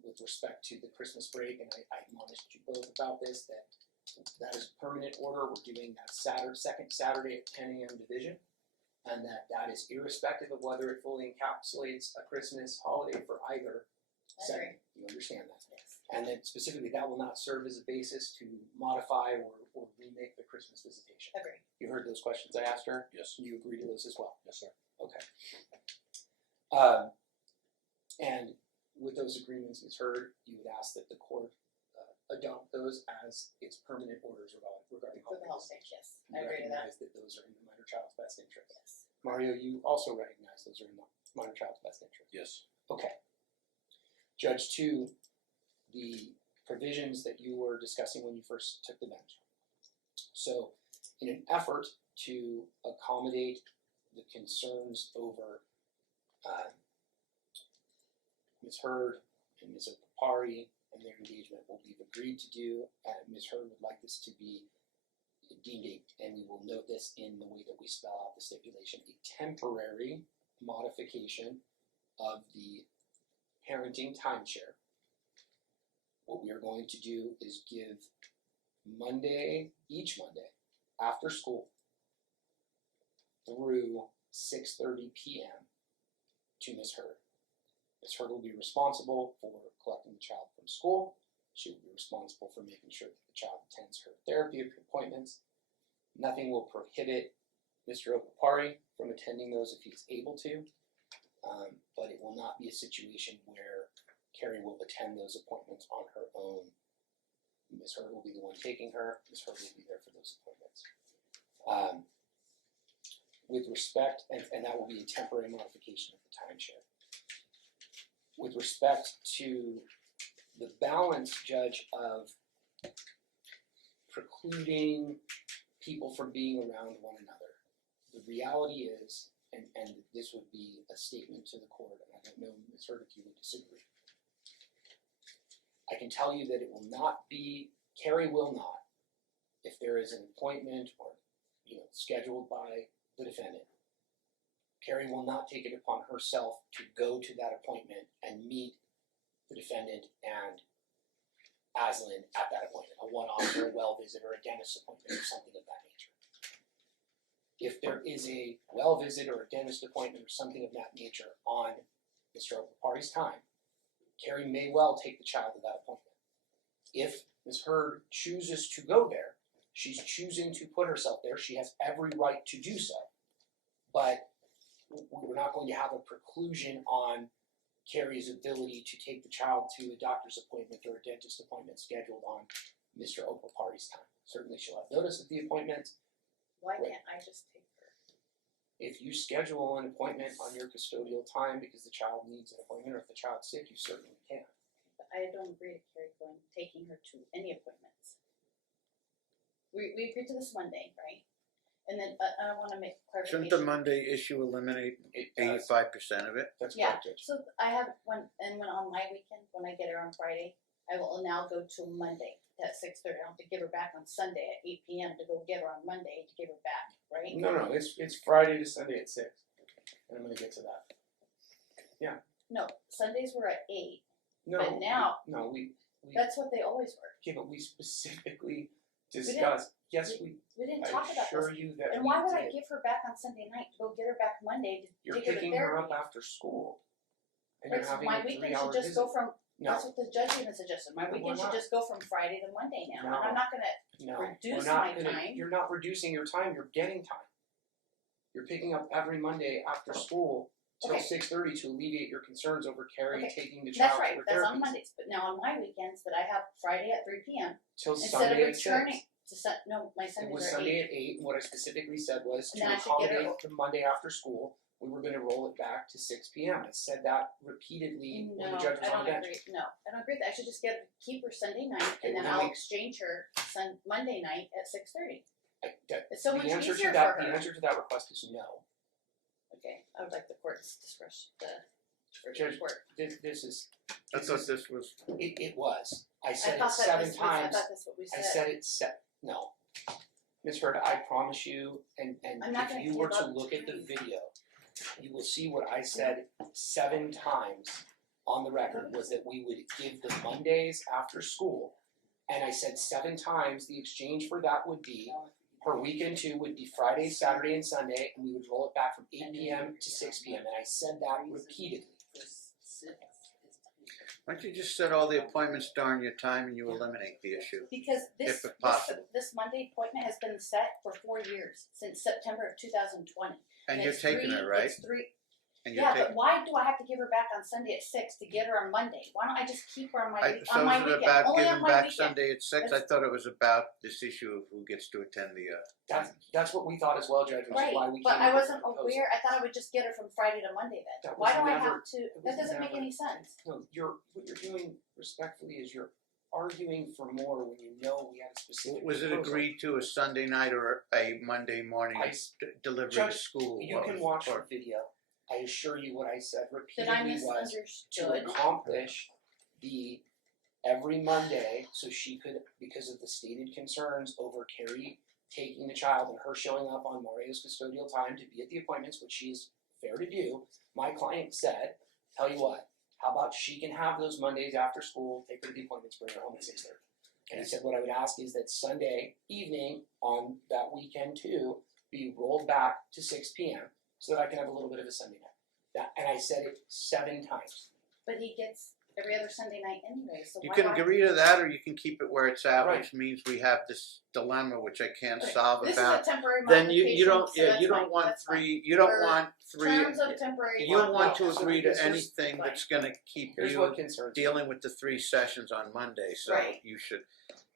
with respect to the Christmas break, and I admonished you both about this, that is a permanent order. We're doing that second Saturday at 10 a.m. division, and that is irrespective of whether it fully encapsulates a Christmas holiday for either I setting. agree. You understand that? Yes. And then specifically, that will not serve as a basis to modify or make the Christmas visitation. Agree. You heard those questions I asked her? Yes. You agree to those as well? Yes, sir. Okay. And with those agreements, Ms. Heard, you would ask that the court adopt those as its permanent orders regarding For the holidays. holidays, yes, You I agree to that. recognize that those are in the minor child's best interest. Yes. Mario, you also recognize those are in the minor child's best interest. Yes. Okay. Judge 2, the provisions that you were discussing when you first took the bench. So, in an effort to accommodate the concerns over Ms. Heard and Ms. Opapari and their engagement, what we've agreed to do, Ms. Heard would like this to be deemed and we will note this in the way that we spell out the stipulation, a temporary modification of the parenting timeshare. What we are going to do is give each Monday, after school, through 6:30 p.m. to Ms. Heard. Ms. Heard will be responsible for collecting the child from school. She will be responsible for making sure that the child attends her therapy appointments. Nothing will prohibit Mr. Opapari from attending those if he's able to, but it will not be a situation where Carrie will attend those appointments on her own. Ms. Heard will be the one taking her. Ms. Heard will be there for those appointments. With respect, and that will be a temporary modification of the timeshare. With respect to the balance, Judge, of precluding people from being around one another, the reality is, and this would be a statement to the court, and I don't know, Ms. Heard, if you would disagree. I can tell you that it will not be, Carrie will not, if there is an appointment or, scheduled by the defendant, Carrie will not take it upon herself to go to that appointment and meet the defendant and Aslan at that appointment, a one-off or a well visit or a dentist appointment or something of that nature. If there is a well visit or a dentist appointment or something of that nature on Mr. Opapari's time, Carrie may well take the child to that appointment. If Ms. Heard chooses to go there, she's choosing to put herself there, she has every right to do so. But we're not going to have a preclusion on Carrie's ability to take the child to a doctor's appointment or a dentist appointment scheduled on Mr. Opapari's time. Certainly she'll have notice of the appointment. Why can't I just take her? If you schedule an appointment on your custodial time because the child needs an appointment or if the child's sick, you certainly can. But I don't agree to Carrie taking her to any appointments. We agreed to this Monday, right? And then I want to make clarification. Shouldn't the Monday issue eliminate It does. 85% of it? That's Yeah, correct, Judge. so I have when on my weekend, when I get her on Friday, I will now go to Monday at 6:30. I have to give her back on Sunday at 8 p.m. to go get her on Monday to give her back, right? No, it's Friday to Sunday at 6. And I'm gonna get to that. No, Sundays were at 8, No, but now no, we that's what they always were. okay, but we specifically discussed. Yes, we. We didn't I talk about assure this. you that And we why would did. I give her back on Sunday night to go get her back Monday to You're take her to picking her therapy? up after school, and Right, you're so having my a weekend 3-hour should just visit. go from. No, That's what the judge even suggested. My No, weekend we're should not. just go from Friday to Monday now. No. And I'm not gonna. no, reduce we're not my gonna. time. You're not reducing your time. You're getting time. You're picking up every Monday after school till Okay. 6:30 to alleviate your concerns over Carrie Okay. taking the That's child right. to her That's on therapies. Mondays. But now on my weekends that I have Friday at 3 p.m. Till instead Sunday of at 6. returning to my It Sundays was are Sunday 8. at 8, and what I specifically said was And to then I should get her- accommodate the Monday after school, we were going to roll it back to 6 p.m. I said that repeatedly No, when the judge was I on the don't bench. agree. No, I don't agree. That I should just keep her Sunday night, Okay, and then well, then I'll we- exchange her Monday night at 6:30. That- It's so the much answer easier to that, for her. The answer to that request is no. Okay, I would like the court's discretion. Judge, Court. this is. I thought this was, It was. I I said it thought that 7 was. I times. thought that's what we I said. said it no. Ms. Heard, I promise you, and I'm not if gonna you were give to up look at the time. video, you will see what I said 7 times on the record was that we would give the Mondays after school, and I said 7 times the exchange for that would be her weekend 2 would be Friday, Saturday, and Sunday, and we would roll it back from 8 p.m. to 6 p.m. And I said that repeatedly. Why don't you just set all the appointments during your time and you eliminate the issue? Because this, If possible. this Monday appointment has been set for 4 years, since September of 2020. And you're it's taking three- it, right? It's three, And you're yeah, taking. but why do I have to give her back on Sunday at 6 to get her on Monday? Why don't I just keep her on my, So on my is it weekend? about Only on giving my back weekend. Sunday at 6? I thought it was about this issue of who gets to attend the, That's what we thought as well, Judge, which Right, is why we but came I up with wasn't the proposal. aware, I thought I would just get her from Friday to Monday then. That Why was do I never- have to, it that was doesn't make never- any sense. No, what you're doing respectfully is you're arguing for more when you know we have a specific was it proposal. agreed to a Sunday night or a Monday morning I- delivery to Judge, school? You can watch or- the video. I assure you what I said That I repeatedly was to misunderstood. accomplish the every Monday so she could, because of the stated concerns over Carrie taking the child and her showing up on Mario's custodial time to be at the appointments, which she's fair to do, my client said, tell you what, how about she can have those Mondays after school, take her to the appointments, bring her home at 6:30. And he said what I would ask is that Sunday evening on that weekend too be rolled back to 6 p.m. so that I can have a little bit of a Sunday night. And I said it 7 times. But he gets every other Sunday night anyway, so You why can do I- agree to that, or you can keep it where it's at, Right. which means we have this dilemma which I can't Okay, solve This about. is a temporary Then modification, you don't, so yeah, that's you don't fine, want that's fine. three, you don't For want three, Terms of temporary. you don't want to Well, agree to this is anything fine. that's gonna keep Here's you what concerns me. dealing with the 3 sessions on Monday, so Right. you should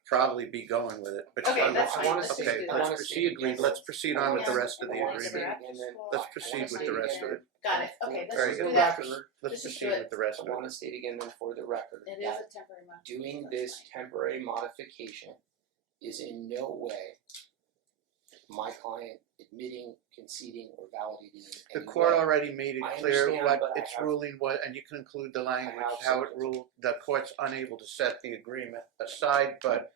probably be going with it, but Okay, fine. that's I fine. wanna Let's say- just Okay, do I that. let's wanna proceed, say agreed, again- let's proceed on with the rest of the I wanna say agreement. again then- Let's I proceed wanna with say the rest again of then it. Got it, okay, let's Very just good. do For the that. record, Let's Let's just proceed do it. with the rest I of it. wanna state again then for the record It is that a temporary modification. doing that's this fine. temporary modification is in no way my client admitting, conceding, or validating in The any court way. already made it I clear understand, what but I its have- ruling was, and you can include the language, have how it something. ruled, the court's unable to set the agreement aside, but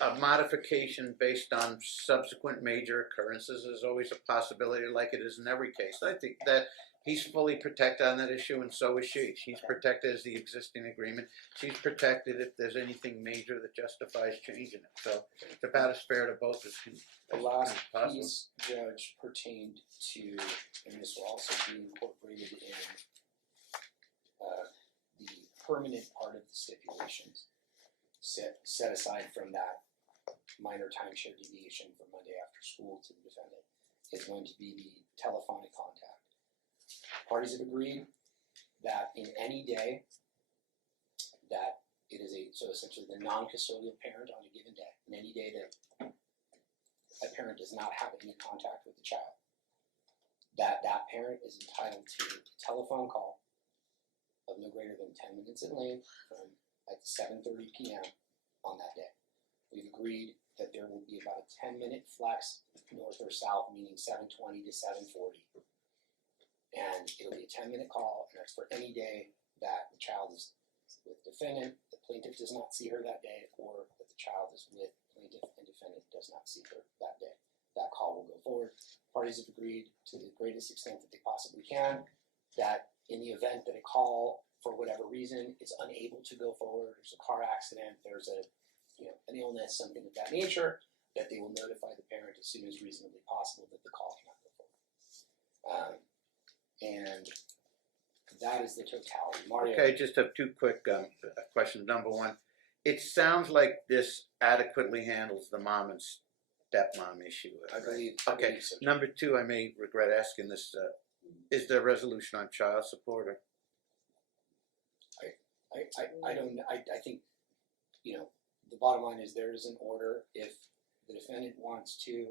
a modification based on subsequent major occurrences is always a possibility, like it is in every case. I think that he's fully protected on that issue, and so is she. She's protected as the existing agreement. She's protected if there's anything major that justifies changing it. So it's about as fair to both as The last possible. piece, Judge, pertained to, and this will also be incorporated in the permanent part of the stipulations, set aside from that minor timeshare deviation from Monday after school to the defendant, is going to be the telephonic contact. Parties have agreed that in any day that it is so essentially the non-custodial parent on a given day, in any day that a parent does not have any contact with the child, that parent is entitled to a telephone call of no greater than 10 minutes in length from at 7:30 p.m. on that day. We've agreed that there will be about a 10-minute flex north or south, meaning 7:20 to 7:40. And it'll be a 10-minute call, and that's for any day that the child is with defendant, the plaintiff does not see her that day, or that the child is with plaintiff and defendant does not see her that day. That call will go forward. Parties have agreed to the greatest extent that they possibly can that in the event that a call, for whatever reason, is unable to go forward, there's a car accident, there's an illness, something of that nature, that they will notify the parent as soon as reasonably possible that the call cannot go forward. And that is the totality. Mario. Okay, just have 2 quick questions. Number 1, it sounds like this adequately handles the mom and stepmom issue. I right? believe Okay. so. Number 2, I may regret asking this. Is there a resolution on child support? Or? I think, the bottom line is there is an order. If the defendant wants to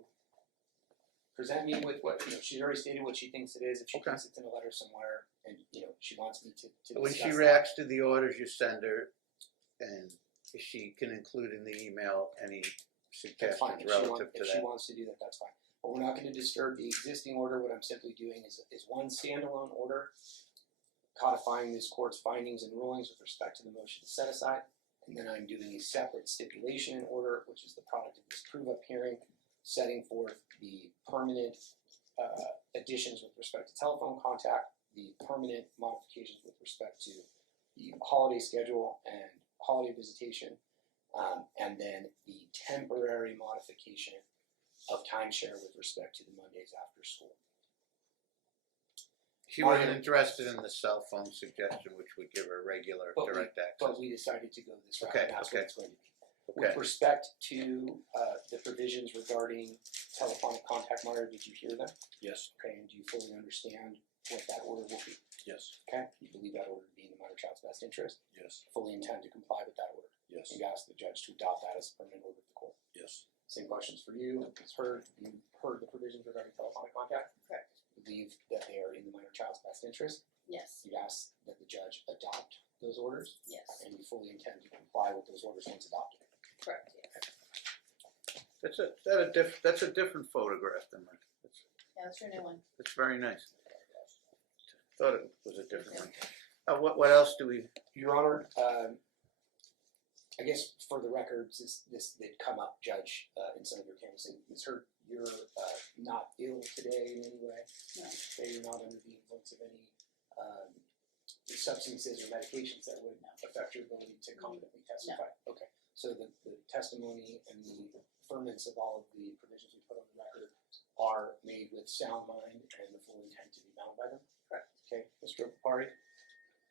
present me with what, she's already stated what she thinks it is. If she Okay. thinks it's in a letter somewhere, and she wants me to When she discuss reacts to the orders you send her, and she can include in the email any that's fine. suggestions relative If to she that. wants to do that, that's fine. But we're not going to disturb the existing order. What I'm simply doing is one standalone order codifying this court's findings and rulings with respect to the motion to set aside, and then I'm doing a separate stipulation order, which is the product of this prove-up hearing, setting forth the permanent additions with respect to telephone contact, the permanent modifications with respect to the holiday schedule and holiday visitation, and then the temporary modification of timeshare with respect to the Mondays after school. She wasn't interested in the cell phone suggestion, which would give her regular But we- direct access. But we decided to go this route, Okay, and that's okay. what it's going to be. Okay. With respect to the provisions regarding telephonic contact monitor, did you hear them? Yes, Okay, and do you fully understand what that order will be? yes, Okay, you believe that order to be in the minor child's best interest? yes, Fully intend to comply with that order? yes, You ask the judge to adopt that as a permanent order of the court. yes, Same questions for you. Ms. Heard, you heard the provisions regarding telephonic contact? Correct. Believe that they are in the minor child's best interest? Yes, You ask that the judge adopt those orders? yes, And you fully intend to comply with those orders once adopted? correct, yes. That's a different photograph than mine. Yeah, that's your new one. It's very nice. Thought it was a different one. What else do we? Your Honor, I guess for the records, this did come up, Judge, in some of your canvassing. Ms. Heard, you're not ill today in any way? No. Okay, you're not under the influence of any substances or medications that would affect your ability to competently testify? Okay, so the testimony and the affirmance of all of the provisions we put on the record are made with sound mind and the full intent to be bound by them? Correct. Okay, Mr. Opapari,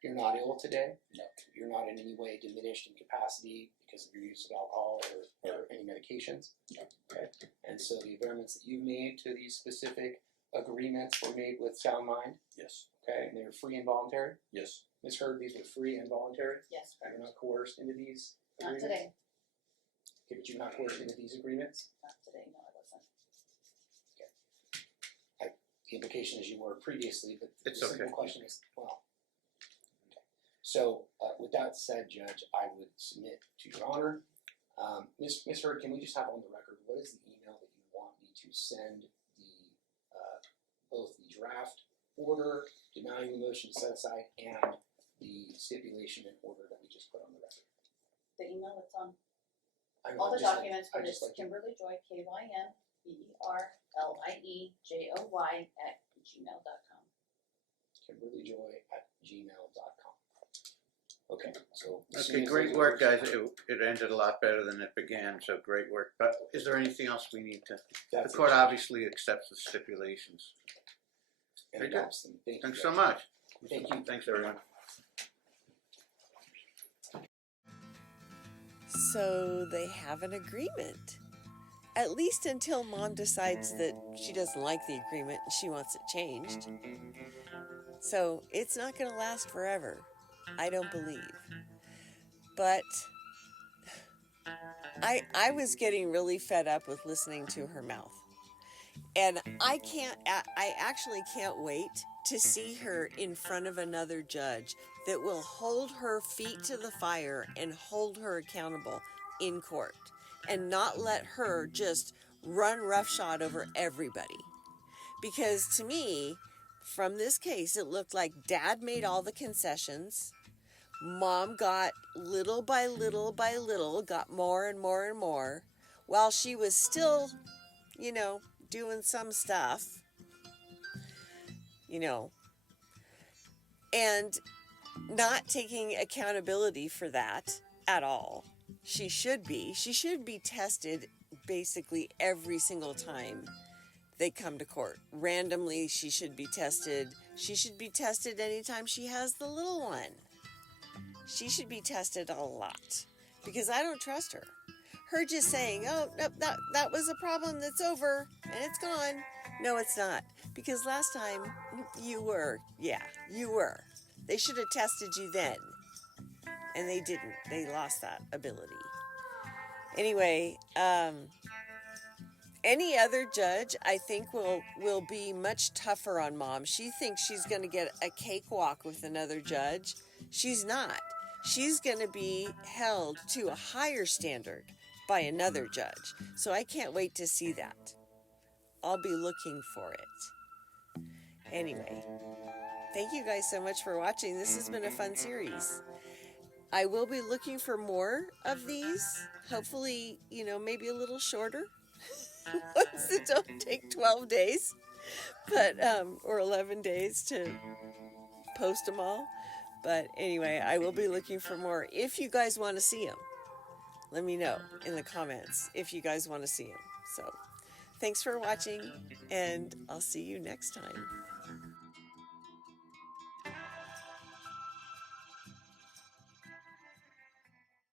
you're not ill today? No. You're not in any way diminished in capacity because of your use of alcohol or any medications? No. Okay, and so the affirmance that you made to these specific agreements were made with sound mind? yes, Okay, and they were free and voluntary? yes, Ms. Heard, these were free and voluntary? Yes, You're not coerced into these not agreements? today, Okay, but you're not coerced into these agreements? not today, no, I wasn't. The implication is you were previously, but the It's simple okay. question is, well. Okay. So, with that said, Judge, I would submit to your honor. Ms. Heard, can we just have on the record, what is the email that you want me to send the, both the draft order denying the motion to set aside and the stipulation and order that we just put on the record? The email that's on I know, all the I'd just documents for I'd this just like to- Kimberly Joy, KYMBERLIEJOY@gmail.com. KimberlyJoy@gmail.com. Okay, so. Okay, seeing as great those work, orders- guys. It ended a lot better than it began, so great work. But is there anything else we need to? The That's it, court Judge. obviously accepts the stipulations. And Very good. adopts them. Thank you, Thanks so Judge. much. Thank you. Thanks, everyone. So they have an agreement. At least until mom decides that she doesn't like the agreement and she wants it changed. So it's not going to last forever. I don't believe. But I was getting really fed up with listening to her mouth. And I actually can't wait to see her in front of another judge that will hold her feet to the fire and hold her accountable in court and not let her just run roughshod over everybody. Because to me, from this case, it looked like dad made all the concessions. Mom got little by little by little, got more and more and more, while she was still, doing some stuff, and not taking accountability for that at all. She should be tested basically every single time they come to court. Randomly, she should be tested. She should be tested anytime she has the little one. She should be tested a lot because I don't trust her. Her just saying, oh, no, that was a problem that's over and it's gone. No, it's not. Because last time you were. Yeah, you were. They should have tested you then. And they didn't. They lost that ability. Anyway, any other judge, I think, will be much tougher on mom. She thinks she's going to get a cakewalk with another judge. She's not. She's going to be held to a higher standard by another judge. So I can't wait to see that. I'll be looking for it. Anyway, thank you guys so much for watching. This has been a fun series. I will be looking for more of these. Hopefully, maybe a little shorter. Ones that don't take 12 days, but or 11 days to post them all. But anyway, I will be looking for more. If you guys want to see them, let me know in the comments if you guys want to see them. So, thanks for watching, and I'll see you next time.